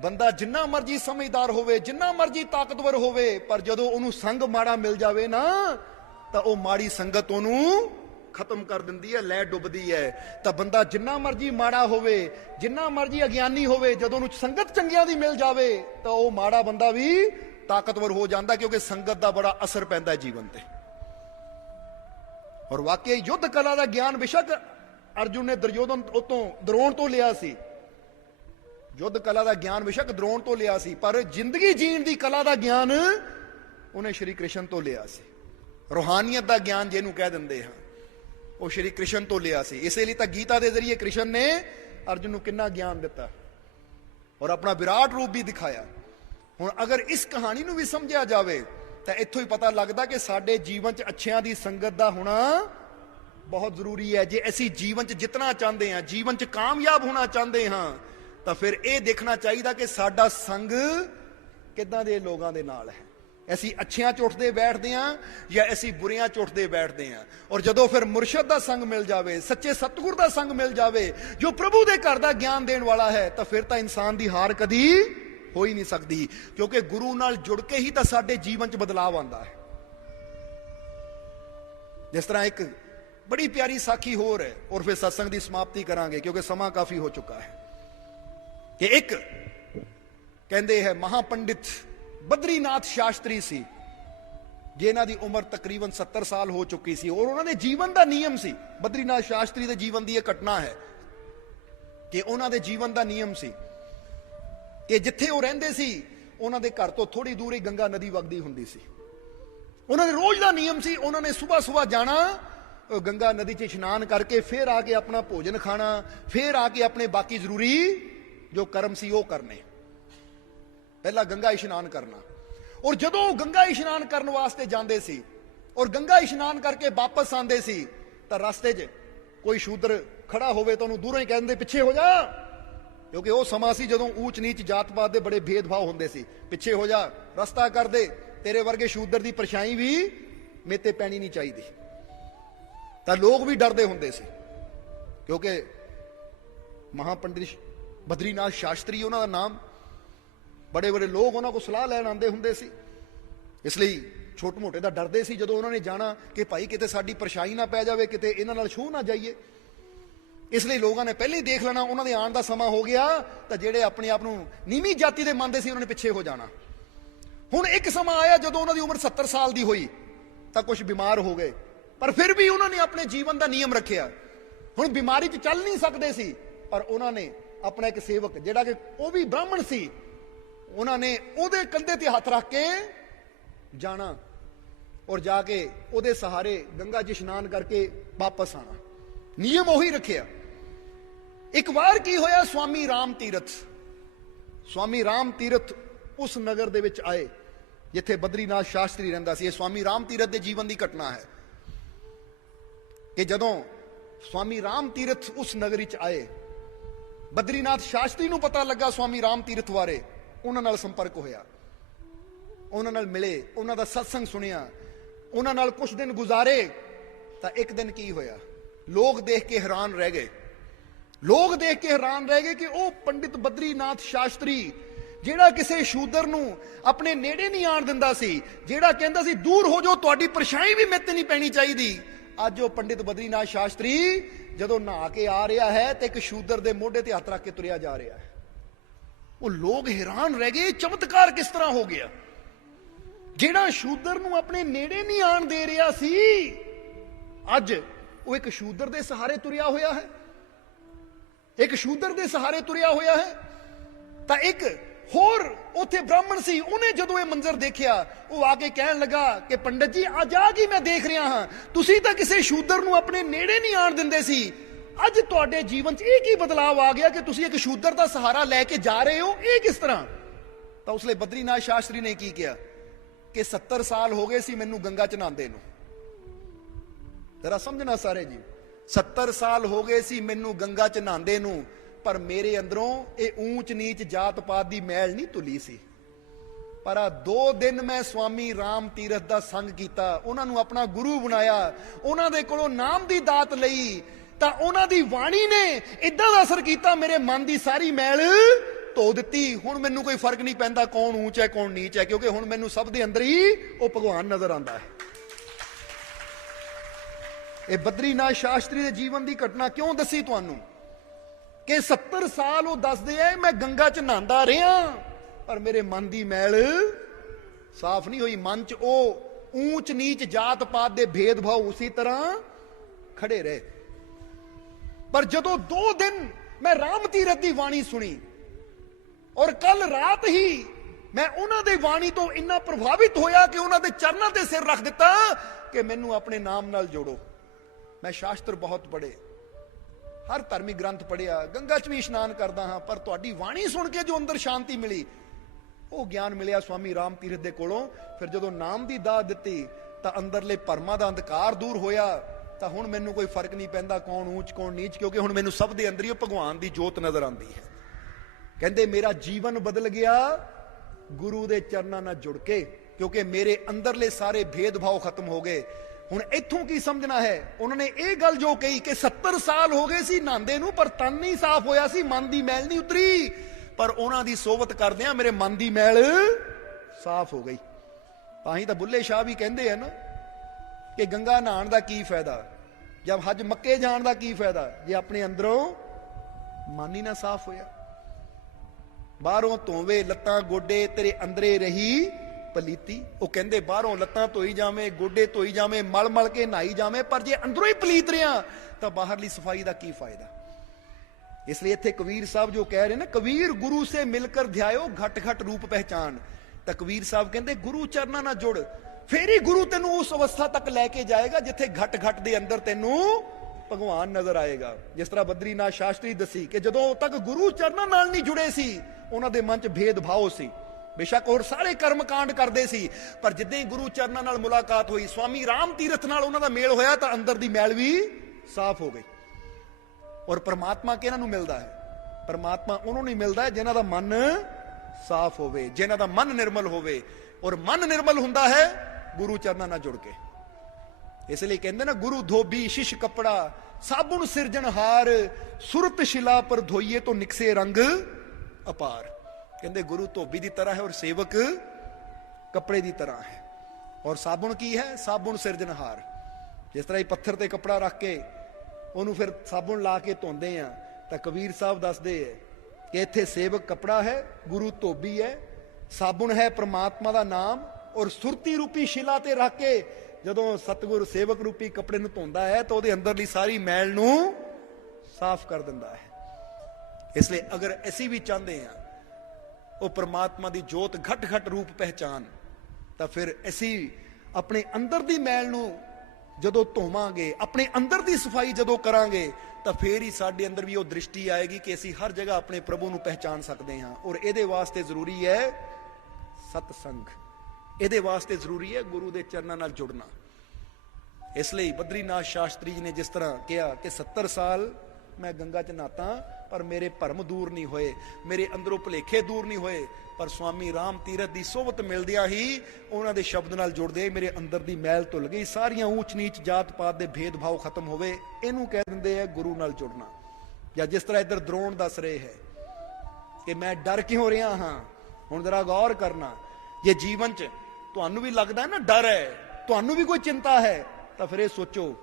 ਬੰਦਾ ਜਿੰਨਾ ਮਰਜੀ ਸਮਝਦਾਰ ਹੋਵੇ, ਜਿੰਨਾ ਮਰਜੀ ਤਾਕਤਵਰ ਹੋਵੇ, ਪਰ ਜਦੋਂ ਉਹਨੂੰ ਸੰਗ ਮਾੜਾ ਮਿਲ ਜਾਵੇ ਨਾ ਤਾਂ ਉਹ ਮਾੜੀ ਸੰਗਤ ਉਹਨੂੰ ਖਤਮ ਕਰ ਦਿੰਦੀ ਹੈ, ਲੈ ਡੁੱਬਦੀ ਹੈ। ਤਾਂ ਬੰਦਾ ਜਿੰਨਾ ਮਰਜੀ ਮਾੜਾ ਹੋਵੇ, ਜਿੰਨਾ ਮਰਜੀ ਅਗਿਆਨੀ ਹੋਵੇ, ਜਦੋਂ ਉਹਨੂੰ ਸੰਗਤ ਚੰਗਿਆਂ ਦੀ ਮਿਲ ਜਾਵੇ ਤਾਂ ਉਹ ਮਾੜਾ ਬੰਦਾ ਵੀ ਤਾਕਤਵਰ ਹੋ ਜਾਂਦਾ, ਕਿਉਂਕਿ ਸੰਗਤ ਦਾ ਬੜਾ ਅਸਰ ਪੈਂਦਾ ਹੈ ਜੀਵਨ ਤੇ। ਔਰ ਵਾਕਈ ਯੁੱਧ ਕਲਾ ਦਾ ਗਿਆਨ ਬੇਸ਼ੱਕ ਅਰਜੁਨ ਨੇ ਦ੍ਰੋਣ ਤੋਂ ਲਿਆ ਸੀ, ਯੁੱਧ ਕਲਾ ਦਾ ਗਿਆਨ ਬੇਸ਼ੱਕ ਦ੍ਰੋਣ ਤੋਂ ਲਿਆ ਸੀ, ਪਰ ਜ਼ਿੰਦਗੀ ਜੀਣ ਦੀ ਕਲਾ ਦਾ ਗਿਆਨ ਉਹਨੇ ਸ਼੍ਰੀ ਕ੍ਰਿਸ਼ਨ ਤੋਂ ਲਿਆ ਸੀ। ਰੂਹਾਨੀਅਤ ਦਾ ਗਿਆਨ ਜਿਹਨੂੰ ਕਹਿ ਦਿੰਦੇ ਹਾਂ, ਉਹ ਸ਼੍ਰੀ ਕ੍ਰਿਸ਼ਨ ਤੋਂ ਲਿਆ ਸੀ। ਇਸੇ ਲਈ ਤਾਂ ਗੀਤਾ ਦੇ ਜ਼ਰੀਏ ਕ੍ਰਿਸ਼ਨ ਨੇ ਅਰਜੁਨ ਨੂੰ ਕਿੰਨਾ ਗਿਆਨ ਦਿੱਤਾ ਔਰ ਆਪਣਾ ਵਿਰਾਟ ਰੂਪ ਵੀ ਦਿਖਾਇਆ। ਹੁਣ ਅਗਰ ਇਸ ਕਹਾਣੀ ਨੂੰ ਵੀ ਸਮਝਿਆ ਜਾਵੇ ਤਾਂ ਇੱਥੋਂ ਹੀ ਪਤਾ ਲੱਗਦਾ ਕਿ ਸਾਡੇ ਜੀਵਨ 'ਚ ਅੱਛਿਆਂ ਦੀ ਸੰਗਤ ਦਾ ਹੋਣਾ ਬਹੁਤ ਜ਼ਰੂਰੀ ਹੈ। ਜੇ ਅਸੀਂ ਜੀਵਨ 'ਚ ਜਿੱਤਣਾ ਚਾਹੁੰਦੇ ਹਾਂ, ਜੀਵਨ 'ਚ ਕਾਮਯਾਬ ਹੋਣਾ ਚਾਹੁੰਦੇ ਹਾਂ, ਤਾਂ ਫਿਰ ਇਹ ਦੇਖਣਾ ਚਾਹੀਦਾ ਕਿ ਸਾਡਾ ਸੰਗ ਕਿੱਦਾਂ ਦੇ ਲੋਕਾਂ ਦੇ ਨਾਲ ਹੈ। ਅਸੀਂ ਅੱਛਿਆਂ 'ਚ ਉੱਠਦੇ ਬੈਠਦੇ ਹਾਂ ਜਾਂ ਅਸੀਂ ਬੁਰਿਆਂ 'ਚ ਉੱਠਦੇ ਬੈਠਦੇ ਹਾਂ। ਔਰ ਜਦੋਂ ਫਿਰ ਮੁਰਸ਼ਦ ਦਾ ਸੰਗ ਮਿਲ ਜਾਵੇ, ਸੱਚੇ ਸਤਿਗੁਰ ਦਾ ਸੰਗ ਮਿਲ ਜਾਵੇ, ਜੋ ਪ੍ਰਭੂ ਦੇ ਘਰ ਦਾ ਗਿਆਨ ਦੇਣ ਵਾਲਾ ਹੈ, ਤਾਂ ਫਿਰ ਤਾਂ ਇਨਸਾਨ ਦੀ ਹਾਰ ਕਦੀ ਹੋ ਹੀ ਨਹੀਂ ਸਕਦੀ, ਕਿਉਂਕਿ ਗੁਰੂ ਨਾਲ ਜੁੜ ਕੇ ਹੀ ਤਾਂ ਸਾਡੇ ਜੀਵਨ 'ਚ ਬਦਲਾਵ ਆਉਂਦਾ ਹੈ। ਜਿਸ ਤਰ੍ਹਾਂ ਇੱਕ ਬੜੀ ਪਿਆਰੀ ਸਾਖੀ ਹੋਰ ਹੈ ਔਰ ਫਿਰ ਸਤਸੰਗ ਦੀ ਸਮਾਪਤੀ ਕਰਾਂਗੇ ਕਿਉਂਕਿ ਸਮਾਂ ਕਾਫੀ ਹੋ ਚੁੱਕਾ ਹੈ। ਕਿ ਇੱਕ ਕਹਿੰਦੇ ਹੈ ਮਹਾਪੰਡਿਤ ਬਦਰੀਨਾਥ ਸ਼ਾਸਤਰੀ ਸੀ, ਜਿਨ੍ਹਾਂ ਦੀ ਉਮਰ ਤਕਰੀਬਨ 70 ਸਾਲ ਹੋ ਚੁੱਕੀ ਸੀ, ਔਰ ਉਹਨਾਂ ਦੇ ਜੀਵਨ ਦਾ ਨਿਯਮ ਸੀ। ਬਦਰੀਨਾਥ ਸ਼ਾਸਤਰੀ ਦੇ ਜੀਵਨ ਦੀ ਇਹ ਘਟਨਾ ਹੈ ਕਿ ਉਹਨਾਂ ਦੇ ਜੀਵਨ ਦਾ ਨਿਯਮ ਸੀ ਕਿ ਜਿੱਥੇ ਉਹ ਰਹਿੰਦੇ ਸੀ ਉਹਨਾਂ ਦੇ ਘਰ ਤੋਂ ਥੋੜੀ ਦੂਰ ਹੀ ਗੰਗਾ ਨਦੀ ਵਗਦੀ ਹੁੰਦੀ ਸੀ। ਉਹਨਾਂ ਦੇ ਰੋਜ਼ ਦਾ ਨਿਯਮ ਸੀ, ਉਹਨਾਂ ਨੇ ਸਵੇਰ ਜਾਣਾ, ਗੰਗਾ ਨਦੀ 'ਚ ਇਸ਼ਨਾਨ ਕਰਕੇ ਫਿਰ ਆ ਕੇ ਆਪਣਾ ਭੋਜਨ ਖਾਣਾ, ਫਿਰ ਆ ਕੇ ਆਪਣੇ ਬਾਕੀ ਜ਼ਰੂਰੀ ਜੋ ਕਰਮ ਸੀ ਉਹ ਕਰਨੇ। ਪਹਿਲਾਂ ਗੰਗਾ ਇਸ਼ਨਾਨ ਕਰਨਾ, ਔਰ ਜਦੋਂ ਗੰਗਾ ਇਸ਼ਨਾਨ ਕਰਨ ਵਾਸਤੇ ਜਾਂਦੇ ਸੀ ਔਰ ਗੰਗਾ ਇਸ਼ਨਾਨ ਕਰਕੇ ਵਾਪਸ ਆਉਂਦੇ ਸੀ ਤਾਂ ਰਸਤੇ 'ਚ ਕੋਈ ਸ਼ੂਦਰ ਖੜਾ ਹੋਵੇ ਤਾਂ ਉਹਨੂੰ ਦੂਰੋਂ ਹੀ ਕਹਿ ਦਿੰਦੇ ਪਿੱਛੇ ਹੋ ਜਾ, ਕਿਉਂਕਿ ਉਹ ਸਮਾਂ ਸੀ ਜਦੋਂ ਊਚ ਨੀਚ ਜਾਤ ਪਾਤ ਦੇ ਬੜੇ ਭੇਦਭਾਵ ਹੁੰਦੇ ਸੀ। ਪਿੱਛੇ ਹੋ ਜਾ, ਰਸਤਾ ਕਰ ਦੇ, ਤੇਰੇ ਵਰਗੇ ਸ਼ੂਦਰ ਦੀ ਪਰਛਾਈ ਵੀ ਮੇਤੇ ਪੈਣੀ ਨਹੀਂ ਚਾਹੀਦੀ। ਤਾਂ ਲੋਕ ਵੀ ਡਰਦੇ ਹੁੰਦੇ ਸੀ ਕਿਉਂਕਿ ਮਹਾਪੰਡਿਤ ਬਦਰੀਨਾਥ ਸ਼ਾਸਤਰੀ ਉਹਨਾਂ ਦਾ ਨਾਮ, ਬੜੇ ਬੜੇ ਲੋਕ ਉਹਨਾਂ ਕੋਲ ਸਲਾਹ ਲੈਣ ਆਉਂਦੇ ਹੁੰਦੇ ਸੀ। ਇਸ ਲਈ ਛੋਟੇ ਮੋਟੇ ਦਾ ਡਰਦੇ ਸੀ ਜਦੋਂ ਉਹਨਾਂ ਨੇ ਜਾਣਾ ਕਿ ਭਾਈ ਕਿਤੇ ਸਾਡੀ ਪਰਛਾਈ ਨਾ ਪੈ ਜਾਵੇ, ਕਿਤੇ ਇਹਨਾਂ ਨਾਲ ਛੂਹ ਨਾ ਜਾਈਏ। ਇਸ ਲਈ ਲੋਕਾਂ ਨੇ ਪਹਿਲਾਂ ਹੀ ਦੇਖ ਲੈਣਾ ਉਹਨਾਂ ਦੇ ਆਉਣ ਦਾ ਸਮਾਂ ਹੋ ਗਿਆ ਤਾਂ ਜਿਹੜੇ ਆਪਣੇ ਆਪ ਨੂੰ ਨੀਵੀਂ ਜਾਤੀ ਦੇ ਮੰਨਦੇ ਸੀ ਉਹਨਾਂ ਨੇ ਪਿੱਛੇ ਹੋ ਜਾਣਾ। ਹੁਣ ਇੱਕ ਸਮਾਂ ਆਇਆ ਜਦੋਂ ਉਹਨਾਂ ਦੀ ਉਮਰ 70 ਸਾਲ ਦੀ ਹੋਈ ਤਾਂ ਕੁਝ ਬਿਮਾਰ ਹੋ ਗਏ, ਪਰ ਫਿਰ ਵੀ ਉਹਨਾਂ ਨੇ ਆਪਣੇ ਜੀਵਨ ਦਾ ਨਿਯਮ ਰੱਖਿਆ। ਹੁਣ ਬਿਮਾਰੀ 'ਚ ਚੱਲ ਨਹੀਂ ਸਕਦੇ ਸੀ, ਪਰ ਉਹਨਾਂ ਨੇ ਆਪਣਾ ਇੱਕ ਸੇਵਕ ਜਿਹੜਾ ਕਿ ਉਹ ਵੀ ਬ੍ਰਾਹਮਣ ਸੀ, ਉਹਨਾਂ ਨੇ ਉਹਦੇ ਕੰਧੇ ਤੇ ਹੱਥ ਰੱਖ ਕੇ ਜਾਣਾ ਔਰ ਜਾ ਕੇ ਉਹਦੇ ਸਹਾਰੇ ਗੰਗਾ 'ਚ ਇਸ਼ਨਾਨ ਕਰਕੇ ਵਾਪਸ ਆਣਾ। ਨਿਯਮ ਉਹੀ ਰੱਖਿਆ। ਇੱਕ ਵਾਰ ਕੀ ਹੋਇਆ, ਸਵਾਮੀ ਰਾਮ ਤੀਰਥ ਉਸ ਨਗਰ ਦੇ ਵਿੱਚ ਆਏ ਜਿੱਥੇ ਬਦਰੀਨਾਥ ਸ਼ਾਸਤਰੀ ਰਹਿੰਦਾ ਸੀ। ਇਹ ਸਵਾਮੀ ਰਾਮ ਤੀਰਥ ਦੇ ਜੀਵਨ ਦੀ ਘਟਨਾ ਹੈ ਕਿ ਜਦੋਂ ਸਵਾਮੀ ਰਾਮ ਤੀਰਥ ਉਸ ਨਗਰੀ 'ਚ ਆਏ, ਬਦਰੀਨਾਥ ਸ਼ਾਸਤਰੀ ਨੂੰ ਪਤਾ ਲੱਗਾ ਸਵਾਮੀ ਰਾਮ ਤੀਰਥ ਬਾਰੇ, ਉਹਨਾਂ ਨਾਲ ਸੰਪਰਕ ਹੋਇਆ, ਉਹਨਾਂ ਨਾਲ ਮਿਲੇ, ਉਹਨਾਂ ਦਾ ਸਤਸੰਗ ਸੁਣਿਆ, ਉਹਨਾਂ ਨਾਲ ਕੁਝ ਦਿਨ ਗੁਜ਼ਾਰੇ। ਤਾਂ ਇੱਕ ਦਿਨ ਕੀ ਹੋਇਆ, ਲੋਕ ਦੇਖ ਕੇ ਹੈਰਾਨ ਰਹਿ ਗਏ ਕਿ ਉਹ ਪੰਡਿਤ ਬਦਰੀਨਾਥ ਸ਼ਾਸਤਰੀ ਜਿਹੜਾ ਕਿਸੇ ਸ਼ੂਦਰ ਨੂੰ ਆਪਣੇ ਨੇੜੇ ਨਹੀਂ ਆਣ ਦਿੰਦਾ ਸੀ, ਜਿਹੜਾ ਕਹਿੰਦਾ ਸੀ ਦੂਰ ਹੋ ਜਾਓ, ਤੁਹਾਡੀ ਪਰਛਾਈ ਵੀ ਮੇਰੇ ਤੇ ਨਹੀਂ ਪੈਣੀ ਚਾਹੀਦੀ, ਅੱਜ ਉਹ ਪੰਡਿਤ ਬਦਰੀਨਾਥ ਸ਼ਾਸਤਰੀ ਜਦੋਂ ਨਹਾ ਕੇ ਆ ਰਿਹਾ ਹੈ ਤੇ ਇੱਕ ਸ਼ੂਦਰ ਦੇ ਮੋਢੇ ਤੇ ਹੱਥ ਰੱਖ ਕੇ ਤੁਰਿਆ ਜਾ ਰਿਹਾ ਹੈ। ਉਹ ਲੋਕ ਹੈਰਾਨ ਰਹਿ ਗਏ, ਚਮਤਕਾਰ ਕਿਸ ਤਰ੍ਹਾਂ ਹੋ ਗਿਆ। ਜਿਹੜਾ ਸ਼ੂਦਰ ਨੂੰ ਆਪਣੇ ਨੇੜੇ ਨਹੀਂ ਆਣ ਦੇ ਰਿਹਾ ਸੀ, ਅੱਜ ਉਹ ਇੱਕ ਸ਼ੂਦਰ ਦੇ ਸਹਾਰੇ ਤੁਰਿਆ ਹੋਇਆ ਹੈ। ਤਾਂ ਇੱਕ ਹੋਰ ਉੱਥੇ ਬ੍ਰਾਹਮਣ ਸੀ, ਉਹਨੇ ਜਦੋਂ ਇਹ ਮੰਜ਼ਰ ਦੇਖਿਆ, ਉਹ ਆ ਕੇ ਕਹਿਣ ਲੱਗਾ ਕਿ ਪੰਡਤ ਜੀ, ਅੱਜ ਆ ਕੀ ਮੈਂ ਦੇਖ ਰਿਹਾ ਹਾਂ, ਤੁਸੀਂ ਤਾਂ ਕਿਸੇ ਸ਼ੂਦਰ ਨੂੰ ਆਪਣੇ ਨੇੜੇ ਨਹੀਂ ਆਣ ਦਿੰਦੇ ਸੀ, ਅੱਜ ਤੁਹਾਡੇ ਜੀਵਨ 'ਚ ਇਹ ਕੀ ਬਦਲਾਅ ਆ ਗਿਆ ਕਿ ਤੁਸੀਂ ਇੱਕ ਸ਼ੂਦਰ ਦਾ ਸਹਾਰਾ ਲੈ ਕੇ ਜਾ ਰਹੇ ਹੋ, ਇਹ ਕਿਸ ਤਰ੍ਹਾਂ। ਤਾਂ ਉਸ ਲਈ ਬਦਰੀਨਾਥ ਸ਼ਾਸਤਰੀ ਨੇ ਕੀ ਕਿਹਾ ਕਿ 70 ਸਾਲ ਹੋ ਗਏ ਸੀ ਮੈਨੂੰ ਗੰਗਾ 'ਚ ਨਹਾਉਂਦੇ ਨੂੰ। ਜ਼ਰਾ ਸਮਝਣਾ ਸਾਰੇ ਜੀ, 70 ਸਾਲ ਹੋ ਗਏ ਸੀ ਮੈਨੂੰ ਗੰਗਾ 'ਚ ਨਹਾਉਂਦੇ ਨੂੰ, ਪਰ ਮੇਰੇ ਅੰਦਰੋਂ ਇਹ ਊਚ ਨੀਚ ਜਾਤ ਪਾਤ ਦੀ ਮੈਲ ਨਹੀਂ ਤੁਲੀ ਸੀ। ਪਰ 2 ਦਿਨ ਮੈਂ ਸਵਾਮੀ ਰਾਮ ਤੀਰਥ ਦਾ ਸੰਗ ਕੀਤਾ, ਉਹਨਾਂ ਨੂੰ ਆਪਣਾ ਗੁਰੂ ਬਣਾਇਆ, ਉਹਨਾਂ ਦੇ ਕੋਲੋਂ ਨਾਮ ਦੀ ਦਾਤ ਲਈ, ਤਾਂ ਉਹਨਾਂ ਦੀ ਬਾਣੀ ਨੇ ਇਦਾਂ ਦਾ ਅਸਰ ਕੀਤਾ, ਮੇਰੇ ਮਨ ਦੀ ਸਾਰੀ ਮੈਲ ਧੋ ਦਿੱਤੀ। ਹੁਣ ਮੈਨੂੰ ਕੋਈ ਫਰਕ ਨਹੀਂ ਪੈਂਦਾ ਕੌਣ ਊਚ ਹੈ ਕੌਣ ਨੀਚ ਹੈ, ਕਿਉਂਕਿ ਹੁਣ ਮੈਨੂੰ ਸਭ ਦੇ ਅੰਦਰ ਹੀ ਉਹ ਭਗਵਾਨ ਨਜ਼ਰ ਆਉਂਦਾ ਹੈ। ਇਹ ਬਦਰੀਨਾਥ ਸ਼ਾਸਤਰੀ ਦੇ ਜੀਵਨ ਦੀ ਘਟਨਾ ਕਿਉਂ ਦੱਸੀ ਤੁਹਾਨੂੰ ਕਿ 70 ਸਾਲ ਉਹ ਦੱਸਦੇ ਐ ਮੈਂ ਗੰਗਾ 'ਚ ਨਹਾਉਂਦਾ ਰਿਹਾ, ਪਰ ਮੇਰੇ ਮਨ ਦੀ ਮੈਲ ਸਾਫ਼ ਨਹੀਂ ਹੋਈ। ਮਨ 'ਚ ਉਹ ਊਚ ਨੀਚ ਜਾਤ ਪਾਤ ਦੇ ਭੇਦਭਾਵ ਉਸੇ ਤਰ੍ਹਾਂ ਖੜੇ ਰਹੇ। ਪਰ ਜਦੋਂ 2 ਦਿਨ ਮੈਂ ਰਾਮ ਤੀਰਥ ਦੀ ਬਾਣੀ ਸੁਣੀ, ਔਰ ਕੱਲ ਰਾਤ ਹੀ ਮੈਂ ਉਹਨਾਂ ਦੇ ਬਾਣੀ ਤੋਂ ਇੰਨਾ ਪ੍ਰਭਾਵਿਤ ਹੋਇਆ ਕਿ ਉਹਨਾਂ ਦੇ ਚਰਨਾਂ ਤੇ ਸਿਰ ਰੱਖ ਦਿੱਤਾ ਕਿ ਮੈਨੂੰ ਆਪਣੇ ਨਾਮ ਨਾਲ ਜੋੜੋ। ਮੈਂ ਸ਼ਾਸਤਰ ਬਹੁਤ ਪੜ੍ਹੇ, ਹਰ ਧਾਰਮਿਕ ਗ੍ਰੰਥ ਪੜ੍ਹਿਆ, ਗੰਗਾ 'ਚ ਵੀ ਇਸ਼ਨਾਨ ਕਰਦਾ ਹਾਂ, ਪਰ ਤੁਹਾਡੀ ਬਾਣੀ ਸੁਣ ਕੇ ਜੋ ਅੰਦਰ ਸ਼ਾਂਤੀ ਮਿਲੀ, ਉਹ ਗਿਆਨ ਮਿਲਿਆ ਸਵਾਮੀ ਰਾਮ ਤੀਰਥ ਦੇ ਕੋਲੋਂ। ਫਿਰ ਜਦੋਂ ਨਾਮ ਦੀ ਦਾਤ ਦਿੱਤੀ ਤਾਂ ਅੰਦਰਲੇ ਭਰਮਾਂ ਦਾ ਅੰਧਕਾਰ ਦੂਰ ਹੋਇਆ। ਤਾਂ ਹੁਣ ਮੈਨੂੰ ਕੋਈ ਫਰਕ ਨਹੀਂ ਪੈਂਦਾ ਕੌਣ ਊਚ ਕੌਣ ਨੀਚ, ਕਿਉਂਕਿ ਹੁਣ ਮੈਨੂੰ ਸਭ ਦੇ ਅੰਦਰ ਹੀ ਉਹ ਭਗਵਾਨ ਦੀ ਜੋਤ ਨਜ਼ਰ ਆਉਂਦੀ ਹੈ। ਕਹਿੰਦੇ ਮੇਰਾ ਜੀਵਨ ਬਦਲ ਗਿਆ ਗੁਰੂ ਦੇ ਚਰਨਾਂ ਨਾਲ ਜੁੜ ਕੇ, ਕਿਉਂਕਿ ਮੇਰੇ ਅੰਦਰਲੇ ਸਾਰੇ ਭੇਦਭਾਵ ਖਤਮ ਹੋ ਗਏ। ਹੁਣ ਇੱਥੋਂ ਕੀ ਸਮਝਣਾ ਹੈ, ਉਹਨਾਂ ਨੇ ਇਹ ਗੱਲ ਜੋ ਕਹੀ ਕਿ 70 ਸਾਲ ਹੋ ਗਏ ਸੀ ਨਹਾਉਂਦੇ ਨੂੰ, ਪਰ ਤਨ ਨਹੀਂ ਸਾਫ਼ ਹੋਇਆ ਸੀ, ਮਨ ਦੀ ਮੈਲ ਨਹੀਂ ਉਤਰੀ, ਪਰ ਉਹਨਾਂ ਦੀ ਸੋਬਤ ਕਰਦਿਆਂ ਮੇਰੇ ਮਨ ਦੀ ਮੈਲ ਸਾਫ਼ ਹੋ ਗਈ। ਤਾਂ ਹੀ ਤਾਂ ਬੁੱਲੇ ਸ਼ਾਹ ਵੀ ਕਹਿੰਦੇ ਆ ਨਾ ਕਿ ਗੰਗਾ ਨਹਾਉਣ ਦਾ ਕੀ ਫਾਇਦਾ, ਜਦ ਹਜ ਮੱਕੇ ਜਾਣ ਦਾ ਕੀ ਫਾਇਦਾ, ਜੇ ਆਪਣੇ ਅੰਦਰੋਂ ਮਨ ਹੀ ਨਾ ਸਾਫ਼ ਹੋਇਆ। ਬਾਹਰੋਂ ਧੋਵੇ ਲੱਤਾਂ ਗੋਡੇ, ਤੇਰੇ ਅੰਦਰੇ ਰਹੀ ਪਲੀਤੀ। ਉਹ ਕਹਿੰਦੇ ਬਾਹਰੋਂ ਲੱਤਾਂ ਧੋਈ ਜਾਵੇਂ, ਗੋਡੇ ਧੋਈ ਜਾਵੇਂ, ਮਲ ਮਲ ਕੇ ਨਹਾਈ ਜਾਵੇਂ, ਪਰ ਜੇ ਅੰਦਰੋਂ ਹੀ ਪਲੀਤ ਰਿਆਂ ਤਾਂ ਬਾਹਰਲੀ ਸਫਾਈ ਦਾ ਕੀ ਫਾਇਦਾ। ਇਸ ਲਈ ਇੱਥੇ ਕਬੀਰ ਸਾਹਿਬ ਜੋ ਕਹਿ ਰਹੇ ਨਾ, ਕਬੀਰ ਗੁਰੂ ਸੇ ਮਿਲਕਰ ਧਿਆਇਓ ਘਟ ਘਟ ਰੂਪ ਪਹਿਚਾਨ, ਤਾਂ ਕਬੀਰ ਸਾਹਿਬ ਕਹਿੰਦੇ ਗੁਰੂ ਚਰਨਾਂ ਨਾਲ ਜੁੜ, ਫੇਰ ਹੀ ਗੁਰੂ ਤੈਨੂੰ ਉਸ ਅਵਸਥਾ ਤੱਕ ਲੈ ਕੇ ਜਾਏਗਾ ਜਿੱਥੇ ਘਟ ਘਟ ਦੇ ਅੰਦਰ ਤੈਨੂੰ ਭਗਵਾਨ ਨਜ਼ਰ ਆਏਗਾ। ਜਿਸ ਤਰ੍ਹਾਂ ਬਦਰੀਨਾਥ ਸ਼ਾਸਤਰੀ ਦੱਸੀ ਕਿ ਜਦੋਂ ਤੱਕ ਗੁਰੂ ਚਰਨਾਂ ਨਾਲ ਨਹੀਂ ਜੁੜੇ ਸੀ, ਉਹਨਾਂ ਦੇ ਮਨ 'ਚ ਭੇਦਭਾਵ ਸੀ, ਬੇਸ਼ੱਕ ਹੋਰ ਸਾਰੇ ਕਰਮ ਕਾਂਡ ਕਰਦੇ ਸੀ, ਪਰ ਜਿੱਦਾਂ ਹੀ ਗੁਰੂ ਚਰਨਾਂ ਨਾਲ ਮੁਲਾਕਾਤ ਹੋਈ, ਸਵਾਮੀ ਰਾਮ ਤੀਰਥ ਨਾਲ ਉਹਨਾਂ ਦਾ ਮੇਲ ਹੋਇਆ, ਤਾਂ ਅੰਦਰ ਦੀ ਮੈਲ ਵੀ ਸਾਫ਼ ਹੋ ਗਈ। ਔਰ ਪਰਮਾਤਮਾ ਕਿਹਨਾਂ ਨੂੰ ਮਿਲਦਾ ਹੈ? ਪਰਮਾਤਮਾ ਉਹਨੂੰ ਨਹੀਂ ਮਿਲਦਾ ਹੈ ਜਿਨ੍ਹਾਂ ਦਾ ਮਨ ਸਾਫ਼ ਹੋਵੇ, ਜਿਨ੍ਹਾਂ ਦਾ ਮਨ ਨਿਰਮਲ ਹੋਵੇ। ਔਰ ਮਨ ਨਿਰਮਲ ਹੁੰਦਾ ਹੈ ਗੁਰੂ ਚਰਨਾਂ ਨਾਲ ਜੁੜ ਕੇ। ਇਸ ਲਈ ਕਹਿੰਦੇ ਨਾ, ਗੁਰੂ ਧੋਬੀ ਸ਼ਿਸ਼ ਕੱਪੜਾ, ਸਾਬੁਣ ਸਿਰਜਣਹਾਰ, ਸੁਰਤ ਸ਼ਿਲਾ ਪਰ ਧੋਈਏ ਤੋਂ ਨਿਕਸੇ ਰੰਗ ਅਪਾਰ। ਕਹਿੰਦੇ ਗੁਰੂ ਧੋਬੀ ਦੀ ਤਰ੍ਹਾਂ ਹੈ ਔਰ ਸੇਵਕ ਕੱਪੜੇ ਦੀ ਤਰ੍ਹਾਂ ਹੈ। ਔਰ ਸਾਬੁਣ ਕੀ ਹੈ? ਸਾਬੁਣ ਸਿਰਜਣਹਾਰ। ਜਿਸ ਤਰ੍ਹਾਂ ਹੀ ਪੱਥਰ ਤੇ ਕੱਪੜਾ ਰੱਖ ਕੇ ਉਹਨੂੰ ਫਿਰ ਸਾਬੁਣ ਲਾ ਕੇ ਧੋਂਦੇ ਆ, ਤਾਂ ਕਬੀਰ ਸਾਹਿਬ ਦੱਸਦੇ ਹੈ ਕਿ ਇੱਥੇ ਸੇਵਕ ਕੱਪੜਾ ਹੈ, ਗੁਰੂ ਧੋਬੀ ਹੈ, ਸਾਬੁਣ ਹੈ ਪ੍ਰਮਾਤਮਾ ਦਾ ਨਾਮ, ਔਰ ਸੁਰਤੀ ਰੂਪੀ ਸ਼ਿਲਾ ਤੇ ਰੱਖ ਕੇ ਜਦੋਂ ਸਤਿਗੁਰ ਸੇਵਕ ਰੂਪੀ ਕੱਪੜੇ ਨੂੰ ਧੋਂਦਾ ਹੈ ਤਾਂ ਉਹਦੇ ਅੰਦਰਲੀ ਸਾਰੀ ਮੈਲ ਨੂੰ ਸਾਫ਼ ਕਰ ਦਿੰਦਾ ਹੈ। ਇਸ ਲਈ ਅਗਰ ਅਸੀਂ ਵੀ ਚਾਹੁੰਦੇ ਹਾਂ ਉਹ ਪ੍ਰਮਾਤਮਾ ਦੀ ਜੋਤ ਘਟ ਘਟ ਰੂਪ ਪਹਿਚਾਨ, ਤਾਂ ਫਿਰ ਅਸੀਂ ਆਪਣੇ ਅੰਦਰ ਦੀ ਮੈਲ ਨੂੰ ਜਦੋਂ ਧੋਵਾਂਗੇ, ਆਪਣੇ ਅੰਦਰ ਦੀ ਸਫਾਈ ਜਦੋਂ ਕਰਾਂਗੇ, ਤਾਂ ਫੇਰ ਹੀ ਸਾਡੇ ਅੰਦਰ ਵੀ ਉਹ ਦ੍ਰਿਸ਼ਟੀ ਆਏਗੀ ਕਿ ਅਸੀਂ ਹਰ ਜਗ੍ਹਾ ਆਪਣੇ ਪ੍ਰਭੂ ਨੂੰ ਪਹਿਚਾਨ ਸਕਦੇ ਹਾਂ। ਔਰ ਇਹਦੇ ਵਾਸਤੇ ਜ਼ਰੂਰੀ ਹੈ ਸਤਸੰਗ, ਇਹਦੇ ਵਾਸਤੇ ਜ਼ਰੂਰੀ ਹੈ ਗੁਰੂ ਦੇ ਚਰਨਾਂ ਨਾਲ ਜੁੜਨਾ। ਇਸ ਲਈ ਬਦਰੀਨਾਥ ਸ਼ਾਸਤਰੀ ਜੀ ਨੇ ਜਿਸ ਤਰ੍ਹਾਂ ਕਿਹਾ ਕਿ 70 ਸਾਲ ਮੈਂ ਗੰਗਾ 'ਚ ਨਹਾਤਾ ਪਰ ਮੇਰੇ ਭਰਮ ਦੂਰ ਨਹੀਂ ਹੋਏ, ਮੇਰੇ ਅੰਦਰੋਂ ਭੁਲੇਖੇ ਦੂਰ ਨਹੀਂ ਹੋਏ, ਪਰ ਸਵਾਮੀ ਰਾਮ ਤੀਰਥ ਦੀ ਸੋਭਤ ਮਿਲਦਿਆਂ ਹੀ ਉਹਨਾਂ ਦੇ ਸ਼ਬਦ ਨਾਲ ਜੁੜਦੇ ਮੇਰੇ ਅੰਦਰ ਦੀ ਮੈਲ ਧੁੱਲ ਗਈ, ਸਾਰੀਆਂ ਊਚ ਨੀਚ ਜਾਤ ਪਾਤ ਦੇ ਭੇਦਭਾਵ ਖਤਮ ਹੋਵੇ। ਇਹਨੂੰ ਕਹਿ ਦਿੰਦੇ ਆ ਗੁਰੂ ਨਾਲ ਜੁੜਨਾ। ਜਾਂ ਜਿਸ ਤਰ੍ਹਾਂ ਇੱਧਰ ਦਰੋਣ ਦੱਸ ਰਹੇ ਹੈ ਕਿ ਮੈਂ ਡਰ ਕਿਉਂ ਰਿਹਾ ਹਾਂ, ਹੁਣ ਜ਼ਰਾ ਗੌਰ ਕਰਨਾ। ਜੇ ਜੀਵਨ 'ਚ ਤੁਹਾਨੂੰ ਵੀ ਲੱਗਦਾ ਨਾ ਡਰ ਹੈ, ਤੁਹਾਨੂੰ ਵੀ ਕੋਈ ਚਿੰਤਾ ਹੈ, ਤਾਂ ਫਿਰ ਇਹ ਸੋਚੋ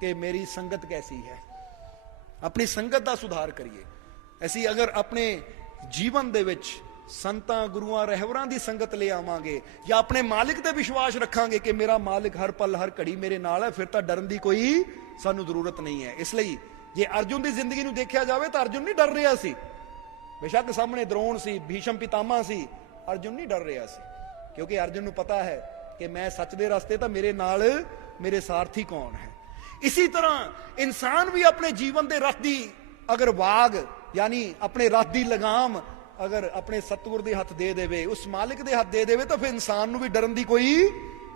ਕਿ ਮੇਰੀ ਸੰਗਤ ਕੈਸੀ ਹੈ। ਆਪਣੀ ਸੰਗਤ ਦਾ ਸੁਧਾਰ ਕਰੀਏ। ਅਸੀਂ ਅਗਰ ਆਪਣੇ ਜੀਵਨ ਦੇ ਵਿੱਚ ਸੰਤਾਂ ਗੁਰੂਆਂ ਰਹਿਬਰਾਂ ਦੀ ਸੰਗਤ ਲੈ ਆਵਾਂਗੇ ਜਾਂ ਆਪਣੇ ਮਾਲਿਕ ਤੇ ਵਿਸ਼ਵਾਸ ਰੱਖਾਂਗੇ ਕਿ ਮੇਰਾ ਮਾਲਿਕ ਹਰ ਪਲ ਹਰ ਘੜੀ ਮੇਰੇ ਨਾਲ ਹੈ, ਫਿਰ ਤਾਂ ਡਰਨ ਦੀ ਕੋਈ ਸਾਨੂੰ ਜ਼ਰੂਰਤ ਨਹੀਂ ਹੈ। ਇਸ ਲਈ ਜੇ ਅਰਜੁਨ ਦੀ ਜ਼ਿੰਦਗੀ ਨੂੰ ਦੇਖਿਆ ਜਾਵੇ ਤਾਂ ਅਰਜੁਨ ਨਹੀਂ ਡਰ ਰਿਹਾ ਸੀ। ਬੇਸ਼ੱਕ ਸਾਹਮਣੇ ਦਰੋਣ ਸੀ, ਭੀਸ਼ਮ ਪਿਤਾਮਾ ਸੀ, ਅਰਜੁਨ ਨਹੀਂ ਡਰ ਰਿਹਾ ਸੀ, ਕਿਉਂਕਿ ਅਰਜੁਨ ਨੂੰ ਪਤਾ ਹੈ ਕਿ ਮੈਂ ਸੱਚ ਦੇ ਰਸਤੇ, ਤਾਂ ਮੇਰੇ ਨਾਲ ਮੇਰੇ ਸਾਰਥੀ ਕੌਣ ਹੈ। ਇसी तरह इंसान भी अपने जीवन के रथ की अगर वाग यानी अपने रथ की लगाम अगर अपने सतगुर के हथ दे देवे, उस मालिक के हथ दे देवे, तो फिर इंसान नूं भी डरन की कोई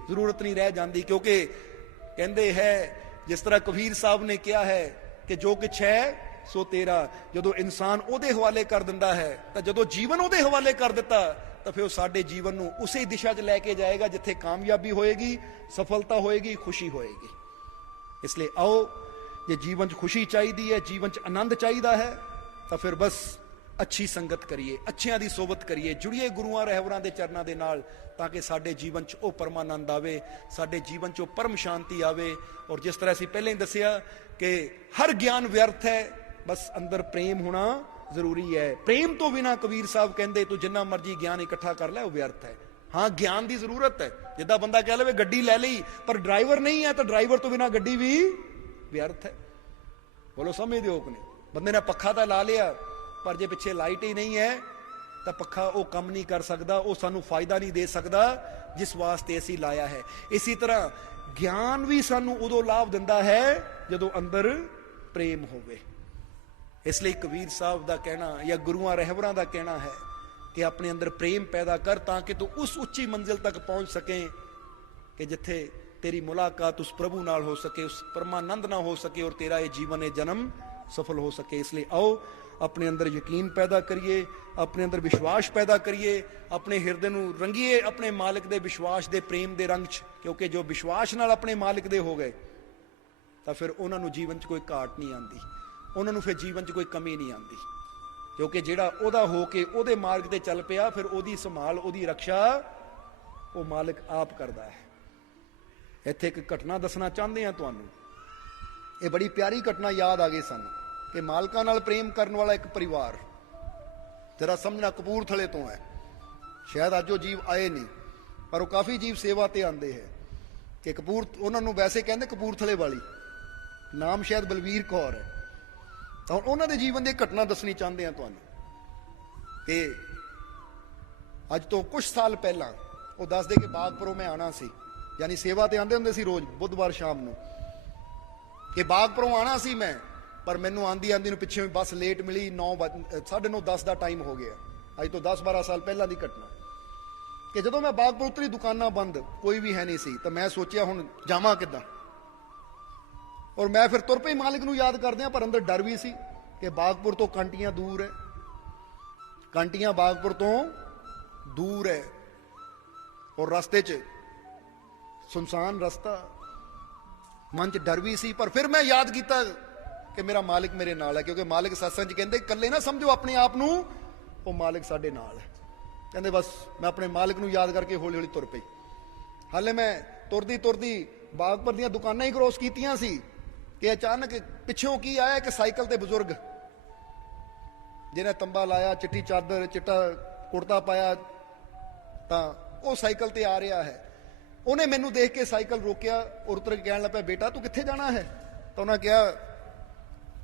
जरूरत नहीं रह जाती। क्योंकि कहते हैं जिस तरह कबीर साहब ने कहा है कि जो कुछ है सो तेरा, जो इंसान उहदे हवाले कर दिंदा है, तो जो जीवन उहदे हवाले कर दिता, तो फिर साडे जीवन नूं उसे दिशा च लैके जाएगा जिथे कामयाबी होएगी, सफलता होएगी, खुशी होएगी। इसलिए आओ, जे जीवन च खुशी चाहिए है, जीवन च आनंद चाहिए है, तो फिर बस अच्छी संगत करिए, अच्छियां दी सोबत करिए, जुड़िए गुरुआं रहबरां दे चरनां दे नाल, ताकि साडे जीवन च ओ परमानंद आवे, साडे जीवन च ओ परम शांति आवे। और जिस तरह असीं पहले ही दसिया कि हर ज्ञान व्यर्थ है, बस अंदर प्रेम होना जरूरी है। प्रेम तो बिना कबीर साहब कहते तू जिन्ना मर्जी ज्ञान इकट्ठा कर लै, वो व्यर्थ है। हाँ, ज्ञान की जरूरत है। जिदा बंदा कह ले गड्डी लै ली पर ड्राइवर नहीं है, तो ड्राइवर तो बिना गड्डी भी व्यर्थ है। बोलो समझदे हो कि नहीं? बंदे ने पखा तो ला लिया पर जे पिछे लाइट ही नहीं है तो पखा वो काम नहीं कर सकता, वो सानू फायदा नहीं दे सकता जिस वास्ते असी लाया है। इसी तरह ज्ञान भी सानू उदों लाभ दिंदा है जदों अंदर प्रेम होवे। इसलिए कबीर साहब का कहना या गुरुआं रहबरां का कहना है कि अपने अंदर प्रेम पैदा कर, ताकि तू उस उच्ची मंजिल तक पहुंच सके कि जिथे तेरी मुलाकात उस प्रभु नाल हो सके, उस परमानंद ना हो सके और तेरा ये जीवन ये जन्म सफल हो सके। इसलिए आओ अपने अंदर यकीन पैदा करिए, अपने अंदर विश्वास पैदा करिए, अपने हृदय नूं रंगीए अपने मालिक दे विश्वास दे प्रेम दे रंग च। क्योंकि जो विश्वास नाल अपने मालिक दे हो गए तो फिर उन्हां नूं जीवन च कोई घाट नहीं आती, उन्हां नूं फिर जीवन च कोई कमी नहीं आती। क्योंकि जिहड़ा ओहदा हो के ओहदे मार्ग ते चल पिया, फिर ओहदी संभाल ओहदी रक्षा वो मालिक आप करदा है। इत्थे एक घटना दसना चाहते हैं तुहानूं, ये बड़ी प्यारी घटना याद आ गई सानूं कि मालकां नाल प्रेम करने वाला एक परिवार, जरा समझना कपूरथले तो है, शायद अज वो जीव आए नहीं पर वो काफ़ी जीव सेवा ते आंदे है कि उन्हां नूं वैसे कहंदे कपूरथले वाली, नाम शायद बलवीर कौर है। तो हुण उन्हां दे जीवन की घटना दसनी चाहते हैं तुहानूं कि अज तो कुछ साल पहला वो दसदे कि बागपुरों मैं आना सी, यानी सेवा ते आंदे हुंदे सी रोज़ बुधवार शाम नूं कि बागपुरों आना सी मैं, पर मैनू आंदी आंदी नूं पिछे बस लेट मिली, 9:30 10 का टाइम हो गया। अज तो 10-12 साल पहला की घटना कि जदों मैं बागपुर उतरी, दुकानां बंद, कोई भी है नहीं सी, तो मैं सोचिया हुण जावां किद्दां। और मैं फिर तुर पे मालिक नूं याद करदियां, पर अंदर डर भी सी कि बागपुर तो कांटियां दूर है, कांटियां बागपुर तो दूर है और रस्ते च सुनसान रस्ता, मन च डर भी सी। पर फिर मैं याद किया कि मेरा मालिक मेरे नाल है, क्योंकि मालिक सत्संग कहते कल्ले ना समझो अपने आप नूं, वो मालिक साडे नाल है। कहते बस मैं अपने मालिक नूं याद करके हौली हौली तुर पई। हाले मैं तुरदी तुरदी बागपुर दीयां दुकानां ही क्रॉस कीतियां सी कि अचानक पिछों की आया कि साइकिल ते बुजुर्ग जिन्हें तंबा लाया, चिट्टी चादर, चिट्टा कुर्ता पाया, तो वो साइकिल ते आ रहा है। उन्हें मैनू देख के साइकिल रोकिया और उतर के कहने लग पिया, बेटा तू कित्थे जाना है? तो उन्हें कहा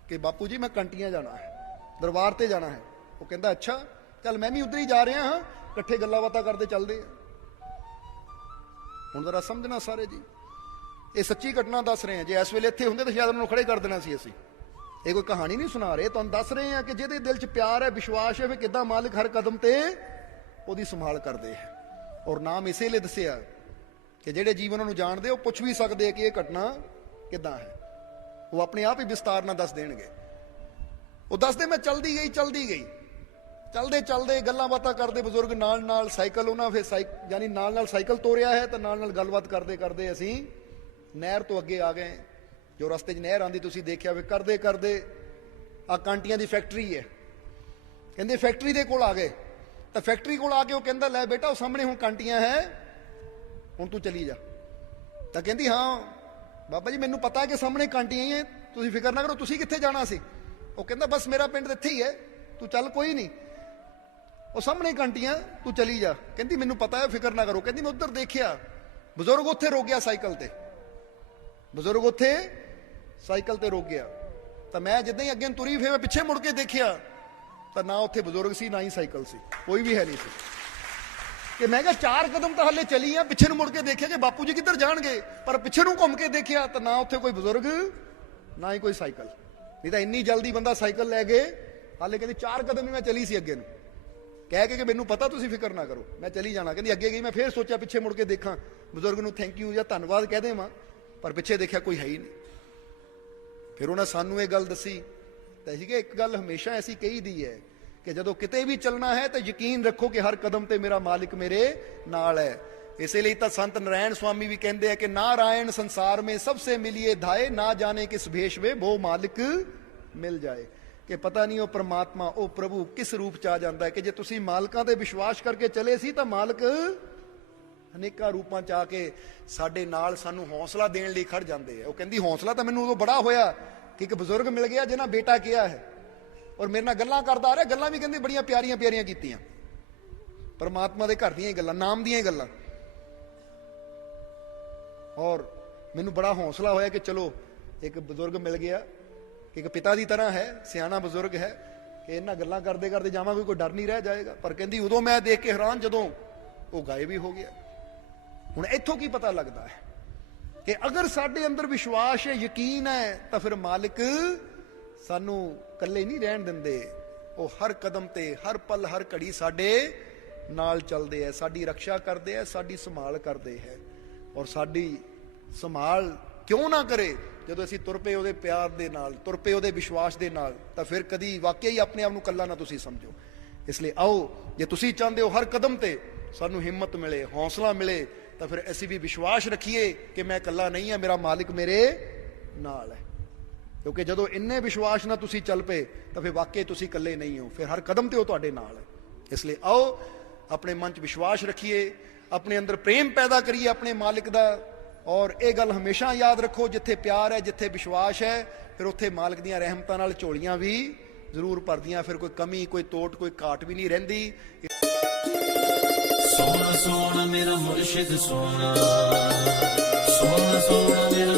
कि बापू जी मैं कंटियां जाना है, दरबार ते जाना है। वो कहता अच्छा चल मैं भी उधर ही जा रहा हाँ, इकट्ठे गल्लां बातां करते चलते। ਹੁਣ ਜ਼ਰਾ ਸਮਝਣਾ ਸਾਰੇ ਜੀ, ਇਹ ਸੱਚੀ ਘਟਨਾ ਦੱਸ ਰਹੇ ਹਾਂ। ਜੇ ਇਸ ਵੇਲੇ ਇੱਥੇ ਹੁੰਦੇ ਤਾਂ ਸ਼ਾਇਦ ਉਹਨਾਂ ਨੂੰ ਖੜੇ ਕਰ ਦੇਣਾ ਸੀ ਅਸੀਂ। ਇਹ ਕੋਈ ਕਹਾਣੀ ਨਹੀਂ ਸੁਣਾ ਰਹੇ, ਤੁਹਾਨੂੰ ਦੱਸ ਰਹੇ ਹਾਂ ਕਿ ਜਿਹਦੇ ਦਿਲ 'ਚ ਪਿਆਰ ਹੈ, ਵਿਸ਼ਵਾਸ ਹੈ, ਵੀ ਕਿੱਦਾਂ ਮਾਲਿਕ ਹਰ ਕਦਮ ਤੇ ਉਹਦੀ ਸੰਭਾਲ ਕਰਦੇ ਹੈ। ਔਰ ਨਾਮ ਇਸੇ ਲਈ ਦੱਸਿਆ ਕਿ ਜਿਹੜੇ ਜੀਵ ਉਹਨਾਂ ਨੂੰ ਜਾਣਦੇ ਉਹ ਪੁੱਛ ਵੀ ਸਕਦੇ ਆ ਕਿ ਇਹ ਘਟਨਾ ਕਿੱਦਾਂ ਹੈ। ਉਹ ਆਪਣੇ ਆਪ ਹੀ ਵਿਸਤਾਰ ਨਾਲ ਦੱਸ ਦੇਣਗੇ। ਉਹ ਦੱਸਦੇ ਮੈਂ ਚਲਦੀ ਗਈ ਚਲਦੇ ਚਲਦੇ ਗੱਲਾਂ ਬਾਤਾਂ ਕਰਦੇ ਬਜ਼ੁਰਗ ਨਾਲ ਸਾਈਕਲ ਉਹਨਾਂ ਫਿਰ ਯਾਨੀ ਨਾਲ ਸਾਈਕਲ ਤੋਰਿਆ ਹੈ ਤਾਂ ਨਾਲ ਗੱਲਬਾਤ ਕਰਦੇ ਕਰਦੇ ਅਸੀਂ ਨਹਿਰ ਤੋਂ ਅੱਗੇ ਆ ਗਏ। ਜੋ ਰਸਤੇ 'ਚ ਨਹਿਰ ਆਂਦੀ ਤੁਸੀਂ ਦੇਖਿਆ ਵੀ ਕਰਦੇ ਕਰਦੇ ਆ ਕਾਂਟੀਆਂ ਦੀ ਫੈਕਟਰੀ ਹੈ। ਕਹਿੰਦੇ ਫੈਕਟਰੀ ਦੇ ਕੋਲ ਆ ਗਏ ਤਾਂ ਫੈਕਟਰੀ ਕੋਲ ਆ ਕੇ ਉਹ ਕਹਿੰਦਾ ਲੈ ਬੇਟਾ ਉਹ ਸਾਹਮਣੇ ਹੁਣ ਕਾਂਟੀਆਂ ਹੈ, ਹੁਣ ਤੂੰ ਚਲੀ ਜਾ। ਤਾਂ ਕਹਿੰਦੀ ਹਾਂ ਬਾਬਾ ਜੀ ਮੈਨੂੰ ਪਤਾ ਹੈ ਕਿ ਸਾਹਮਣੇ ਕਾਂਟੀਆਂ ਹੀ ਹੈ, ਤੁਸੀਂ ਫਿਕਰ ਨਾ ਕਰੋ, ਤੁਸੀਂ ਕਿੱਥੇ ਜਾਣਾ ਸੀ? ਉਹ ਕਹਿੰਦਾ ਬਸ ਮੇਰਾ ਪਿੰਡ ਇੱਥੇ ਹੀ ਹੈ, ਤੂੰ ਚੱਲ ਕੋਈ ਨਹੀਂ, ਉਹ ਸਾਹਮਣੇ ਕਾਂਟੀਆਂ ਤੂੰ ਚਲੀ ਜਾ। ਕਹਿੰਦੀ ਮੈਨੂੰ ਪਤਾ ਹੈ, ਫਿਕਰ ਨਾ ਕਰੋ। ਕਹਿੰਦੀ ਮੈਂ ਉੱਧਰ ਦੇਖਿਆ ਬਜ਼ੁਰਗ ਉੱਥੇ ਰੁਕ ਗਿਆ ਸਾਈਕਲ ਤੇ, ਬਜ਼ੁਰਗ ਉੱਥੇ ਸਾਈਕਲ ਤੇ ਰੁਕ ਗਿਆ। ਤਾਂ ਮੈਂ ਜਿੱਦਾਂ ਹੀ ਅੱਗੇ ਨੂੰ ਤੁਰੀ ਫਿਰ ਮੈਂ ਪਿੱਛੇ ਮੁੜ ਕੇ ਦੇਖਿਆ ਤਾਂ ਨਾ ਉੱਥੇ ਬਜ਼ੁਰਗ ਸੀ ਨਾ ਹੀ ਸਾਈਕਲ ਸੀ, ਕੋਈ ਵੀ ਹੈ ਨਹੀਂ ਸੀ। ਕਿ ਮੈਂ ਕਿਹਾ 4 ਕਦਮ ਤਾਂ ਹਲੇ ਚਲੀ ਆ, ਪਿੱਛੇ ਨੂੰ ਮੁੜ ਕੇ ਦੇਖਿਆ ਕਿ ਬਾਪੂ ਜੀ ਕਿੱਧਰ ਜਾਣਗੇ, ਪਰ ਪਿੱਛੇ ਨੂੰ ਘੁੰਮ ਕੇ ਦੇਖਿਆ ਤਾਂ ਨਾ ਉੱਥੇ ਕੋਈ ਬਜ਼ੁਰਗ ਨਾ ਹੀ ਕੋਈ ਸਾਈਕਲ। ਨਹੀਂ ਤਾਂ ਇੰਨੀ ਜਲਦੀ ਬੰਦਾ ਸਾਈਕਲ ਲੈ ਕੇ ਹਾਲੇ ਕਹਿੰਦੀ 4 ਕਦਮ ਹੀ ਮੈਂ ਚਲੀ ਸੀ ਅੱਗੇ ਨੂੰ, ਕਹਿ ਕੇ ਕਿ ਮੈਨੂੰ ਪਤਾ ਤੁਸੀਂ ਫਿਕਰ ਨਾ ਕਰੋ ਮੈਂ ਚਲੀ ਜਾਣਾ। ਕਹਿੰਦੀ ਅੱਗੇ ਗਈ, ਮੈਂ ਫੇਰ ਸੋਚਿਆ ਪਿੱਛੇ ਮੁੜ ਕੇ ਦੇਖਾਂ ਬਜ਼ੁਰਗ ਨੂੰ ਥੈਂਕ ਯੂ ਜਾਂ ਧੰਨਵਾਦ ਕਹਿ ਦੇਵਾਂ, ਪਰ ਪਿੱਛੇ ਦੇਖਿਆ ਕੋਈ ਹੈ ਹੀ ਨਹੀਂ। ਫਿਰ ਉਹਨਾਂ ਸਾਨੂੰ ਇਹ ਗੱਲ ਦੱਸੀ ਤਾਂ ਸੀ ਕਿ ਇੱਕ ਗੱਲ ਹਮੇਸ਼ਾ ਐਸੀ ਕਹੀ ਦੀ ਹੈ ਕਿ ਜਦੋਂ ਕਿਤੇ ਵੀ ਚੱਲਣਾ ਹੈ ਤਾਂ ਯਕੀਨ ਰੱਖੋ ਕਿ ਹਰ ਕਦਮ ਤੇ ਮੇਰਾ ਮਾਲਿਕ ਮੇਰੇ ਨਾਲ ਹੈ। ਇਸੇ ਲਈ ਤਾਂ ਸੰਤ ਨਾਰਾਇਣ स्वामी ਵੀ ਕਹਿੰਦੇ ਆ ਕਿ ਨਾਰਾਇਣ ਸੰਸਾਰ में सबसे मिलिए धाए, ना जाने किस भेष में वो मालिक मिल जाए। ਕਿ ਪਤਾ ਨਹੀਂ ਉਹ ਪ੍ਰਮਾਤਮਾ ਉਹ ਪ੍ਰਭੂ ਕਿਸ ਰੂਪ ਚ ਆ ਜਾਂਦਾ ਹੈ ਕਿ ਜੇ ਤੁਸੀਂ ਮਾਲਕਾਂ ਤੇ ਵਿਸ਼ਵਾਸ ਕਰਕੇ ਚਲੇ ਸੀ ਤਾਂ ਮਾਲਕ ਅਨੇਕਾਂ ਰੂਪਾਂ ਚ ਆ ਕੇ ਸਾਡੇ ਨਾਲ ਸਾਨੂੰ ਹੌਸਲਾ ਦੇਣ ਲਈ ਖੜ ਜਾਂਦੇ ਆ। ਉਹ ਕਹਿੰਦੀ ਹੌਸਲਾ ਤਾਂ ਮੈਨੂੰ ਉਦੋਂ ਬੜਾ ਹੋਇਆ ਕਿ ਇੱਕ ਬਜ਼ੁਰਗ ਮਿਲ ਗਿਆ ਜਿਹਨਾਂ ਬੇਟਾ ਕਿਹਾ ਹੈ ਔਰ ਮੇਰੇ ਨਾਲ ਗੱਲਾਂ ਕਰਦਾ ਆ ਰਿਹਾ, ਗੱਲਾਂ ਵੀ ਕਹਿੰਦੇ ਬੜੀਆਂ ਪਿਆਰੀਆਂ ਪਿਆਰੀਆਂ ਕੀਤੀਆਂ, ਪਰਮਾਤਮਾ ਦੇ ਘਰ ਦੀਆਂ ਹੀ ਗੱਲਾਂ, ਨਾਮ ਦੀਆਂ ਹੀ ਗੱਲਾਂ। ਔਰ ਮੈਨੂੰ ਬੜਾ ਹੌਸਲਾ ਹੋਇਆ ਕਿ ਚਲੋ ਇੱਕ ਬਜ਼ੁਰਗ ਮਿਲ ਗਿਆ ਕਿ ਇੱਕ ਪਿਤਾ ਦੀ ਤਰ੍ਹਾਂ ਹੈ, ਸਿਆਣਾ ਬਜ਼ੁਰਗ ਹੈ ਕਿ ਇਹਨਾਂ ਗੱਲਾਂ ਕਰਦੇ ਕਰਦੇ ਜਾਵਾਂਗੇ, ਕੋਈ ਡਰ ਨਹੀਂ ਰਹਿ ਜਾਏਗਾ। ਪਰ ਕਹਿੰਦੀ ਉਦੋਂ ਮੈਂ ਦੇਖ ਕੇ ਹੈਰਾਨ ਜਦੋਂ ਉਹ ਗਾਇਬ ਹੀ ਹੋ ਗਿਆ। ਹੁਣ ਇੱਥੋਂ ਕੀ ਪਤਾ ਲੱਗਦਾ ਹੈ ਕਿ ਅਗਰ ਸਾਡੇ ਅੰਦਰ ਵਿਸ਼ਵਾਸ ਹੈ, ਯਕੀਨ ਹੈ, ਤਾਂ ਫਿਰ ਮਾਲਿਕ ਸਾਨੂੰ ਇਕੱਲੇ ਨਹੀਂ ਰਹਿਣ ਦਿੰਦੇ। ਉਹ ਹਰ ਕਦਮ ਤੇ ਹਰ ਪਲ ਹਰ ਘੜੀ ਸਾਡੇ ਨਾਲ ਚੱਲਦੇ ਹੈ, ਸਾਡੀ ਰੱਖਿਆ ਕਰਦੇ ਹੈ, ਸਾਡੀ ਸੰਭਾਲ ਕਰਦੇ ਹੈ। ਔਰ ਸਾਡੀ ਸੰਭਾਲ ਕਿਉਂ ਨਾ ਕਰੇ ਜਦੋਂ ਅਸੀਂ ਤੁਰ ਪਏ ਉਹਦੇ ਪਿਆਰ ਦੇ ਨਾਲ, ਤੁਰ ਪਏ ਉਹਦੇ ਵਿਸ਼ਵਾਸ ਦੇ ਨਾਲ, ਤਾਂ ਫਿਰ ਕਦੀ ਵਾਕਿਆ ਹੀ ਆਪਣੇ ਆਪ ਨੂੰ ਇਕੱਲਾ ਨਾ ਤੁਸੀਂ ਸਮਝੋ। ਇਸ ਲਈ ਆਓ, ਜੇ ਤੁਸੀਂ ਚਾਹੁੰਦੇ ਹੋ ਹਰ ਕਦਮ ਤੇ ਸਾਨੂੰ ਹਿੰਮਤ ਮਿਲੇ, ਹੌਸਲਾ ਮਿਲੇ, ਤਾਂ ਫਿਰ ਅਸੀਂ ਵੀ ਵਿਸ਼ਵਾਸ ਰੱਖੀਏ ਕਿ ਮੈਂ ਇਕੱਲਾ ਨਹੀਂ ਹਾਂ, ਮੇਰਾ ਮਾਲਿਕ ਮੇਰੇ ਨਾਲ ਹੈ। ਕਿਉਂਕਿ ਜਦੋਂ ਇੰਨੇ ਵਿਸ਼ਵਾਸ ਨਾਲ ਤੁਸੀਂ ਚੱਲ ਪਏ ਤਾਂ ਫਿਰ ਵਾਕਿਆ ਤੁਸੀਂ ਇਕੱਲੇ ਨਹੀਂ ਹੋ, ਫਿਰ ਹਰ ਕਦਮ ਤੇ ਉਹ ਤੁਹਾਡੇ ਨਾਲ ਹੈ। ਇਸ ਲਈ ਆਓ ਆਪਣੇ ਮਨ 'ਚ ਵਿਸ਼ਵਾਸ ਰੱਖੀਏ, ਆਪਣੇ ਅੰਦਰ ਪ੍ਰੇਮ ਪੈਦਾ ਕਰੀਏ ਆਪਣੇ ਮਾਲਿਕ ਦਾ। ਔਰ ਇਹ ਗੱਲ ਹਮੇਸ਼ਾ ਯਾਦ ਰੱਖੋ, ਜਿੱਥੇ ਪਿਆਰ ਹੈ, ਜਿੱਥੇ ਵਿਸ਼ਵਾਸ ਹੈ, ਫਿਰ ਉੱਥੇ ਮਾਲਕ ਦੀਆਂ ਰਹਿਮਤਾਂ ਨਾਲ ਝੋਲੀਆਂ ਵੀ ਜ਼ਰੂਰ ਭਰਦੀਆਂ, ਫਿਰ ਕੋਈ ਕਮੀ, ਕੋਈ ਤੋਟ, ਕੋਈ ਘਾਟ ਵੀ ਨਹੀਂ ਰਹਿੰਦੀ। ਸੋਹਣਾ ਸੋਹਣਾ ਮੇਰਾ ਮੁਰਸ਼ਿਦ ਸੋਹਣਾ, ਸੋਹਣਾ ਸੋਹਣਾ ਮੇਰਾ